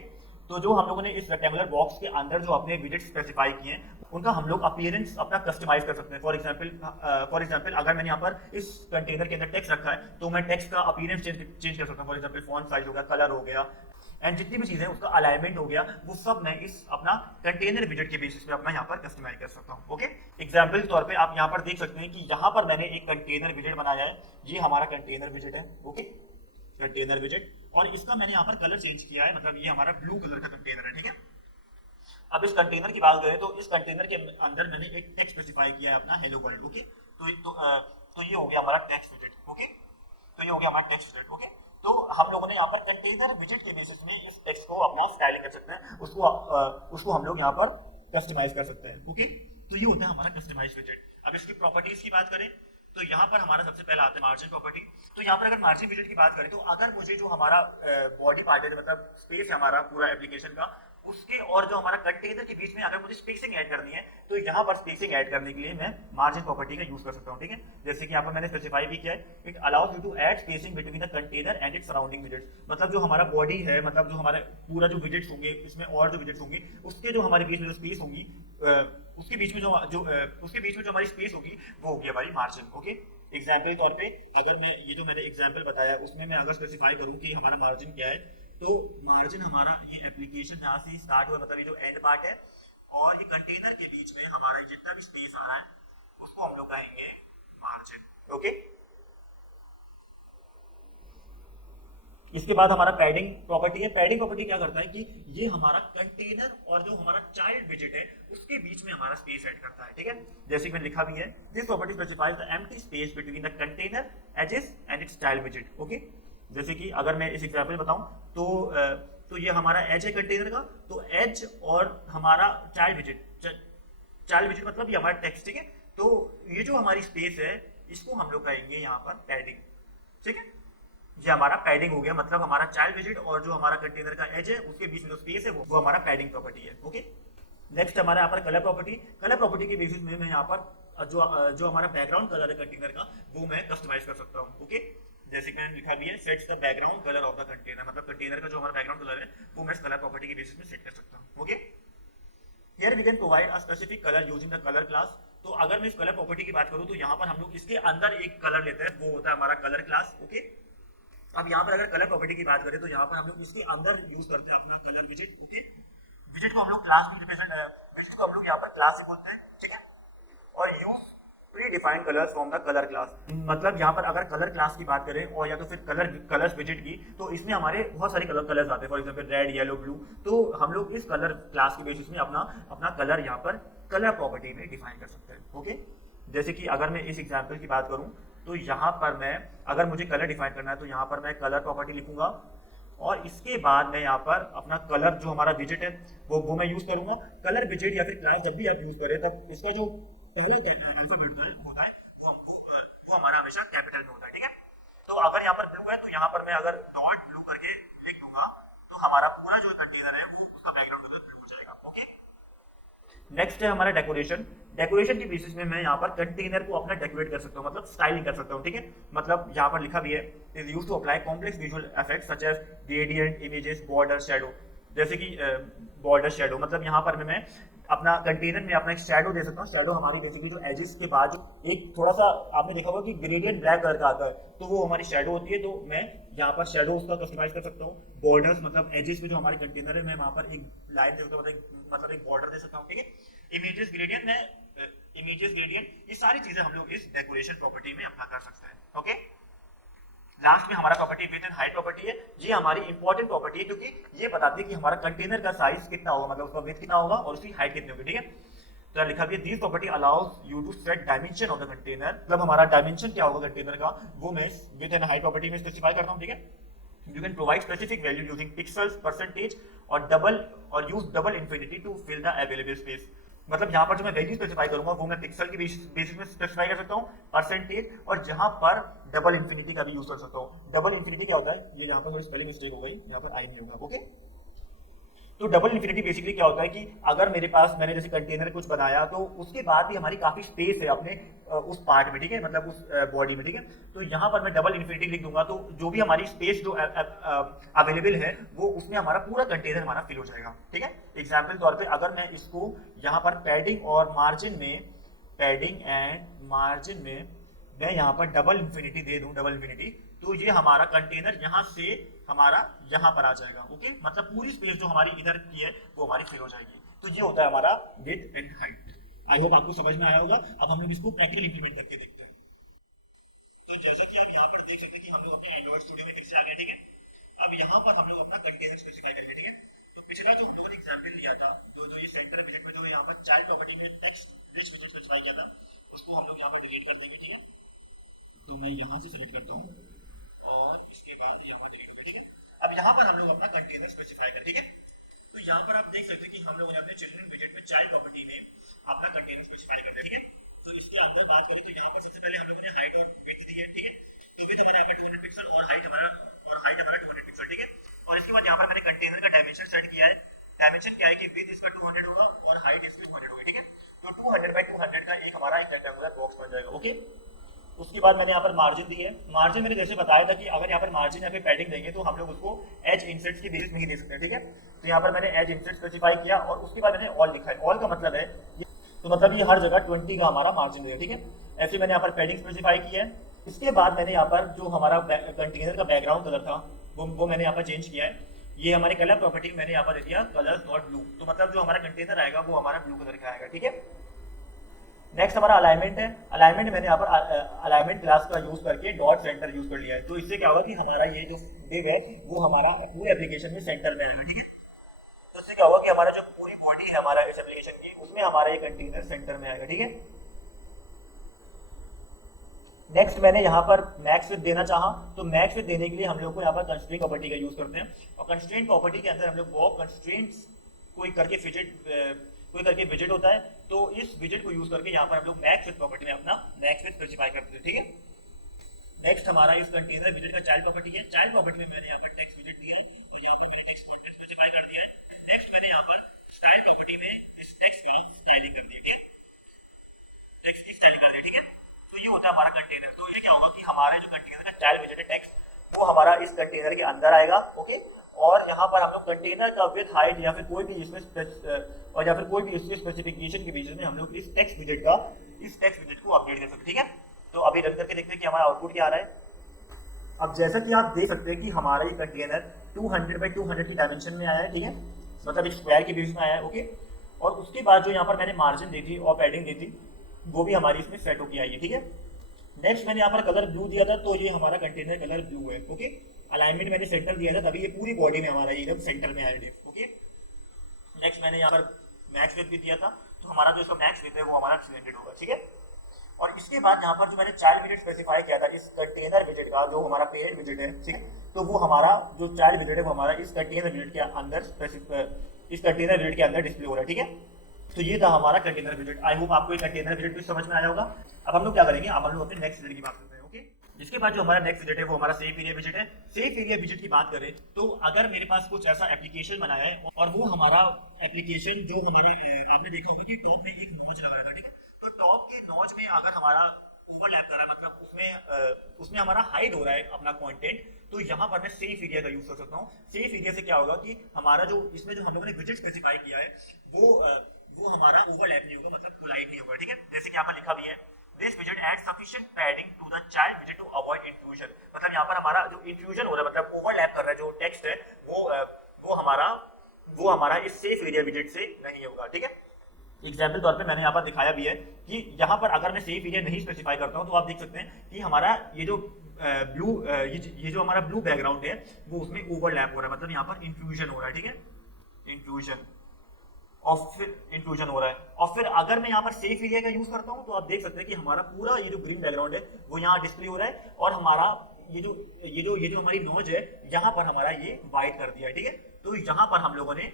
तो जो हम लोगों ने इस रेक्टेंगुलर बॉक्स के अंदर जो अपने विजेट्स स्पेसिफाई किए हैं उनका हम लोग अपीयरेंस अपना कस्टमाइज कर सकते हैं। फॉर एग्जांपल अगर मैंने यहाँ पर इस कंटेनर के अंदर टेक्स्ट रखा है तो मैं टेक्स्ट का अपीयरेंस चेंज कर सकता हूँ। फॉर एग्जांपल फॉन्ट साइज हो गया, कलर हो गया, एंड जितनी भी चीजें उसका अलाइनमेंट हो गया, वो सब मैं इस अपना कंटेनर विजेट के बेसिस पे अपना यहाँ पर कस्टमाइज कर सकता हूँ। ओके, एग्जांपल के तौर पे आप यहाँ पर देख सकते हैं कि यहाँ पर मैंने एक कंटेनर विजेट बनाया है। ये हमारा कंटेनर विजेट है, ओके, कंटेनर विजेट, और इसका मैंने यहाँ पर कलर चेंज किया है, मतलब ये हमारा ब्लू कलर का कंटेनर है, ठीक है। अब इस कंटेनर की बात करें तो इस कंटेनर के अंदर मैंने एक टेक्स्ट स्पेसिफाई किया है अपना हेलो वर्ल्ड, ओके। तो ये हो गया हमारा टेक्स्ट विजेट, ओके, तो ये हो गया हमारा टेक्स्ट विजेट, ओके। तो हम लोगों ने यहाँ पर कंटेनर विजेट के बेसिस में इस टेक्स्ट को अपना स्टाइलिंग कर सकते हैं, उसको हम लोग यहाँ पर कस्टमाइज कर सकते हैं, ओके। तो ये होता है हमारा कस्टमाइज विजेट। अब इसकी प्रॉपर्टीज की बात करें तो यहाँ पर हमारा सबसे पहला आता है मार्जिन प्रॉपर्टी। तो यहाँ पर अगर मार्जिन विजेट की बात करें तो अगर मुझे जो हमारा बॉडी पार्ट है, मतलब स्पेस है हमारा पूरा एप्लीकेशन का, उसके और जो हमारा कंटेनर के बीच में अगर मुझे स्पेसिंग ऐड करनी है तो यहाँ पर स्पेसिंग ऐड करने के लिए मैं मार्जिन प्रॉपर्टी का यूज कर सकता हूँ, ठीक है। जैसे कि यहाँ पर मैंने स्पेसिफाई भी किया है, it allows you to add spacing between the container and its surrounding widgets. मतलब जो हमारा बॉडी है, मतलब जो हमारा पूरा जो विजेट्स होंगे, इसमें और जो विजेट्स होंगे उसके जो हमारे बीच में जो स्पेस होगी, उसके बीच में जो हमारी स्पेस होगी वो होगी हमारी मार्जिन, ओके। एग्जाम्पल के तौर पे अगर मैं ये जो मैंने एग्जाम्पल बताया उसमें मैं अगर स्पेसिफाई करूँ कि हमारा मार्जिन क्या है, तो मार्जिन हमारा ये एप्लीकेशन यहाँ से स्टार्ट हुआ, मतलब ये जो एंड पार्ट है और ये कंटेनर के बीच में हमारा जितना भी स्पेस आ रहा है उसको हम लोग कहेंगे मार्जिन, ओके। इसके बाद हमारा पैडिंग प्रॉपर्टी है। पैडिंग प्रॉपर्टी क्या करता है कि ये हमारा कंटेनर और जो हमारा चाइल्ड विजेट है उसके बीच में हमारा स्पेस ऐड करता है, ठीक है। जैसे कि मैंने लिखा भी है, this property specifies the empty space between the container edges and its child विजेट, ओके। जैसे कि अगर मैं इस एग्जांपल में बताऊं तो ये हमारा एज है कंटेनर का, तो एज और हमारा चाइल्ड विजेट मतलब ये हमारा टेक्स्ट, ठीक है। तो ये जो हमारी स्पेस है इसको हम लोग कहेंगे यहाँ पर पैडिंग, ठीक है। ये हमारा पैडिंग हो गया, मतलब हमारा चाइल्ड विजेट और जो हमारा कंटेनर का एज है उसके बीच में जो स्पेस है वो हमारा पैडिंग प्रॉपर्टी है, ओके। नेक्स्ट हमारा यहाँ पर कलर प्रॉपर्टी। कलर प्रॉपर्टी के बेसिस में मैं यहाँ पर जो हमारा बैकग्राउंड कलर है कंटेनर का वो मैं कस्टमाइज कर सकता हूँ, ओके। जैसे कि मैंने लिखा भी है, sets the background colour of the container, मतलब कंटेनर का जो हमारा बैकग्राउंड कलर है वो मैं इस कलर प्रॉपर्टी के बेसिस में सेट कर सकता हूँ, okay. Here we can provide a specific colour using the colour class. तो अगर मैं इस कलर प्रॉपर्टी की बात करूँ तो यहाँ पर हम लोग इसके अंदर एक कलर लेते हैं, वो होता है हमारा कलर क्लास, ओके। अब यहाँ पर अगर कलर प्रॉपर्टी की बात करें तो यहाँ पर हम लोग इसके अंदर यूज करते हैं अपना कलर विजेट, ओके। विजेट को हम लोग क्लास में रिप्रेजेंट विजेट को हम लोग यहाँ पर क्लास से बोलते हैं, ठीक है। और use pre defined colours from the colour class, मतलब यहाँ पर अगर कलर क्लास की बात करें और या तो फिर कलर्स विजेट की, तो इसमें हमारे बहुत सारे कलर्स आते हैं। For example red, yellow, blue. तो हम लोग इस कलर क्लास के बेसिस में अपना कलर यहाँ पर कलर प्रॉपर्टी में डिफाइन कर सकते हैं, ओके। जैसे कि अगर मैं इस एग्जाम्पल की बात करूँ तो यहाँ पर मैं अगर मुझे कलर डिफाइन करना है तो यहाँ पर मैं कलर प्रॉपर्टी लिखूंगा और इसके बाद मैं यहाँ पर अपना कलर जो हमारा विजेट है वो मैं यूज करूंगा। कलर विजेट या फिर क्लास जब भी आप यूज करें तब इसका जो पहला अल्फाबेट होता है वो हमारा हमेशा कैपिटल में होता है, ठीक है। तो अगर यहाँ पर ब्लू है तो यहाँ पर मैं अगर डॉट ब्लू करके लिख दूंगा तो हमारा पूरा जो कंटेनर है वो उसका बैकग्राउंड कलर ब्लू हो जाएगा, ओके। नेक्स्ट है हमारा डेकोरेशन। डेकोरेशन के बेसिस में मैं यहाँ पर कंटेनर को अपना डेकोरेट कर सकता हूँ, मतलब स्टाइलिंग कर सकता हूँ, ठीक है। मतलब यहाँ पर लिखा भी है, is used to apply complex visual effects such as gradient, images, border, shadow. जैसे कि बॉर्डर, शैडो, मतलब यहाँ पर मैं अपना कंटेनर में अपना एक शैडो दे सकता हूँ। शैडो हमारी बेसिकली जो एजेस के बाद एक थोड़ा सा आपने देखा होगा कि ग्रेडियंट ब्लैक कलर का आता है, तो वो हमारी शैडो होती है। तो मैं यहाँ पर शैडो उसका कस्टमाइज कर सकता हूँ। बॉर्डर्स मतलब एजेस में जो हमारे कंटेनर है मैं वहाँ पर एक लाइन दे सकता हूँ, मतलब एक बॉर्डर दे सकता हूँ, ठीक है। इमेजेस ग्रेडियंट ये सारी चीजें हम लोग इस डेकोरेशन प्रॉपर्टी में अपना कर सकते हैं, ओके। लास्ट में हमारा property with and height property है। ये हमारी इंपॉर्टेंट प्रॉपर्टी है क्योंकि ये बताती है कि हमारा कंटेनर का साइज कितना होगा, मतलब उसका विड्थ कितना होगा और उसकी हाइट कितनी होगी, ठीक है। तो लिखा भी है, this property allows you to set dimension of the container, मतलब हमारा डायमेंशन क्या होगा कंटेनर का वो मैं विथ एंड हाइट प्रॉपर्टी में स्पेसिफाई करता हूँ, ठीक है। You can provide specific value using pixels, percentage और use double infinity to fill the available space। मतलब यहाँ पर जो मैं वैल्यू स्पेसिफाई करूंगा वो मैं पिक्सल के बेसिस में स्पेसिफाई कर सकता हूँ, परसेंटेज, और जहाँ पर डबल इन्फिनिटी का भी यूज कर सकता हूँ। डबल इन्फिनिटी क्या होता है, ये यहाँ पर थोड़ी स्पेलिंग मिस्टेक हो गई, यहाँ पर आई नहीं होगा, ओके। तो डबल इन्फिनिटी बेसिकली क्या होता है कि अगर मेरे पास मैंने जैसे कंटेनर कुछ बनाया तो उसके बाद भी हमारी काफी स्पेस है अपने उस पार्ट में, ठीक है, मतलब उस बॉडी में, ठीक है। तो यहाँ पर मैं डबल इन्फिनिटी लिख दूंगा तो जो भी हमारी स्पेस जो अवेलेबल है वो उसमें हमारा पूरा कंटेनर हमारा फिल हो जाएगा, ठीक है। एग्जाम्पल तौर पे अगर मैं इसको यहाँ पर पैडिंग और मार्जिन में, पैडिंग एंड मार्जिन में मैं यहाँ पर डबल इन्फिनिटी दे दूं, डबल इन्फिनिटी, तो ये हमारा कंटेनर यहाँ से हमारा यहाँ पर आ जाएगा, ओके। मतलब पूरी स्पेस जो हमारी इधर की है वो हमारी फिल हो जाएगी। तो ये होता है हमारा width and height. I hope आपको समझ में आया होगा। अब हम लोग इसको प्रैक्टिकल इंप्लीमेंट करके देखते हैं। तो जैसा कि आप यहाँ पर देख सकते हैं कि हम लोग अपने एंड्रॉइड स्टूडियो में फिर से आ गए, ठीक है। अब यहाँ पर हम लोग अपना कंटेनर स्पेसिफाई करेंगे, ठीक है। तो पिछला जो हम लोगों ने एग्जाम्पल लिया था, जो ये सेंटर विजिट में जो यहाँ पर चाइल्ड प्रॉपर्टी में टेक्स्ट रिच विजिट स्पेसिफाई किया था, उसको हम लोग यहाँ पर डिलीट कर देंगे, ठीक है। तो मैं यहाँ से सिलेक्ट करता हूँ और इसके बाद यहाँ पर डिलीट हो गया, ठीक है। अब यहाँ पर हम लोग अपना कंटेनर स्पेसिफाई कर, ठीक है। तो यहाँ पर आप देख सकते हैं कि हम लोगों ने अपने चिल्ड्रन विजिट में चाइल्ड प्रॉपर्टी में अपना कंटेनर स्पेसिफाई कर दिया, ठीक है। तो इसके अंदर बात करें तो यहाँ पर सबसे पहले हम लोगों ने हाइट और विड्थ दी है, ठीक है। तो विड्थ हमारा यहाँ पर 200 पिक्सल और हाइट हमारा 200 पिक्सल, ठीक है। और इसके बाद यहाँ पर मैंने कंटेनर का डायमेंशन सेट किया है। डायमेंशन क्या है कि विड्थ इसका 200 होगा और हाइट इसकी 200 होगी, ठीक है। तो 200 बाय 200 का एक हमारा एक रेक्टेंगुलर बॉक्स बन जाएगा, ओके। उसके बाद मैंने यहाँ पर मार्जिन दी है। मार्जिन मैंने जैसे बताया था कि अगर यहाँ पर मार्जिन यहाँ पे पैडिंग देंगे तो हम लोग उसको एज इंसर्ट्स की बेसिस में ही दे सकते हैं, ठीक है। तो यहाँ पर मैंने एज इंसर्ट स्पेसिफाई किया और उसके बाद मैंने ऑल लिखा है। ऑल का मतलब है तो मतलब ये हर जगह 20 का हमारा मार्जिन है, ठीक है। ऐसे मैंने यहाँ पर पैडिंग स्पेसिफाई किया है। इसके बाद मैंने यहाँ पर जो हमारा कंटेनर का बैकग्राउंड कलर था वो मैंने यहाँ पर चेंज किया है। ये हमारे कलर प्रॉपर्टी मैंने यहाँ पर दे दिया कलर्स नॉट ब्लू। तो मतलब जो हमारा कंटेनर आएगा वो हमारा ब्लू कलर का आएगा, ठीक है। नेक्स्ट हमारा अलाइनमेंट है। अलाइनमेंट मैंने यहाँ पर अलाइनमेंट क्लास का यूज करके डॉट सेंटर यूज कर लिया है। तो इससे क्या होगा कि हमारा ये जो डिव है वो हमारा पूरे एप्लीकेशन में सेंटर में आएगा, ठीक है। तो इससे क्या होगा कि हमारा जो पूरी बॉडी है हमारा इस एप्लीकेशन की उसमें हमारा ये कंटेनर सेंटर में आएगा, ठीक है। नेक्स्ट मैंने यहाँ पर मैक्स विड्थ देना चाहा तो मैक्स विड्थ देने के लिए हम लोग को यहाँ पर कंस्ट्रेंट प्रॉपर्टी का यूज करते हैं और कंस्ट्रेंट प्रॉपर्टी के अंदर हम लोग वो कंस्ट्रेंट्स कोई करके विजिट होता है। तो इस विजिट को यूज करके यहाँ पर हम लोग मैक्स विड्थ प्रॉपर्टी में अपना मैक्स विड्थ स्पेसिफाई करते हैं, ठीक है। नेक्स्ट हमारा इस कंटेनर विजिट का चाइल्ड प्रॉपर्टी है। चाइल्ड प्रॉपर्टी में मैंने यहाँ पर टेक्स्ट विजिट दिया है तो यहाँ पर मैंने टेक्स्ट विजिट स्पेसिफाई कर दिया है। नेक्स्ट मैंने यहाँ पर स्टाइल प्रॉपर्टी में इस टेक्स्ट में स्टाइलिंग कर दी, ठीक है। टेक्स्ट की स्टाइलिंग कर दी, ठीक है। तो ये होता है हमारा कंटेनर। तो ये क्या होगा कि हमारे जो कंटेनर का चाइल्ड विजिट है टेक्स्ट वो हमारा इस कंटेनर के अंदर आएगा, ओके। और यहाँ पर हम लोग कंटेनर का विड्थ हाइट या फिर कोई भी इसमें इसके स्पेसिफिकेशन के बीच में हम लोग इस टेक्स्ट विजिट को अपडेट कर सकते हैं, ठीक है। तो अभी रन करके देखते हैं कि हमारा आउटपुट क्या आ रहा है। अब जैसा कि आप देख सकते हैं कि हमारा ये कंटेनर 200 बाय 200 की डायमेंशन में आया है, ठीक है। मतलब एक स्क्वायर के बेस में आया है, ओके। और उसके बाद जो यहाँ पर मैंने मार्जिन दी थी और पैडिंग दी थी वो भी हमारी इसमें सेट होकर आई है, ठीक है। नेक्स्ट मैंने यहाँ पर कलर ब्लू दिया था तो ये हमारा कंटेनर कलर ब्लू है, ओके। अलाइनमेंट मैंने सेंटर दिया था तभी ये पूरी बॉडी में हमारा ये सेंटर में आया डिव, ओके। नेक्स्ट मैंने यहाँ पर मैक्स विड्थ भी दिया था तो हमारा जो इसका मैक्स विड्थ है वो हमारा 300 होगा, ठीक है। और इसके बाद यहाँ पर जो मैंने चाइल्ड विजिट स्पेसिफाई किया था इस कंटेनर विजिट का जो हमारा पेरेंट विजिट है, ठीक है। तो वो हमारा जो चाइल्ड विजिट है वो हमारा इस कंटेनर विजिट के अंदर डिस्प्ले हो रहा है, ठीक है। तो ये था हमारा कंटेनर विजिट। आई होप आपको ये कंटेनर विजिट भी समझ में आया होगा। अब हम लोग क्या करेंगे, अब हम लोग अपने नेक्स्ट विजिट की बात करते हैं, ओके। इसके बाद जो हमारा नेक्स्ट विजिट है वो हमारा सेफ एरिया विजिट है। सेफ एरिया विजिट की बात करें तो अगर मेरे पास कुछ ऐसा एप्लीकेशन बनाया है और वो हमारा एप्लीकेशन जो हमारा आपने देखा होगा कि टॉप में एक नॉच लगा था, ठीक है। तो टॉप के नॉच में अगर हमारा ओवरलैप कर रहा है मतलब उसमें हमारा हाइड हो रहा है अपना कंटेंट, तो यहाँ पर मैं सेफ एरिया का यूज कर सकता हूँ। सेफ एरिया से क्या होगा कि हमारा जो इसमें जो हम लोगों ने विजिट स्पेसिफाई किया है वो हमारा ओवरलैप नहीं होगा, मतलब कोलाइड नहीं होगा, ठीक है। जैसे कि यहाँ पर लिखा भी है this visit add sufficient padding to the child visit to avoid intrusion. मतलब यहाँ पर हमारा जो इंट्रूजन हो रहा है मतलब ओवरलैप कर रहा है जो टेक्स्ट है वो हमारा इस सेफ एरिया विजिट से नहीं होगा, ठीक है। एग्जाम्पल तौर पे मैंने यहाँ पर दिखाया भी है कि यहाँ पर अगर मैं सेफ एरिया नहीं स्पेसिफाई करता हूँ तो आप देख सकते हैं कि हमारा ये जो ये जो हमारा ब्लू बैकग्राउंड है वो उसमें ओवरलैप हो रहा है, मतलब यहाँ पर इंट्रूजन हो रहा है, ठीक है। इंट्रूजन हो रहा है। और फिर अगर मैं यहाँ पर सेफ एरिया का यूज करता हूँ तो आप देख सकते हैं कि हमारा पूरा ये जो ग्रीन बैकग्राउंड है वो यहाँ डिस्प्ले हो रहा है और हमारा ये जो हमारी नोज है यहाँ पर हमारा ये व्हाइट कर दिया है, ठीक है। तो यहाँ पर हम लोगों ने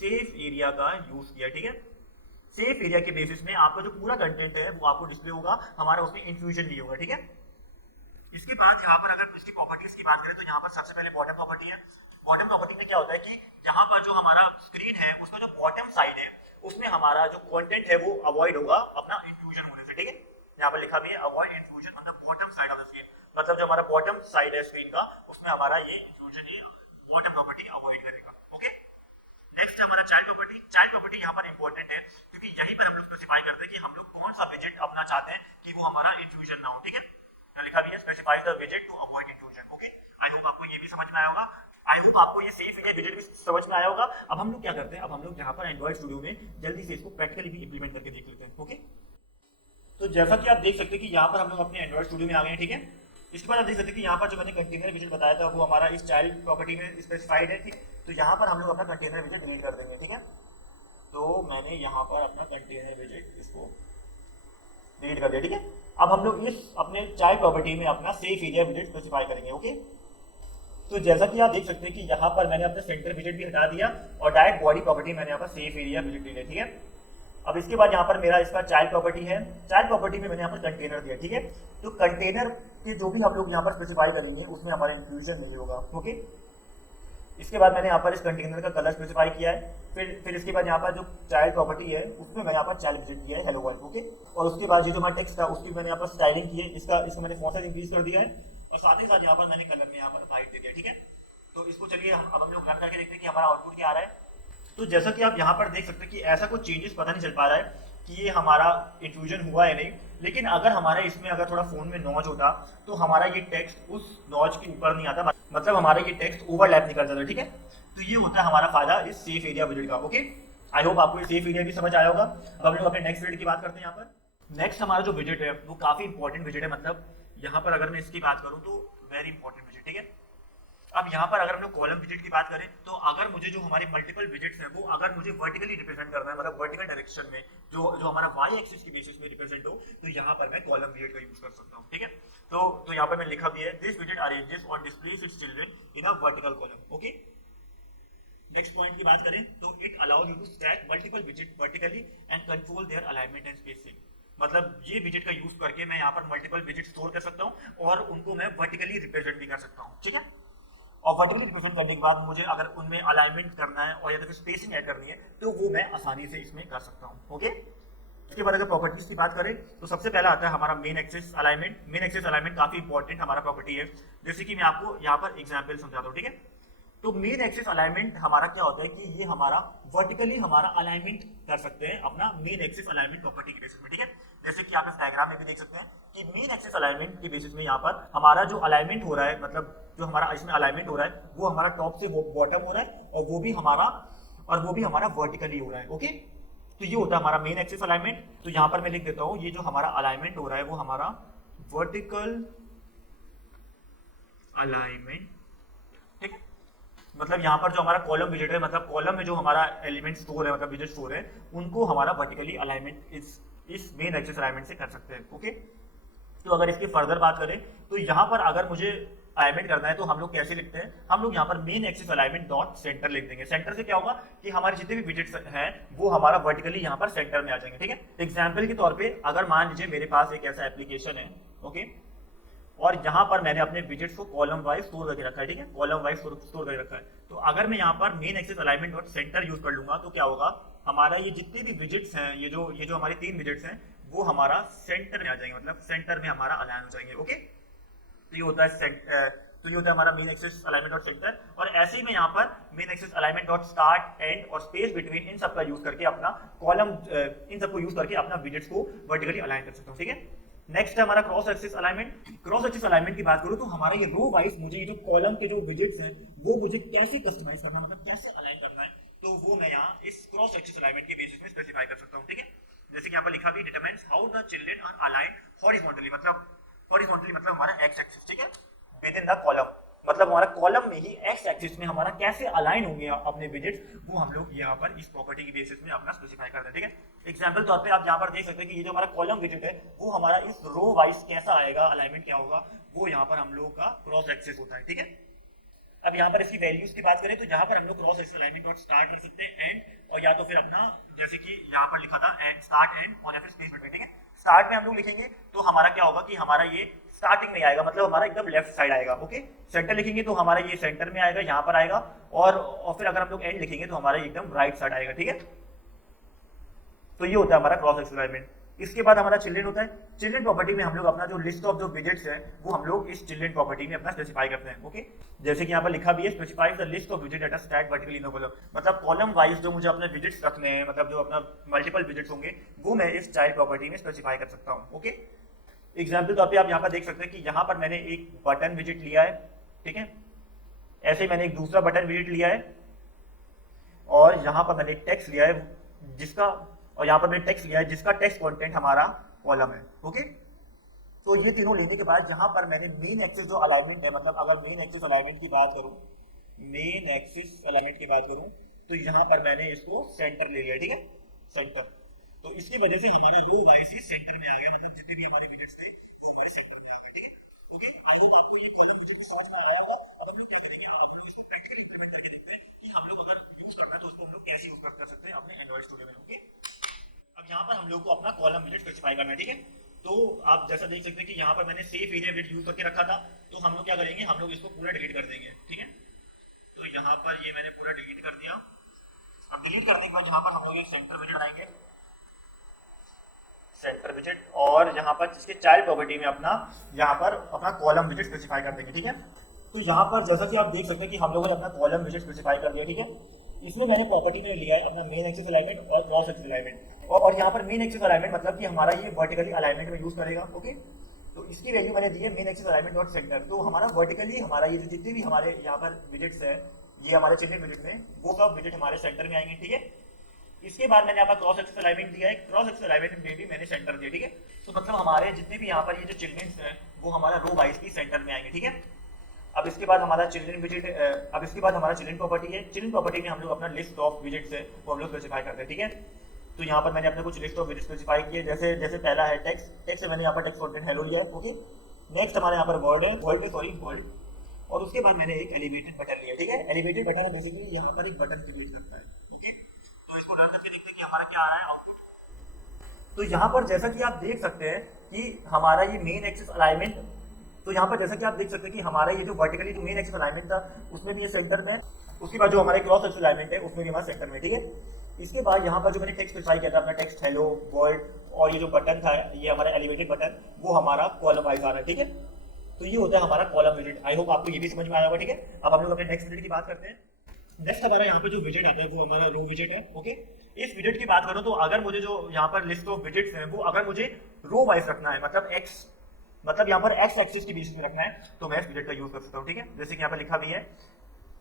सेफ एरिया का यूज किया, ठीक है। सेफ एरिया के बेसिस में आपका जो पूरा कंटेंट है वो आपको डिस्प्ले होगा, हमारा उसमें इंफ्यूजन नहीं होगा, ठीक है। इसके बाद यहाँ पर अगर इसकी प्रॉपर्टीज की बात करें तो यहाँ पर सबसे पहले बॉटम प्रॉपर्टी है। बॉटम प्रॉपर्टी में क्या होता है कि यहाँ पर जो हमारा स्क्रीन है उसका जो बॉटम साइड है उसमें हमारा जो कंटेंट है वो अवॉइड होगा अपना इंट्रूजन होने से, ठीक है। यहाँ पर लिखा भी है avoid intrusion on the bottom side of the screen, मतलब जो हमारा बॉटम साइड है स्क्रीन का उसमें हमारा ये इंट्रूजन ही बॉटम प्रॉपर्टी अवॉइड करेगा, ओके। नेक्स्ट हमारा चाइल्ड प्रॉपर्टी। चाइल्ड प्रॉपर्टी यहाँ पर इंपॉर्टेंट है क्योंकि यहीं पर हम लोग स्पेसिफाई करते हैं कि हम लोग कौन सा विजेट अपना चाहते हैं कि वो हमारा इंट्रूजन ना हो, ठीक है। यहाँ लिखा भी है स्पेसिफाइज द विजेट to avoid intrusion, okay. I hope आपको ये भी समझ में आया होगा, आई होप आपको ये सेफ है विजेट भी समझ में आया होगा। अब हम लोग क्या करते हैं, अब हम लोग यहाँ पर एंड्रॉइड स्टूडियो में जल्दी से इसको प्रैक्टिकली भी इंप्लीमेंट करके देख लेते हैं, ओके। तो जैसा कि आप देख सकते हैं कि यहाँ पर हम लोग अपने एंड्रॉइड स्टूडियो में आ गए हैं, ठीक है। इसके बाद आप देख सकते हैं कि यहाँ पर जो मैंने कंटेनर विजेट बताया था वो हमारा इस चाइल्ड प्रॉपर्टी में स्पेसिफाइड है, ठीक। तो यहाँ पर हम लोग अपना कंटेनर विजेट डिलीट कर देंगे, ठीक है। तो मैंने यहाँ पर अपना कंटेनर विजेट इसको डिलीट कर दिया, ठीक है। अब हम लोग इस अपने चाइल्ड प्रॉपर्टी में अपना सेफ एरिया विजेट स्पेसिफाई करेंगे, ओके। तो जैसा कि आप देख सकते हैं कि यहाँ पर मैंने अपना सेंटर विजेट भी हटा दिया और डायरेक्ट बॉडी प्रॉपर्टी मैंने यहाँ पर सेफ एरिया विजेट ले लिया, ठीक है। अब इसके बाद यहाँ पर मेरा इसका चाइल्ड प्रॉपर्टी है, चाइल्ड प्रॉपर्टी में मैंने यहाँ पर कंटेनर दिया, ठीक है। तो कंटेनर के जो भी हम लोग यहाँ पर स्पेसिफाई करेंगे उसमें हमारा इंक्लूजन नहीं होगा, ओके। इसके बाद मैंने यहाँ पर इस कंटेनर का कलर स्पेसिफाई किया है, फिर इसके बाद यहाँ पर जो चाइल्ड प्रॉपर्टी है उसमें मैंने यहाँ पर चाइल्ड विजेट किया है हेलो वर्ल्ड, ओके। और उसके बाद ये जो हमारा टेक्स्ट था उसकी मैंने यहाँ पर स्टाइलिंग की है, इसका मैंने फॉन्ट साइज इंक्रीज कर दिया है और साथ ही साथ यहाँ पर मैंने कलर में यहाँ पर वाइट दे दिया, ठीक है। तो इसको चलिए अब हम लोग रन करके देखते हैं कि हमारा आउटपुट क्या आ रहा है। तो जैसा कि आप यहाँ पर देख सकते हैं कि ऐसा कुछ चेंजेस पता नहीं चल पा रहा है कि ये हमारा इंट्रूजन हुआ है नहीं, लेकिन अगर हमारे इसमें अगर थोड़ा फोन में नॉच होता तो हमारा ये टेक्स्ट उस नॉच के ऊपर नहीं आता, मतलब हमारा ये टेक्स्ट ओवरलैप नहीं कर जाता, ठीक है। तो ये होता है हमारा फायदा इस सेफ एरिया विजेट का, ओके। आई होप आपको ये सेफ एरिया भी समझ आया होगा। अब हम लोग अपने नेक्स्ट विजेट की बात करते हैं। यहाँ पर नेक्स्ट हमारा जो विजेट है वो काफी इंपॉर्टेंट विजेट है, मतलब यहाँ पर अगर मैं इसकी बात करूँ तो वेरी इंपॉर्टेंट विजेट, ठीक है। अब यहाँ पर अगर हम लोग कॉलम विजेट की बात करें तो अगर मुझे जो हमारे मल्टीपल विजेट्स हैं वो अगर मुझे वर्टिकली रिप्रेजेंट करना है, मतलब वर्टिकल डायरेक्शन में जो हमारा वाई एक्सिस की बेसिस में रिप्रेजेंट हो, तो यहाँ पर मैं कॉलम विजेट का यूज कर सकता हूँ, ठीक है। तो यहाँ पर मैं लिखा भी है दिस विजेट अरेंजेस और displays its children in a vertical column, okay. Next point की बात करें तो it allows you to stack multiple विजेट vertically and control their alignment and spacing, मतलब ये विजेट का यूज करके मैं यहाँ पर मल्टीपल विजेट स्टोर कर सकता हूँ और उनको मैं वर्टिकली रिप्रेजेंट भी कर सकता हूँ, ठीक है। और वर्टिकली रिप्रेजेंट करने के बाद मुझे अगर उनमें अलाइनमेंट करना है और या तो स्पेसिंग ऐड करनी है तो वो मैं आसानी से इसमें कर सकता हूँ, ओके। इसके बाद अगर प्रॉपर्टीज की बात करें तो सबसे पहला आता है हमारा main axis alignment. Main axis alignment काफी इंपॉर्टेंट हमारा प्रॉपर्टी है, जैसे कि मैं आपको यहाँ पर एग्जाम्पल समझाता हूँ, ठीक है। तो मेन एक्सिस अलाइनमेंट हमारा क्या होता है कि ये हमारा वर्टिकली हमारा अलाइनमेंट कर सकते हैं अपना मेन एक्सिस अलाइनमेंट प्रॉपर्टी के बेसिस में, ठीक है। जैसे कि आप इस डायग्राम में भी देख सकते हैं कि मेन एक्सिस अलाइनमेंट के बेसिस में यहाँ पर हमारा जो अलाइनमेंट हो रहा है, मतलब जो हमारा इसमें अलाइनमेंट हो रहा है वो हमारा टॉप से बॉटम हो रहा है और वो भी हमारा वर्टिकली हो रहा है, ओके। तो ये होता है हमारा मेन एक्सिस अलाइनमेंट। तो यहाँ पर मैं लिख देता हूँ ये जो हमारा अलाइनमेंट हो रहा है वो हमारा वर्टिकल अलाइनमेंट, ठीक है। मतलब यहाँ पर जो हमारा कॉलम विजेट है, मतलब कॉलम में जो हमारा एलिमेंट स्टोर है, मतलब विजेट स्टोर है, उनको हमारा वर्टिकली अलाइनमेंट इस मेन एक्सिस अलाइनमेंट से कर सकते हैं, ओके। तो अगर इसकी फर्दर बात करें तो यहाँ पर अगर मुझे अलाइनमेंट करना है तो हम लोग कैसे लिखते हैं, हम लोग यहाँ पर main axis alignment dot centre लिख देंगे। सेंटर से क्या होगा कि हमारे जितने भी विजेट्स हैं वो हमारा वर्टिकली यहाँ पर सेंटर में आ जाएंगे, ठीक है। एग्जाम्पल के तौर पे अगर मान लीजिए मेरे पास एक ऐसा एप्लीकेशन है, ओके, और यहाँ पर मैंने अपने विजेट्स को कॉलम वाइज स्टोर करके रखा है, ठीक है, कॉलम वाइज स्टोर करके रखा है। तो अगर मैं यहाँ पर main axis alignment dot centre use कर लूंगा तो क्या होगा, हमारा ये जितने भी विजेट्स हैं, ये जो हमारे 3 विजेट्स हैं वो हमारा सेंटर में आ जाएंगे, मतलब सेंटर में हमारा अलाइन हो जाएंगे, ओके। तो ये होता है हमारा main axis alignment dot centre. और ऐसे ही मैं यहाँ पर main axis alignment dot start and और स्पेस बिटवीन इन सब का यूज करके अपना कॉलम इन सबको यूज करके अपना विजेट्स को वर्टिकली अलाइन कर सकता हूँ, ठीक है। नेक्स्ट है हमारा cross axis alignment. Cross axis alignment की बात करूं तो हमारा ये रो वाइज मुझे ये जो कॉलम के जो विजेट्स हैं वो मुझे कैसे कस्टमाइज करना है, मतलब कैसे अलाइन करना है, तो वो मैं यहाँ इस क्रॉस एक्सिस अलाइनमेंट के बेसिस में स्पेसिफाई कर सकता हूँ, ठीक है। जैसे कि यहाँ पर लिखा भी determines how the children are aligned horizontally, मतलब हमारा एक्स एक्सिस, ठीक है, विद इन द कॉलम, मतलब हमारा कॉलम में ही एक्स एक्सिस में हमारा कैसे अलाइन होंगे अपने विजेट्स, वो हम लोग यहाँ पर इस प्रॉपर्टी की बेसिस में अपना स्पेसिफाई करते हैं, ठीक है। एग्जांपल तौर पे आप यहाँ पर देख सकते हैं कि ये जो हमारा कॉलम विजेट है वो हमारा इस रो वाइज कैसा आएगा, अलाइनमेंट क्या होगा, वो यहाँ पर हम लोग का क्रॉस एक्सिस होता है, ठीक है। अब यहाँ पर इसकी वैल्यूज की बात करें तो यहाँ पर हम लोग cross sectional alignment dot start रख सकते हैं एंड, और या तो फिर अपना जैसे कि यहाँ पर लिखा था एंड स्टार्ट एंड और या फिर स्पेस बिटवीन, ठीक है। स्टार्ट में हम लोग लिखेंगे तो हमारा क्या होगा कि हमारा ये स्टार्टिंग में आएगा, मतलब हमारा एकदम लेफ्ट साइड आएगा, ओके। सेंटर लिखेंगे तो हमारा ये सेंटर में आएगा, यहाँ पर आएगा, और फिर अगर हम लोग एंड लिखेंगे तो हमारा एकदम राइट साइड आएगा, ठीक है। तो ये होता है हमारा क्रॉस सेक्शनल अलाइनमेंट। इसके बाद हमारा चिल्ड्रन होता है। चिल्ड्रन प्रॉपर्टी में हम लोग अपना जो लिस्ट ऑफ जो विजेट्स है वो हम लोग इस चिल्ड्रन प्रॉपर्टी में अपना स्पेसिफाई करते हैं, ओके। जैसे कि यहाँ पर लिखा भी है, स्पेसिफाई द लिस्ट ऑफ विजेट at a stack vertically in the column, मतलब कॉलम वाइज जो मुझे अपने विजेट्स रखने हैं, मतलब जो अपना मल्टीपल विजेट्स होंगे वो मैं इस चाइल्ड प्रॉपर्टी में स्पेसिफाई कर सकता हूँ, ओके। एग्जाम्पल तौर पे आप यहाँ पर देख सकते हैं कि यहाँ पर मैंने एक बटन विजेट लिया है, ठीक है। ऐसे ही मैंने एक दूसरा बटन विजेट लिया है, और यहाँ पर मैंने एक टेक्स्ट लिया है जिसका, और यहाँ पर मैंने टेक्स्ट लिया है जिसका टेक्स्ट कंटेंट हमारा कॉलम है, ओके। तो ये तीनों लेने के बाद यहाँ पर मैंने मेन एक्सिस जो अलाइनमेंट है, मतलब अगर मेन एक्सिस अलाइनमेंट की बात करूँ, मेन एक्सिस अलाइनमेंट की बात करूँ तो यहाँ पर मैंने इसको सेंटर ले लिया, ठीक है, सेंटर। तो इसकी वजह से हमारा रो वाइज ही सेंटर में आ गया, मतलब जितने भी हमारे विजेट्स थे वो हमारे सेंटर में आ गए, ठीक है, ओके। आई होप आपको ये कॉलम विजेट समझ में आया होगा। अब हम लोग क्या करेंगे, अब हम लोग इसको प्रैक्टिकली इंप्लीमेंट करके देखते हैं कि हम लोग अगर यूज करना है तो उसको हम लोग कैसे यूज कर सकते हैं अपने एंड्रॉइड स्टूडियो में, ओके। अब यहाँ पर हम लोग को अपना कॉलम विजेट स्पेसिफाई करना है, ठीक है। तो आप जैसा देख सकते हैं कि यहाँ पर मैंने सेफ एरिया विजेट यूज करके रखा था, तो हम लोग क्या करेंगे, हम लोग इसको पूरा डिलीट कर देंगे, ठीक है। तो यहाँ पर ये मैंने पूरा डिलीट कर दिया। अब डिलीट करने के बाद यहाँ पर हम लोग एक सेंटर विजेट बनाएंगे, सेंटर विजेट, और यहाँ पर जिसके चाइल्ड प्रॉपर्टी में अपना यहाँ पर अपना कॉलम विजेट स्पेसिफाई कर देंगे, ठीक है। तो यहाँ पर जैसा कि आप देख सकते हैं कि हम लोगों ने अपना कॉलम विजेट स्पेसिफाई कर दिया, ठीक है। इसमें मैंने प्रॉपर्टी में लिया है अपना मेन एक्सिस अलाइनमेंट और क्रॉस एक्सिस अलाइनमेंट, और यहाँ पर मेन एक्सिस अलाइनमेंट मतलब कि हमारा ये वर्टिकली अलाइनमेंट में यूज करेगा, ओके। तो इसकी वैल्यू मैंने दी है main axis alignment dot centre. तो हमारा वर्टिकली हमारा ये जो जितने भी हमारे यहाँ पर विजेट्स है, ये हमारे चिल्ड्रन विजेट में, वो सब विजेट हमारे सेंटर में आएंगे, ठीक है। इसके बाद मैंने यहाँ पर क्रॉस एक्सिस अलाइनमेंट दिया है, क्रॉस एक्सिस अलाइनमेंट में भी मैंने सेंटर दिया, ठीक है। तो मतलब हमारे जितने भी यहाँ पर ये जो चिल्ड्रन है वो हमारा रो वाइज की सेंटर में आएंगे, ठीक है। अब इसके बाद हमारा चिल्ड्रन विजेट, अब इसके बाद हमारा चिल्ड्रन प्रॉपर्टी है। चिल्ड्रन प्रॉपर्टी में हम लोग अपना लिस्ट ऑफ विजेट्स है वो हम लोग स्पेसिफाई करते हैं, ठीक है। तो यहाँ पर मैंने अपने कुछ लिस्ट ऑफ विजेट स्पेसिफाई किए, जैसे जैसे पहला है टेक्स्ट, टेक्स्ट से मैंने यहाँ पर टेक्स्ट कंटेंट हेलो लिया है, ओके। नेक्स्ट हमारे यहाँ पर वर्ड है, वर्ड पे सॉरी वर्ड, और उसके बाद मैंने एक एलिवेटेड बटन लिया, ठीक है। एलिवेटेड बटन बेसिकली यहाँ पर एक बटन क्रिएट करता है, ठीक है। तो इसको रन करके देखते हैं कि हमारा क्या आ रहा है। तो यहाँ पर जैसा कि आप देख सकते हैं कि हमारा ये मेन एक्सिस अलाइनमेंट, तो यहाँ पर जैसा कि आप देख सकते हैं कि हमारा ये जो वर्टिकली जो मेन एक्सिस अलाइनमेंट था उसमें भी ये सेंटर में है, उसके बाद जो हमारे क्रॉस एक्सिस अलाइनमेंट है उसमें भी हमारा सेंटर में, ठीक है। इसके बाद यहाँ पर जो मैंने टेक्स्ट स्पेसिफाई किया था अपना टेक्स्ट हेलो वर्ड, और ये जो बटन था ये हमारा एलिवेटेड बटन, वो हमारा कॉलम वाइज आ रहा है, ठीक है। तो ये होता है हमारा कॉलम विजेट। आई होप आपको ये भी समझ में आया होगा, ठीक है। अब हम लोग अपने नेक्स्ट विजेट की बात करते हैं। नेक्स्ट हमारा यहाँ पे जो विजेट आता है वो हमारा रो विजेट है, ओके। इस विजेट की बात करो तो अगर मुझे जो यहाँ पर लिस्ट ऑफ विजेट्स हैं वो अगर मुझे रो वाइज रखना है, मतलब एक्स, मतलब यहाँ पर एक्स एक्सिस के बेसिस में रखना है, तो मैं इस विजेट का यूज कर सकता हूँ, ठीक है। जैसे कि यहाँ पर लिखा भी है,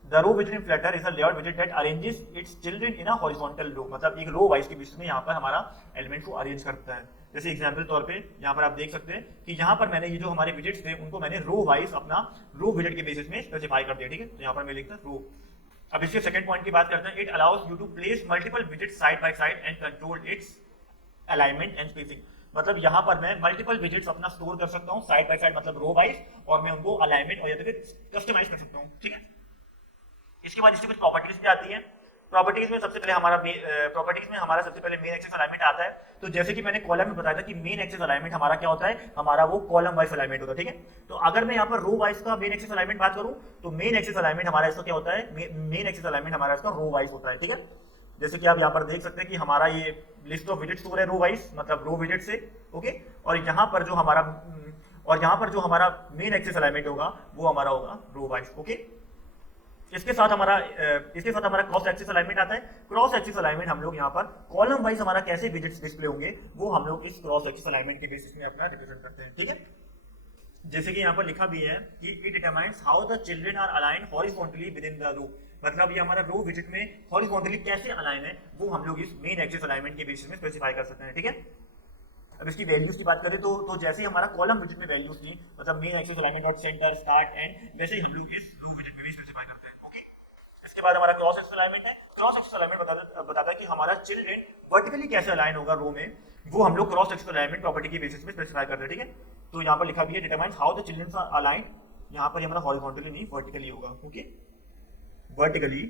the row विजेट in Flutter is a layout विजेट that arranges it's children in a horizontal रो, मतलब एक रो वाइज के बेसिस में यहाँ पर हमारा एलिमेंट को अरेंज करता है। जैसे एग्जांपल तौर पे यहाँ पर आप देख सकते हैं कि यहाँ पर मैंने ये जो हमारे विजेट्स थे उनको मैंने रो वाइज अपना रो विजेट के बेसिस में स्पेसिफाई कर दिया, ठीक है। तो यहाँ पर मैं लिखता रो। अब इसके सेकंड पॉइंट की बात करते हैं, it allows you to place multiple विजेट side by side and control its alignment and spacing, मतलब यहाँ पर मैं मल्टीपल विजेट्स अपना स्टोर कर सकता हूँ साइड बाय साइड, मतलब रो वाइज, और मैं उनको अलाइनमेंट और या फिर कस्टमाइज कर सकता हूँ, ठीक है। इसके बाद इसकी कुछ प्रॉपर्टीज भी आती है। प्रॉपर्टीज में सबसे पहले हमारा प्रॉपर्टीज में हमारा सबसे पहले मेन एक्सिस अलाइनमेंट आता है। तो जैसे कि मैंने कॉलम में बताया था कि मेन एक्सिस अलाइनमेंट हमारा क्या होता है, हमारा वो कॉलम वाइज अलाइनमेंट होता है, ठीक है। तो अगर मैं यहाँ पर रो वाइज का मेन एक्सिस अलाइनमेंट बात करूँ तो मेन एक्सिस अलाइनमेंट हमारा इसका क्या होता है, मेन एक्सिस अलाइनमेंट हमारा इसका रो वाइज होता है, ठीक है। जैसे कि आप यहाँ पर देख सकते हैं कि हमारा ये लिस्ट ऑफ विजेट्स हो रहा है रो वाइज, मतलब रो विजेट से, ओके। और यहाँ पर जो हमारा मेन एक्सिस अलाइनमेंट होगा वो हमारा होगा रो वाइज, ओके। इसके साथ हमारा क्रॉस एक्सिस अलाइनमेंट आता है। क्रॉस एक्सिस अलाइनमेंट हम लोग यहाँ पर कॉलम वाइज हमारा कैसे विजेट्स डिस्प्ले होंगे वो हम लोग इस क्रॉस एक्सिस अलाइनमेंट के बेसिस में अपना रिप्रेजेंट करते हैं, ठीक है। जैसे कि यहाँ पर लिखा भी है कि it determines how the children are align horizontally within the row, मतलब ये हमारा रो विजेट में हॉरिजॉन्टली कैसे अलाइन है वो हम लोग इस मेन एक्सिस अलाइनमेंट के बेसिस में स्पेसिफाई कर सकते हैं, ठीक है। अब इसकी वैल्यूज की बात करें तो जैसे ही हमारा कॉलम विजेट में वैल्यूज थी, मतलब main axis alignment dot centre start and, वैसे ही हम लोग इस रो विजेट में भी स्पेसिफाई करते हैं, ओके। इसके बाद हमारा क्रॉस एक्सिस अलाइनमेंट है। क्रॉस एक्सिस अलाइनमेंट बताता है कि हमारा चिल्ड्रन वर्टिकली कैसे अलाइन होगा रो में, वो हम लोग क्रॉस एक्सिस अलाइनमेंट प्रॉपर्टी के बेसिस में स्पेसिफाई करते हैं, ठीक है। तो यहाँ पर लिखा भी है determines how the children are align यहाँ पर ये हमारा हॉरिजॉन्टली नहीं वर्टिकली होगा, okay, vertically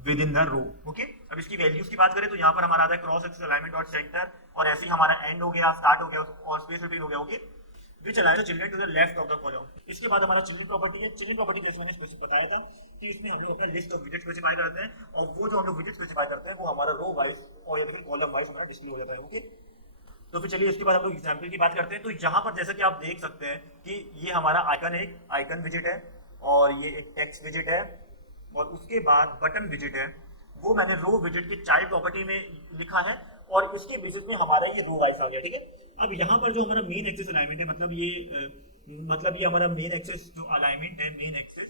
within the row, okay. अब इसकी वैल्यूज की बात करें तो यहाँ पर हमारा आता है cross axis alignment dot centre, और ऐसे ही हमारा एंड हो गया, स्टार्ट हो गया और स्पेस बिटवीन हो गया, okay, which aligns the children to the left of the column. इसके बाद हमारा चिल्ड्रन प्रॉपर्टी है। चिल्ड्रन प्रॉपर्टी जैसे मैंने बताया था कि इसमें हम लोग अपना लिस्ट ऑफ विजेट स्पेसिफाई करते हैं, और वो जो हम लोग विजेट स्पेसिफाई करते हैं वो हमारा रो वाइज और या फिर कॉलम वाइज हमारा डिस्प्ले हो जाता है, ओके। तो फिर चलिए इसके बाद हम लोग एग्जाम्पल की बात करते हैं। तो यहाँ पर जैसा कि आप देख सकते हैं कि ये हमारा आइकन है, एक आइकन विजेट है, और ये एक टेक्स्ट विजेट है, और उसके बाद बटन विजेट है, वो मैंने रो विजेट के चाइल्ड प्रॉपर्टी में लिखा है, और इसके बेसिस में हमारा ये रो वाइज आ गया, ठीक है। अब यहाँ पर जो हमारा मेन एक्सेस अलाइनमेंट है, मतलब ये हमारा मेन एक्सेस जो अलाइनमेंट है, मेन एक्सेस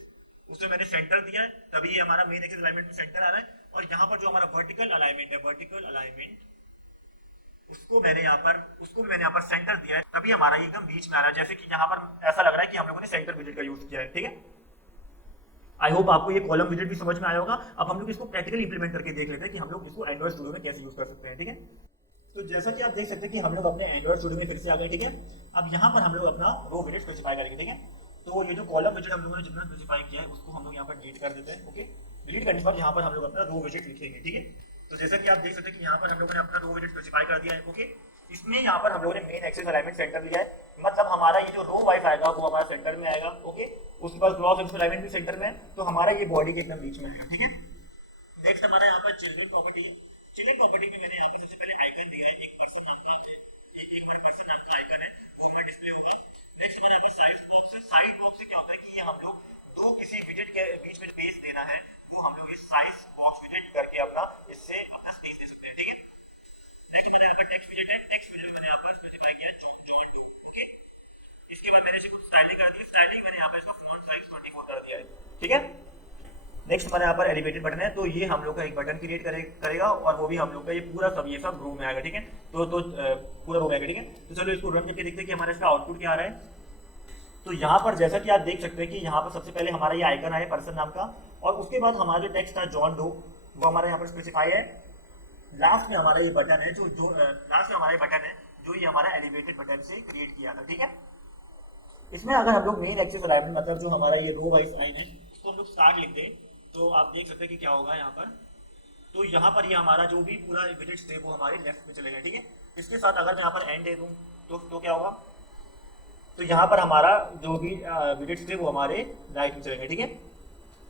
उसमें मैंने सेंटर दिया है, तभी ये हमारा मेन एक्सेस अलाइनमेंट में सेंटर आ रहा है। और यहाँ पर जो हमारा वर्टिकल अलाइनमेंट है, वर्टिकल अलाइनमेंट उसको मैंने यहाँ पर सेंटर दिया है, तभी हमारा एकदम बीच में आ रहा है। जैसे कि यहाँ पर ऐसा लग रहा है कि हम लोगों ने सेंटर विजेट का यूज किया है, ठीक है। आई होप आपको ये कॉलम विजेट भी समझ में आया होगा। अब हम लोग इसको प्रैक्टिकली इंप्लीमेंट करके देख लेते हैं कि हम लोग इसको एंड्रॉइड स्टूडियो में कैसे यूज कर सकते हैं, ठीक है। तो जैसा कि आप देख सकते हैं कि हम लोग अपने एंड्रॉइड स्टूडियो में फिर से आ गए, ठीक है। अब यहाँ पर हम लोग अपना रो विजेट स्पेसिफाई करेंगे, ठीक है। तो ये जो कॉलम विजेट हम लोगों ने जितना स्पेसिफाई किया है उसको हम लोग यहाँ पर डिलीट कर देते हैं, ओके। डिलीट करने के बाद यहाँ पर हम लोग अपना रो विजेट लिखेंगे, ठीक है। तो जैसा कि आप देख सकते हैं कि यहाँ पर हम लोगों ने अपना रो विजेट स्पेसिफाई कर दिया है, ओके। इसमें यहाँ पर हम लोगों ने मेन एक्सेस अलाइनमेंट सेंटर लिया है, मतलब हमारा ये जो रो वाइज आएगा वो हमारा सेंटर में आएगा, ओके। उसके बाद क्रॉस एक्सेस अलाइनमेंट भी सेंटर में है, तो हमारा ये बॉडी के एकदम बीच में है, ठीक है। नेक्स्ट हमारा यहाँ पर चिल्ड्रन प्रॉपर्टी है। चिल्ड्रन प्रॉपर्टी में मैंने यहाँ पे सबसे पहले आइकन दिया है, एक पर्सन नाम का एक हमारे पर्सन नाम का आइकन है, वो हमारा डिस्प्ले होगा। नेक्स्ट मैंने यहाँ पे साइड बॉक्स है। साइड बॉक्स से क्या होता है कि हम लोग दो किसी विजेट के बीच में स्पेस देना है, वो हम लोग इस साइज बॉक्स विजेट करके अपना इससे अपना स्पेस दे सकते हैं, ठीक है। नेक्स्ट मैंने यहाँ पर टेक्स्ट विजेट है। टेक्स्ट विजेट मैंने यहाँ पर स्पेसिफाई किया जॉन, ओके। इसके बाद मैंने इसको स्टाइलिंग कर दी, स्टाइलिंग मैंने यहाँ पर इसका फॉन्ट साइज 24 कर दिया है, ठीक है। नेक्स्ट हमारे यहाँ पर एलिवेटेड बटन है, तो ये हम लोग का एक बटन क्रिएट करेगा, और वो भी हम लोग का ये पूरा ये सब रो में आएगा, ठीक है। तो पूरा रो में आएगा, ठीक है। तो चलो इसको रन करके देखते हैं कि हमारा इसका आउटपुट क्या आ रहा है। तो यहाँ पर जैसा कि आप देख सकते हैं कि यहाँ पर सबसे पहले हमारा ये आइकन आया पर्सन नाम का, और उसके बाद हमारा जो टेक्स्ट था जॉन डो वो हमारा यहाँ पर स्पेसिफाई है। लास्ट में हमारा ये बटन है लास्ट में हमारा ये बटन है जो ये हमारा एलिवेटेड बटन से क्रिएट किया था, ठीक है। इसमें अगर हम लोग मेन एक्सेस अलाइनमेंट मतलब जो हमारा ये रो वाइज लाइन है उसको हम लोग स्टार्ट लिख दें, तो आप देख सकते हैं कि क्या होगा यहाँ पर। तो यहाँ पर ये हमारा जो भी पूरा विजेट्स थे वो हमारे लेफ्ट में चले गए, ठीक है। इसके साथ अगर मैं यहाँ पर एंड दे दूँ तो क्या होगा, तो यहाँ पर हमारा जो भी विजेट्स थे वो हमारे राइट में चले गए, ठीक है।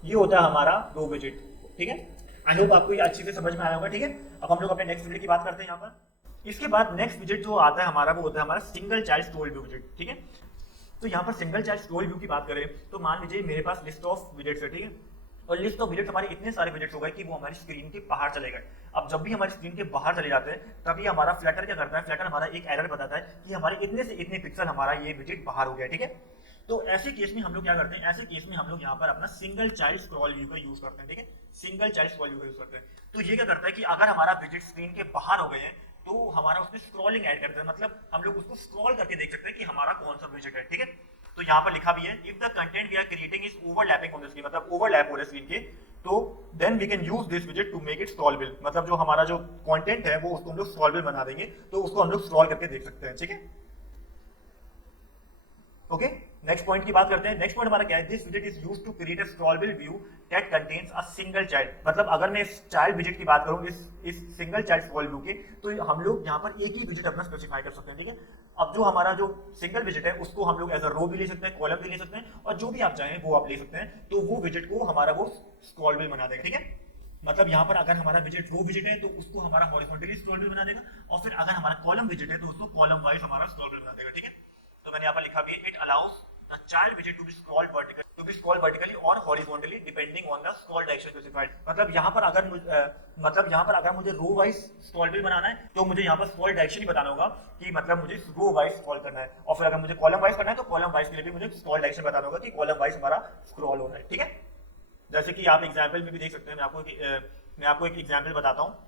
ये होता है हमारा रो विजेट, ठीक है। आई होप आपको ये अच्छे से समझ में आया होगा, ठीक है। अब हम लोग अपने नेक्स्ट विजेट की बात करते हैं यहाँ पर। इसके बाद नेक्स्ट विजेट जो आता है हमारा वो होता है हमारा सिंगल चाइल्ड स्क्रॉल व्यू विजेट, ठीक है। तो यहाँ पर सिंगल चाइल्ड स्क्रॉल व्यू की बात करें तो मान लीजिए मेरे पास लिस्ट ऑफ विजेट्स है, ठीक है। और लिस्ट ऑफ विजेट्स हमारे इतने सारे विजेट्स हो गए कि वो हमारी स्क्रीन के बाहर चले गए। अब जब भी हमारी स्क्रीन के बाहर चले जाते हैं तभी हमारा फ्लटर क्या करता है, फ्लटर हमारा एक एरर बताता है कि हमारे इतने से इतने पिक्सल हमारा ये विजेट बाहर हो गया, ठीक है। तो ऐसे केस में हम लोग क्या करते हैं, ऐसे केस में हम लोग यहाँ पर अपना सिंगल चाइल्ड स्क्रॉल व्यू का यूज करते हैं, ठीक है। सिंगल चाइल्ड स्क्रॉल व्यू का यूज करते हैं। तो ये क्या करता है कि अगर हमारा विजेट स्क्रीन के बाहर हो गए हैं तो हमारा उसमें स्क्रॉलिंग ऐड करते हैं, मतलब हम लोग उसको स्क्रॉल करके देख सकते हैं कि हमारा कौन सा विजेट है, ठीक है। तो यहाँ पर लिखा भी है if the content we are creating is overlapping on the screen, मतलब ओवरलैप हो रहा है स्क्रीन के, तो then we can use this विजेट टू मेक इट स्क्रॉलेबल, मतलब जो हमारा जो कंटेंट है वो उसको हम लोग स्क्रॉलेबल बना देंगे, तो उसको हम लोग स्क्रॉल करके देख सकते हैं, ठीक है। ओके, नेक्स्ट पॉइंट की बात करते हैं। नेक्स्ट पॉइंट हमारा क्या है, दिस विजेट is used to create a scrollable view that contains a single child, मतलब अगर मैं इस चाइल्ड विजेट की बात करूं इस सिंगल चाइल्ड स्क्रॉल व्यू के, तो हम लोग यहाँ पर एक ही विजेट अपना स्पेसिफाई कर सकते हैं, ठीक है। अब जो हमारा जो सिंगल विजेट है उसको हम लोग एज अ रो भी ले सकते हैं, कॉलम भी ले सकते हैं, और जो भी आप चाहें वो आप ले सकते हैं, तो वो विजेट को हमारा वो स्क्रॉलेबल बना देगा, ठीक है। मतलब यहाँ पर अगर हमारा विजेट रो विजेट है तो उसको हमारा हॉरिजॉन्टली स्क्रॉलेबल बना देगा, और फिर अगर हमारा कॉलम विजेट है तो उसको कॉलम वाइज हमारा स्क्रॉलेबल बना देगा, ठीक है। तो मैंने यहाँ पर लिखा भी है, it allows the child widget to be scrolled vertically or horizontally depending on the scroll direction specified, मतलब यहाँ पर अगर मुझे रो वाइज स्क्रॉलेबल बनाना है तो मुझे यहाँ पर स्क्रॉल डायरेक्शन ही बताना होगा कि मतलब मुझे रो वाइज स्क्रॉल करना है, और फिर अगर मुझे कॉलम वाइज करना है तो कॉलम वाइज के लिए भी मुझे स्क्रॉल डायरेक्शन बताना होगा कि कॉलम वाइज हमारा स्क्रॉल हो रहा है, ठीक है। जैसे कि आप एग्जाम्पल में भी देख सकते हैं, मैं आपको एक एग्जाम्पल बताता हूँ।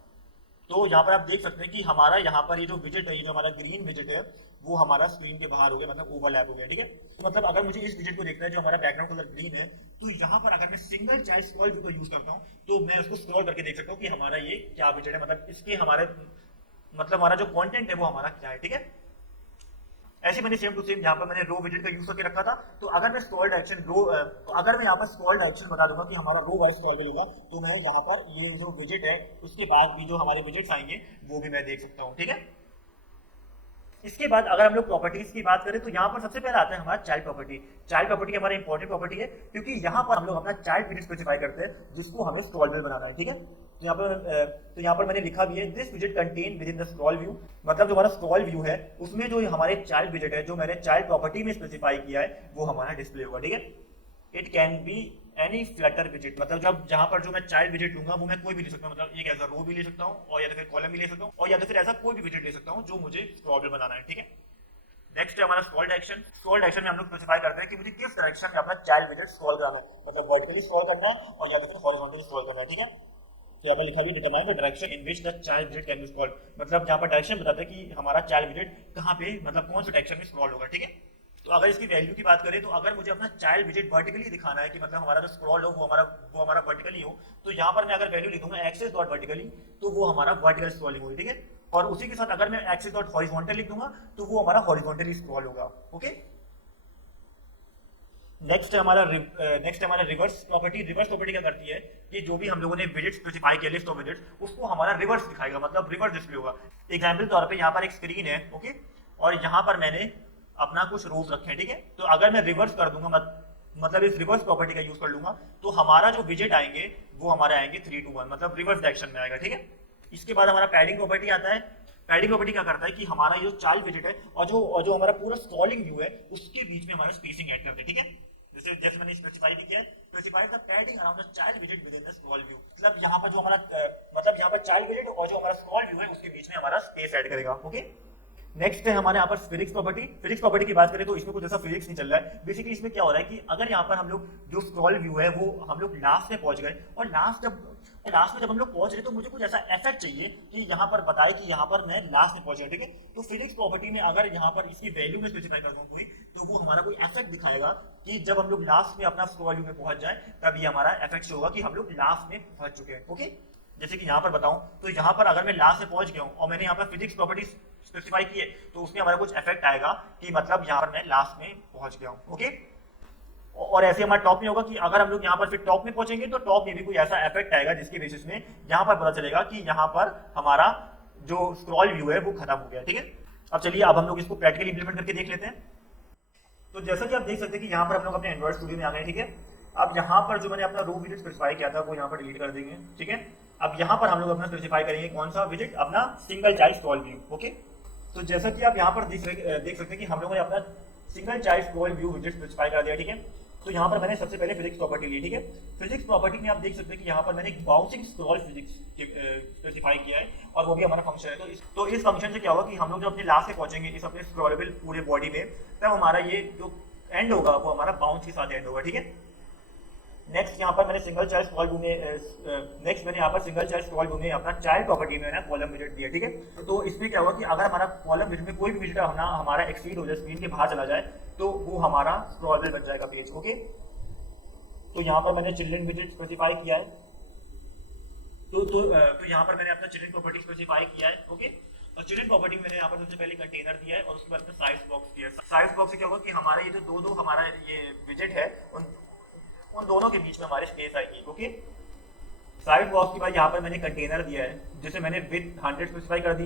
तो यहाँ पर आप देख सकते हैं कि हमारा यहाँ पर ये जो विजेट है, ये जो हमारा ग्रीन विजेट है वो हमारा स्क्रीन के बाहर हो गया, मतलब ओवरलैप हो गया, ठीक है। तो मतलब अगर मुझे इस विजेट को देखना है जो हमारा बैकग्राउंड कलर ग्रीन है, तो यहाँ पर अगर मैं सिंगल चाइल्ड स्क्रॉल व्यू को यूज करता हूँ तो मैं उसको स्क्रॉल करके देख सकता हूँ कि हमारा ये क्या विजेट है, मतलब इसके हमारे मतलब हमारा जो कंटेंट है वो हमारा क्या है, ठीक है। ऐसे मैंने सेम टू सेम यहाँ पर मैंने रो विजेट का यूज करके रखा था। तो अगर मैं स्क्रॉल डायरेक्शन रो तो अगर मैं यहाँ पर स्क्रॉल डायरेक्शन बता दूंगा कि हमारा रो वाइज स्क्रॉल मिलेगा, तो मैं यहाँ पर ये जो विजेट है उसके बाद भी जो हमारे विजेट्स आएंगे वो भी मैं देख सकता हूँ, ठीक है। इसके बाद अगर हम लोग प्रॉपर्टीज की बात करें तो यहाँ पर सबसे पहले आता है हमारा चाइल्ड प्रॉपर्टी। चाइल्ड प्रॉपर्टी हमारा इंपॉर्टेंट प्रॉपर्टी है क्योंकि यहाँ पर हम लोग अपना चाइल्ड विजेट स्पेसिफाई करते हैं जिसको हमें स्क्रॉल व्हील बनाना है, ठीक है। तो यहाँ पर मैंने लिखा भी है दिस विजेट contain within the scroll view, मतलब जो हमारा स्क्रॉल व्यू है उसमें जो हमारे चाइल्ड विजेट है जो मैंने चाइल्ड प्रॉपर्टी में स्पेसिफाई किया है वो हमारा डिस्प्ले होगा, ठीक है। It can be any Flutter विजेट, मतलब जब जहां पर जो मैं चाइल्ड विजेट लूंगा वो मैं कोई भी ले सकता हूँ, मतलब एक ऐसा रो भी ले सकता हूँ और या तो फिर कॉलम भी ले सकता हूँ और या तो फिर ऐसा कोई भी विजेट ले सकता हूँ जो मुझे स्क्रॉल व्हील बनाना है, ठीक है। नेक्स्ट है हमारा स्क्रॉल डायरेक्शन। स्क्रॉल डायरेक्शन में हम लोग स्पेसिफाई करते हैं कि मुझे किस डायरेक्शन में अपना चाइल्ड विजेट स्क्रॉल कराना है, मतलब वर्टिकली स्क्रॉल करना है और या तो फिर हॉरिजॉन्टली स्क्रॉल करना है, ठीक है। तो यहाँ पर लिखा भी determine the direction in which the child विजेट कैन बी स्क्रॉल, मतलब यहाँ पर डायरेक्शन बताता है कि हमारा चाइल्ड विजेट कहाँ पे मतलब कौन से डायरेक्शन में स्क्रॉल होगा, ठीक है। तो अगर इसकी वैल्यू की बात करें तो अगर मुझे अपना चाइल्ड विजेट वर्टिकली दिखाना है कि मतलब हमारा जो स्क्रॉल हो वो हमारा वर्टिकली हो, तो यहाँ पर मैं अगर वैल्यू लिखूंगा एक्सेस डॉट वर्टिकली तो वो हमारा वर्टिकल स्क्रॉलिंग होगी, ठीक है। और उसी के साथ अगर मैं एक्सेस डॉट हॉरिजॉन्टल लिख दूंगा तो वो हमारा हॉरिजॉन्टली स्क्रॉल होगा, ओके। नेक्स्ट हमारा रिवर्स प्रॉपर्टी। रिवर्स प्रॉपर्टी क्या करती है कि जो भी हम लोगों ने विजेट स्पेसिफाई किया लिस्ट ऑफ विजेट्स उसको हमारा रिवर्स दिखाएगा, मतलब रिवर्स डिस्प्ले होगा। एग्जांपल तौर पे यहाँ पर एक स्क्रीन है, ओके, और यहाँ पर मैंने अपना कुछ रोज रखे हैं, ठीक है। तो अगर मैं रिवर्स कर दूंगा मतलब इस रिवर्स प्रॉपर्टी का यूज कर लूंगा तो हमारा जो विजेट आएंगे वो हमारे आएंगे 3 to 1, मतलब रिवर्स डायरेक्शन में आएगा, ठीक है। इसके बाद हमारा पैडिंग प्रॉपर्टी आता है। पैडिंग प्रॉपर्टी क्या करता है कि हमारा जो चाइल्ड विजेट है और जो हमारा पूरा स्क्रॉलिंग व्यू है उसके बीच में हमारा स्पेसिंग ऐड करते हैं, ठीक है। जैसे मैंने स्पेसिफाई किया है, specify the padding around the child विजेट within the scroll view, मतलब यहाँ पर जो हमारा मतलब यहाँ पर चाइल्ड विजेट और जो हमारा स्क्रॉल व्यू है उसके बीच में हमारा स्पेस ऐड करेगा, ओके। नेक्स्ट है हमारे यहाँ पर फिजिक्स प्रॉपर्टी। फिजिक्स प्रॉपर्टी की बात करें तो इसमें कुछ ऐसा फिजिक्स नहीं चल रहा है। बेसिकली इसमें क्या हो रहा है कि अगर यहाँ पर हम लोग जो स्क्रॉल व्यू है वो हम लोग लास्ट में पहुंच गए और लास्ट में जब हम लोग पहुंच रहे तो मुझे कुछ ऐसा इफेक्ट चाहिए कि यहाँ पर बताए कि यहाँ पर मैं लास्ट में पहुंच गया, ठीक है। तो फिजिक्स प्रॉपर्टी में अगर यहाँ पर इसकी वैल्यू में स्पेसिफाई कर दूं कोई, तो वो हमारा कोई इफेक्ट दिखाएगा कि जब हम लोग लास्ट में अपना स्क्रॉल व्यू में पहुंच जाए तब ये हमारा इफेक्ट होगा कि हम लोग लास्ट में पहुंच चुके हैं, ओके। जैसे कि यहाँ पर बताऊं तो यहाँ पर अगर मैं लास्ट में पहुंच गया हूँ और मैंने यहाँ पर फिजिक्स प्रॉपर्टी स्पेसिफाई की है तो उसमें हमारा कुछ इफेक्ट आएगा कि मतलब यहाँ पर मैं लास्ट में पहुंच गया हूँ, ओके। और ऐसे हमारे टॉप में होगा कि अगर हम लोग यहाँ पर फिर टॉप में पहुंचेंगे तो टॉप में भी कोई ऐसा इफेक्ट आएगा जिसके बेसिस में यहाँ पर पता चलेगा कि यहाँ पर हमारा जो स्क्रॉल व्यू है वो खत्म हो गया, ठीक है। अब चलिए अब हम लोग इसको प्रैक्टिकली इंप्लीमेंट करके देख लेते हैं। तो जैसा कि आप देख सकते हैं कि यहाँ पर हम लोग अपने एंड्रॉइड स्टूडियो में आ गए, ठीक है। अब यहाँ पर जो मैंने अपना रो विजेट स्पेसिफाई किया था वो यहाँ पर डिलीट कर देंगे, ठीक है। अब यहाँ पर हम लोग अपना स्पेसिफाई करेंगे कौन सा विजेट, अपना single child scroll view, okay. तो जैसा कि आप यहाँ पर देख सकते हैं कि हम लोगों ने अपना सिंगल चाइल्ड स्क्रॉल व्यू विजेट स्पेसिफाई कर दिया, ठीक है। तो यहाँ पर मैंने सबसे पहले फिजिक्स प्रॉपर्टी ली, ठीक है। फिजिक्स प्रॉपर्टी में आप देख सकते हैं कि यहाँ पर मैंने एक बाउंसिंग स्क्रॉल फिजिक्स स्पेसिफाई किया है और वो भी हमारा फंक्शन है। तो इस फंक्शन से क्या होगा कि हम लोग जब अपने लास्ट से पहुंचेंगे इस अपने स्क्रॉलेबल पूरे बॉडी में, तब हमारा ये जो एंड होगा वो हमारा बाउंस के साथ एंड होगा, ठीक है। नेक्स्ट यहाँ पर मैंने सिंगल चाइल्ड स्क्रॉल व्यू में अपना चाइल्ड प्रॉपर्टी में ना कॉलम विजेट दिया, ठीक है। तो इसमें क्या होगा कि अगर हमारा कॉलम विजेट में कोई भी विजेट हमारा एक्सीड हो जाए, स्क्रीन के बाहर चला जाए, तो वो हमारा स्क्रॉलेबल बन जाएगा पेज, ओके। तो यहाँ पर मैंने चिल्ड्रन विजेट स्पेसिफाई किया है। तो यहाँ पर मैंने अपना चिल्ड्रन प्रॉपर्टी स्पेसिफाई किया है, ओके। और चिल्ड्रन प्रॉपर्टी में मैंने यहाँ पर सबसे पहले कंटेनर दिया है और उसके बाद साइज बॉक्स दिया है। साइज बॉक्स से क्या होगा कि हमारा ये जो दो हमारा ये विजेट है उन दोनों के बीच में हमारे स्पेस आएगी, ओके। साइड बॉक्स के बाद यहाँ पर मैंने कंटेनर दिया है जिसे मैंने विड्थ 100 स्पेसिफाई कर दी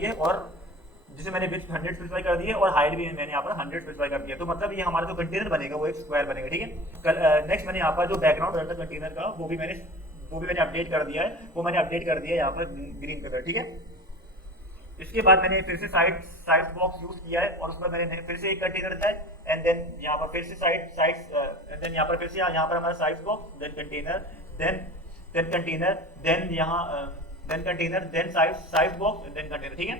है और हाइट भी मैंने यहाँ पर 100 स्पेसिफाई कर दिया। तो मतलब ये हमारा जो कंटेनर बनेगा वो एक स्क्वायर बनेगा, ठीक है। नेक्स्ट मैंने यहाँ पर जो बैकग्राउंड रहता है कंटेनर का वो भी मैंने अपडेट कर दिया है, यहाँ पर ग्रीन कलर, ठीक है। इसके बाद मैंने फिर से साइड बॉक्स यूज किया है और उसमें मैंने फिर से एक कंटेनर दिया है एंड देन यहाँ पर फिर से यहाँ पर हमारा side box, then container, then container, then side box, then container, ठीक है।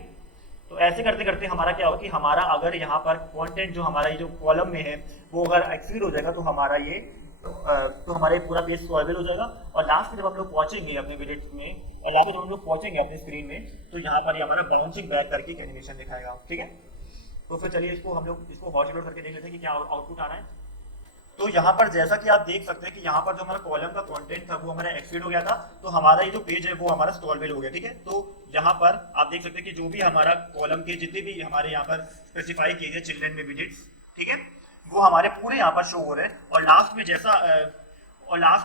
तो ऐसे करते करते हमारा क्या होगा कि हमारा अगर यहाँ पर कंटेंट जो हमारा ये जो कॉलम में है वो अगर एक्सीड हो जाएगा तो हमारा ये तो हमारे पूरा पेज स्क्रॉलेबल हो जाएगा और लास्ट में जब हम लोग पहुंचेंगे अपने विजेट में और लास्ट में जब हम लोग पहुंचेंगे अपने स्क्रीन में तो यहाँ पर ये हमारा बाउंसिंग बैक करके एक एनिमेशन दिखाएगा, ठीक है। तो फिर चलिए हम लोग इसको हॉट लोड करके देख लेते हैं कि क्या आउटपुट आ रहा है। तो यहाँ पर जैसा कि आप देख सकते हैं कि यहाँ पर जो हमारा कॉलम का कंटेंट था वो हमारा एक्सीड हो गया था, तो हमारा ये जो पेज है वो हमारा स्टॉलेबल हो गया, ठीक है। तो यहाँ पर आप देख सकते हैं कि जो भी हमारा कॉलम के जितने भी हमारे यहाँ पर स्पेसिफाई किए गए चिल्ड्रन में विजिट्स, ठीक है, वो हमारे पूरे यहाँ पर शो हो रहे हैं। और लास्ट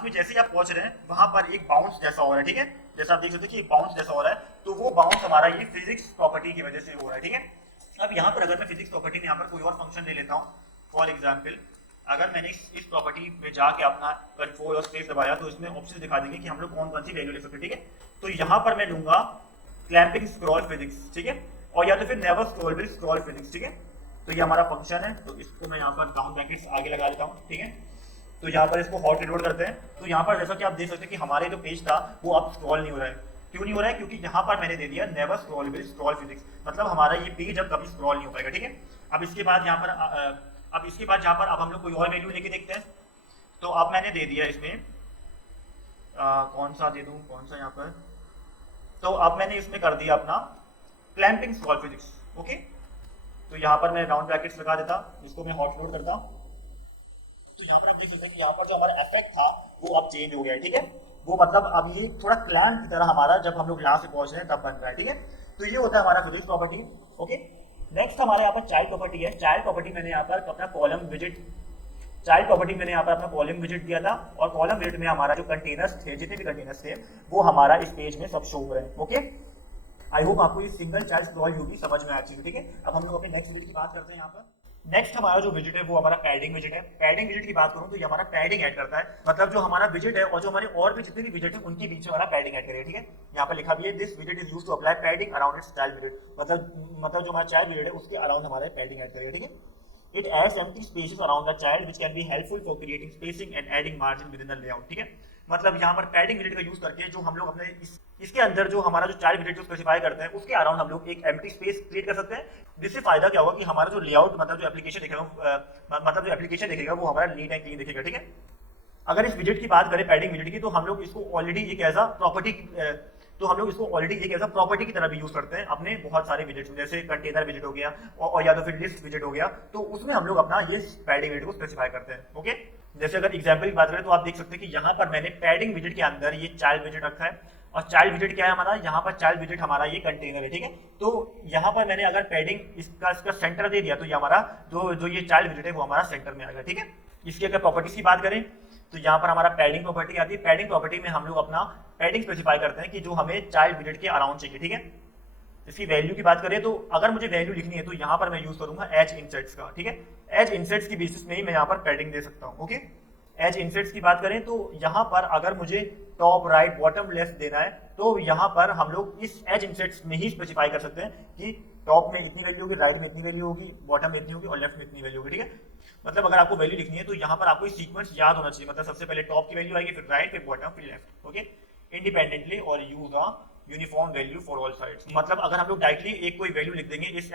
में जैसे ही आप पहुंच रहे हैं वहां पर एक बाउंस जैसा हो रहा है, ठीक है, जैसा आप देख सकते हैं कि एक बाउंस जैसा हो रहा है, तो वो बाउंस हमारा ये फिजिक्स प्रॉपर्टी की वजह से हो रहा है, ठीक है। अब यहाँ पर अगर मैं फिजिक्स प्रॉपर्टी में यहाँ पर कोई और फंक्शन ले लेता हूँ, फॉर एग्जाम्पल अगर मैंने इस प्रॉपर्टी में जाके अपना कंट्रोल और स्पेस दबाया तो इसमें ऑप्शन दिखा देंगे कि हम लोग कौन कौन सी वैल्यू ले सकते हैं, ठीक है। तो यहाँ पर मैं लूंगा क्लैंपिंग स्क्रॉल फिजिक्स, ठीक है, और या तो फिर नेवर स्क्रॉलेबल स्क्रॉल फिजिक्स, ठीक है। तो ये हमारा फंक्शन है, तो इसको मैं यहाँ पर डाउन ब्रैकेट्स आगे लगा देता हूँ, ठीक है। तो यहाँ पर इसको हॉट रिलोड करते हैं, तो यहाँ पर जैसा कि आप देख सकते हैं कि हमारे जो पेज था वो अब स्क्रॉल नहीं हो रहा है। क्यों नहीं हो रहा है? क्योंकि यहाँ पर मैंने दे दिया नेवर स्क्रॉलेबल स्क्रॉल फिजिक्स, मतलब हमारा ये पेज अब कभी स्क्रॉल नहीं हो पाएगा, ठीक है। अब इसके बाद यहाँ पर अब हम लोग कोई और वैल्यू लेके देखते हैं। तो अब मैंने दे दिया इसमें कौन सा दे दूं, कौन सा यहाँ पर, तो अब मैंने इसमें कर दिया अपना क्लैंपिंग स्क्रॉल फिजिक्स, ओके। तो यहाँ पर मैं राउंड ब्रैकेट्स लगा देता, इसको मैं हॉट लोड करता। तो यहाँ पर आप देख सकते हैं कि यहाँ पर जो हमारा इफेक्ट था वो अब चेंज हो गया है, ठीक है। वो मतलब अब ये थोड़ा क्लैंप की तरह हमारा जब हम लोग लास्ट से पहुंच रहे हैं तब बन रहा है, ठीक है। तो ये होता है हमारा फिजिक्स प्रॉपर्टी, ओके। नेक्स्ट हमारे यहाँ पर चाइल्ड प्रॉपर्टी है। चाइल्ड प्रॉपर्टी मैंने यहाँ पर अपना कॉलम विजिट दिया था, और कॉलम विजिट में हमारा जो कंटेनर्स थे, जितने भी कंटेनर्स थे वो हमारा इस पेज में सब शो हो रहे हैं, ओके। आई होप आपको ये सिंगल चाइल्ड स्क्रॉल यूबी समझ में आ चुकी है, ठीक है। अब हम लोग अपने नेक्स्ट विजिट की बात करते हैं। यहाँ पर नेक्स्ट हमारा जो विजिट है वो हमारा पैडिंग विजिट है। पैडिंग विजिट की बात करूं तो ये हमारा पैडिंग ऐड करता है, मतलब जो हमारा विजिट है और जो हमारे और भी जितने भी विजिट है उनके बीच में हमारा पैडिंग ऐड करेगा, ठीक है। यहाँ पर लिखा भी है this visit is used to apply padding around its child visit, मतलब जो हमारा चाइल्ड विजिट है उसके अराउंड हमारा पैडिंग ऐड करेगा, ठीक है। It adds empty spaces around the child which can be helpful for creating spacing and adding margin within the layout, ठीक है। मतलब यहाँ पर पैडिंग विजिट का यूज करके जो हम लोग अपने इसके अंदर जो हमारा जो चाइल्ड विजिट स्पेसिफाई करते हैं उसके अराउंड हम लोग एक एम्प्टी स्पेस क्रिएट कर सकते हैं, जिससे फायदा क्या होगा कि हमारा जो लेआउट मतलब जो एप्लीकेशन दिखेगा वो हमारा नीट एंड क्लीन दिखेगा, ठीक है। अगर इस विजिट की बात करें पैडिंग विजिट की, तो हम लोग इसको ऑलरेडी एक एज अ प्रॉपर्टी की तरह भी यूज करते हैं अपने बहुत सारे विजिट्स में, जैसे कंटेनर विजिट हो गया और या तो फिर लिस्ट विजिट हो गया, तो उसमें हम लोग अपना ये पैडिंग विजिट को स्पेसिफाई करते हैं, ओके। जैसे अगर एग्जांपल की बात करें तो आप देख सकते हैं कि यहाँ पर मैंने पैडिंग विजिट के अंदर ये चाइल्ड विजिट रखा है, और चाइल्ड विजिट क्या है हमारा, यहाँ पर चाइल्ड विजिट हमारा ये कंटेनर है, ठीक है। तो यहाँ पर मैंने अगर पैडिंग इसका सेंटर दे दिया तो ये हमारा जो ये चाइल्ड विजिट है वो हमारा सेंटर में आएगा, ठीक है। इसकी अगर प्रॉपर्टीज की बात करें तो यहाँ पर हमारा पैडिंग प्रॉपर्टी आती है। पैडिंग प्रॉपर्टी में हम लोग अपना पैडिंग स्पेसिफाई करते हैं कि जो हमें चाइल्ड विजिट के अराउंड चाहिए, ठीक है। इसकी वैल्यू की बात करें तो अगर मुझे वैल्यू लिखनी है तो यहाँ पर मैं यूज करूंगा एज इनसेट्स का, ठीक है। एज इनसेट्स की बेसिस में ही मैं यहाँ पर पैडिंग दे सकता हूँ, ओके। एज इनसेट्स की बात करें तो यहाँ पर अगर मुझे टॉप राइट बॉटम लेफ्ट देना है तो यहाँ पर हम लोग इस एज इनसेट्स में ही स्पेसिफाई कर सकते हैं कि टॉप में इतनी वैल्यू होगी, राइट में इतनी वैल्यू होगी, बॉटम में इतनी होगी और लेफ्ट में इतनी वैल्यू होगी, ठीक है। मतलब अगर आपको वैल्यू लिखनी है तो यहाँ पर आपको सीक्वेंस याद होना चाहिए, मतलब सबसे पहले टॉप की वैल्यू आएगी, फिर राइट, फिर बॉटम, फिर लेफ्ट, ओके, इंडिपेंडेंटली और use a uniform value for all sides. मतलब अगर हम लोग डायरेक्टली एक कोई वैल्यू लिख देंगे इस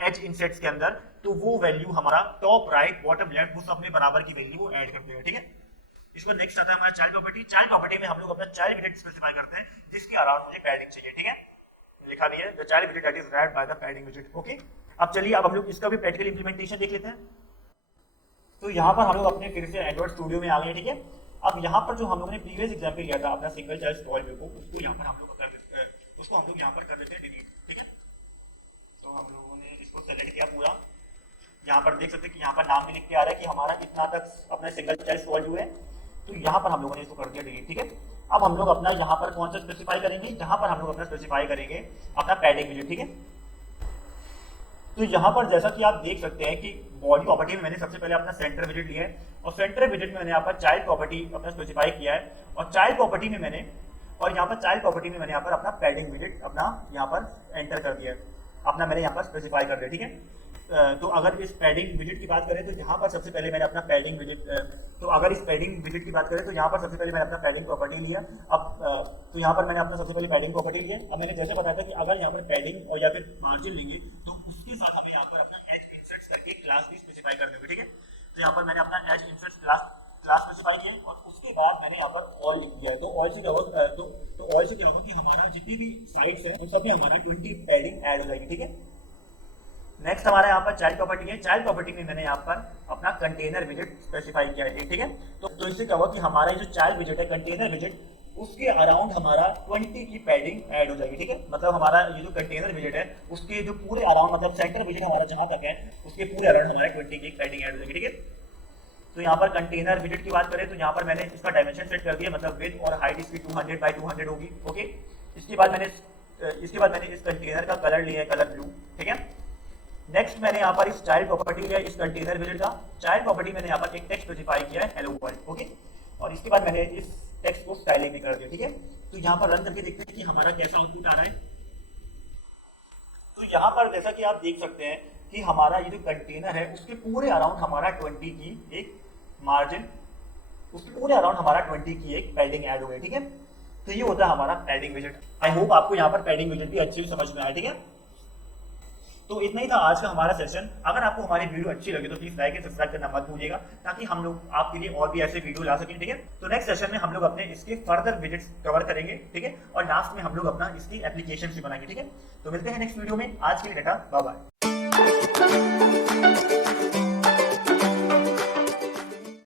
एज इनसेट्स के अंदर, तो वो वैल्यू हमारा टॉप राइट बॉटम लेफ्ट वो सब में बराबर की वैल्यू वो ऐड कर देगा, ठीक है। इसको नेक्स्ट आता है हमारा चाइल्ड प्रॉपर्टी। चाइल्ड प्रॉपर्टी में हम लोग अपना चाइल्ड विजिट स्पेसिफाई करते हैं जिसके अराउंड मुझे पैडिंग चाहिए, ठीक है। लिखा भी है the child visit that is red by the padding visit, okay. अब चलिए अब हम लोग इसका भी प्रैक्टिकल इंप्लीमेंटेशन देख लेते हैं। तो यहाँ पर हम लोग अपने फिर से एंड्रॉइड स्टूडियो में आ गए, ठीक है। अब यहाँ पर जो हम लोगों ने प्रीवियस एग्जांपल लिया था अपना सिंगल चाइल्ड स्क्रॉल व्यू को, उसको यहाँ पर हम लोग यहाँ पर कर देते हैं डिलीट, ठीक है। तो हम लोगों ने इसको सेलेक्ट किया पूरा, यहाँ पर देख सकते हैं कि यहाँ पर नाम भी लिख के आ रहा है कि हमारा इतना तक अपना सिंगल चाइल्ड स्क्रॉल व्यू है, तो यहाँ पर हम लोगों ने इसको कर दिया डिलीट, ठीक है। अब हम लोग अपना यहाँ पर कौन सा स्पेसिफाई करेंगे, यहाँ पर हम लोग अपना स्पेसिफाई करेंगे अपना पैडिंग विजिट, ठीक है। तो यहाँ पर जैसा कि आप देख सकते हैं कि बॉडी प्रॉपर्टी में मैंने सबसे पहले अपना सेंटर विजिट लिया है, और सेंटर विजिट में मैंने यहाँ पर चाइल्ड प्रॉपर्टी अपना स्पेसिफाई किया है, और चाइल्ड प्रॉपर्टी में मैंने यहाँ पर अपना पैडिंग विजिट अपना यहाँ पर एंटर कर दिया है, अपना मैंने यहाँ पर स्पेसिफाई कर दिया, ठीक है। तो अगर इस पैडिंग विजिट की बात करें तो यहाँ पर सबसे पहले मैंने अपना पैडिंग विजिट की बात करें तो यहाँ पर सबसे पहले मैंने अपना पैडिंग प्रॉपर्टी लिया। अब तो यहाँ पर मैंने अपना सबसे पहले पैडिंग प्रॉपर्टी लिया। अब मैंने जैसे बताया था कि अगर यहाँ पर पैडिंग और या फिर मार्जिन लेंगे तो उसके साथ हमें यहाँ पर अपना एज इंसर्ट्स करके क्लास भी स्पेसिफाई कर देंगे, ठीक है। तो यहाँ पर मैंने अपना एज इंसर्ट्स क्लास स्पेसिफाई किया और उसके बाद मैंने यहाँ पर ऑल लिख दिया है। तो ऑल से क्या होगा कि हमारा जितनी भी साइट्स है उन सब में हमारा 20 पैडिंग ऐड हो जाएगी, ठीक है। नेक्स्ट हमारा यहाँ पर चाइल्ड प्रॉपर्टी है। चाइल्ड प्रॉपर्टी में मैंने यहाँ पर अपना कंटेनर विजिट स्पेसिफाई किया है, ठीक है। तो इससे क्या हुआ कि हमारा जो चाइल्ड विजिट है, कंटेनर विजिट, उसके अराउंड हमारा 20 की पैडिंग ऐड हो जाएगी, ठीक है। मतलब हमारा ये जो कंटेनर विजिट है उसके जो पूरे अराउंड, मतलब सेंटर विजिट हमारा जहां तक है उसके पूरे अराउंड हमारा 20 की पैडिंग ऐड हो जाएगी, ठीक है। तो यहाँ पर कंटेनर विजिट की बात करें तो यहाँ पर मैंने इसका डायमेंशन सेट कर दिया, मतलब विड्थ और हाइट इसकी 200 बाय 200 होगी, ओके। इसके बाद मैंने इस कंटेनर का कलर लिया है, कलर ब्लू, ठीक है। नेक्स्ट मैंने यहाँ पर इस चाइल्ड प्रॉपर्टी लिया, इस कंटेनर विजिट का चाइल्ड प्रॉपर्टी मैंने यहाँ पर एक टेक्स्ट स्पेसिफाई किया है, हेलो वर्ल्ड, ओके। और इसके बाद मैंने इस टेक्स्ट को स्टाइलिंग भी कर दिया, ठीक है। तो यहाँ पर रन करके देखते हैं कि हमारा कैसा आउटपुट आ रहा है। तो यहाँ पर जैसा कि आप देख सकते हैं कि हमारा ये जो कंटेनर है उसके पूरे अराउंड हमारा 20 की एक मार्जिन, उसके पूरे अराउंड हमारा 20 की एक पैडिंग ऐड हो गई, ठीक है। तो ये होता है हमारा पैडिंग विजिट। आई होप आपको यहाँ पर पैडिंग विजिट भी अच्छे से समझ में आया, ठीक है। तो इतना ही था आज का हमारा सेशन। अगर आपको हमारी वीडियो अच्छी लगे तो प्लीज लाइक एंड सब्सक्राइब करना मत भूलिएगा, ताकि हम लोग आपके लिए और भी ऐसे वीडियो ला सकें, ठीक है। तो नेक्स्ट सेशन में हम लोग अपने इसके फर्दर विजिट्स कवर करेंगे, ठीक है। और लास्ट में हम लोग अपना इसकी एप्लीकेशन भी बनाएंगे, ठीक है। तो मिलते हैं नेक्स्ट वीडियो में। आज के लिए टाटा, बाय बाय।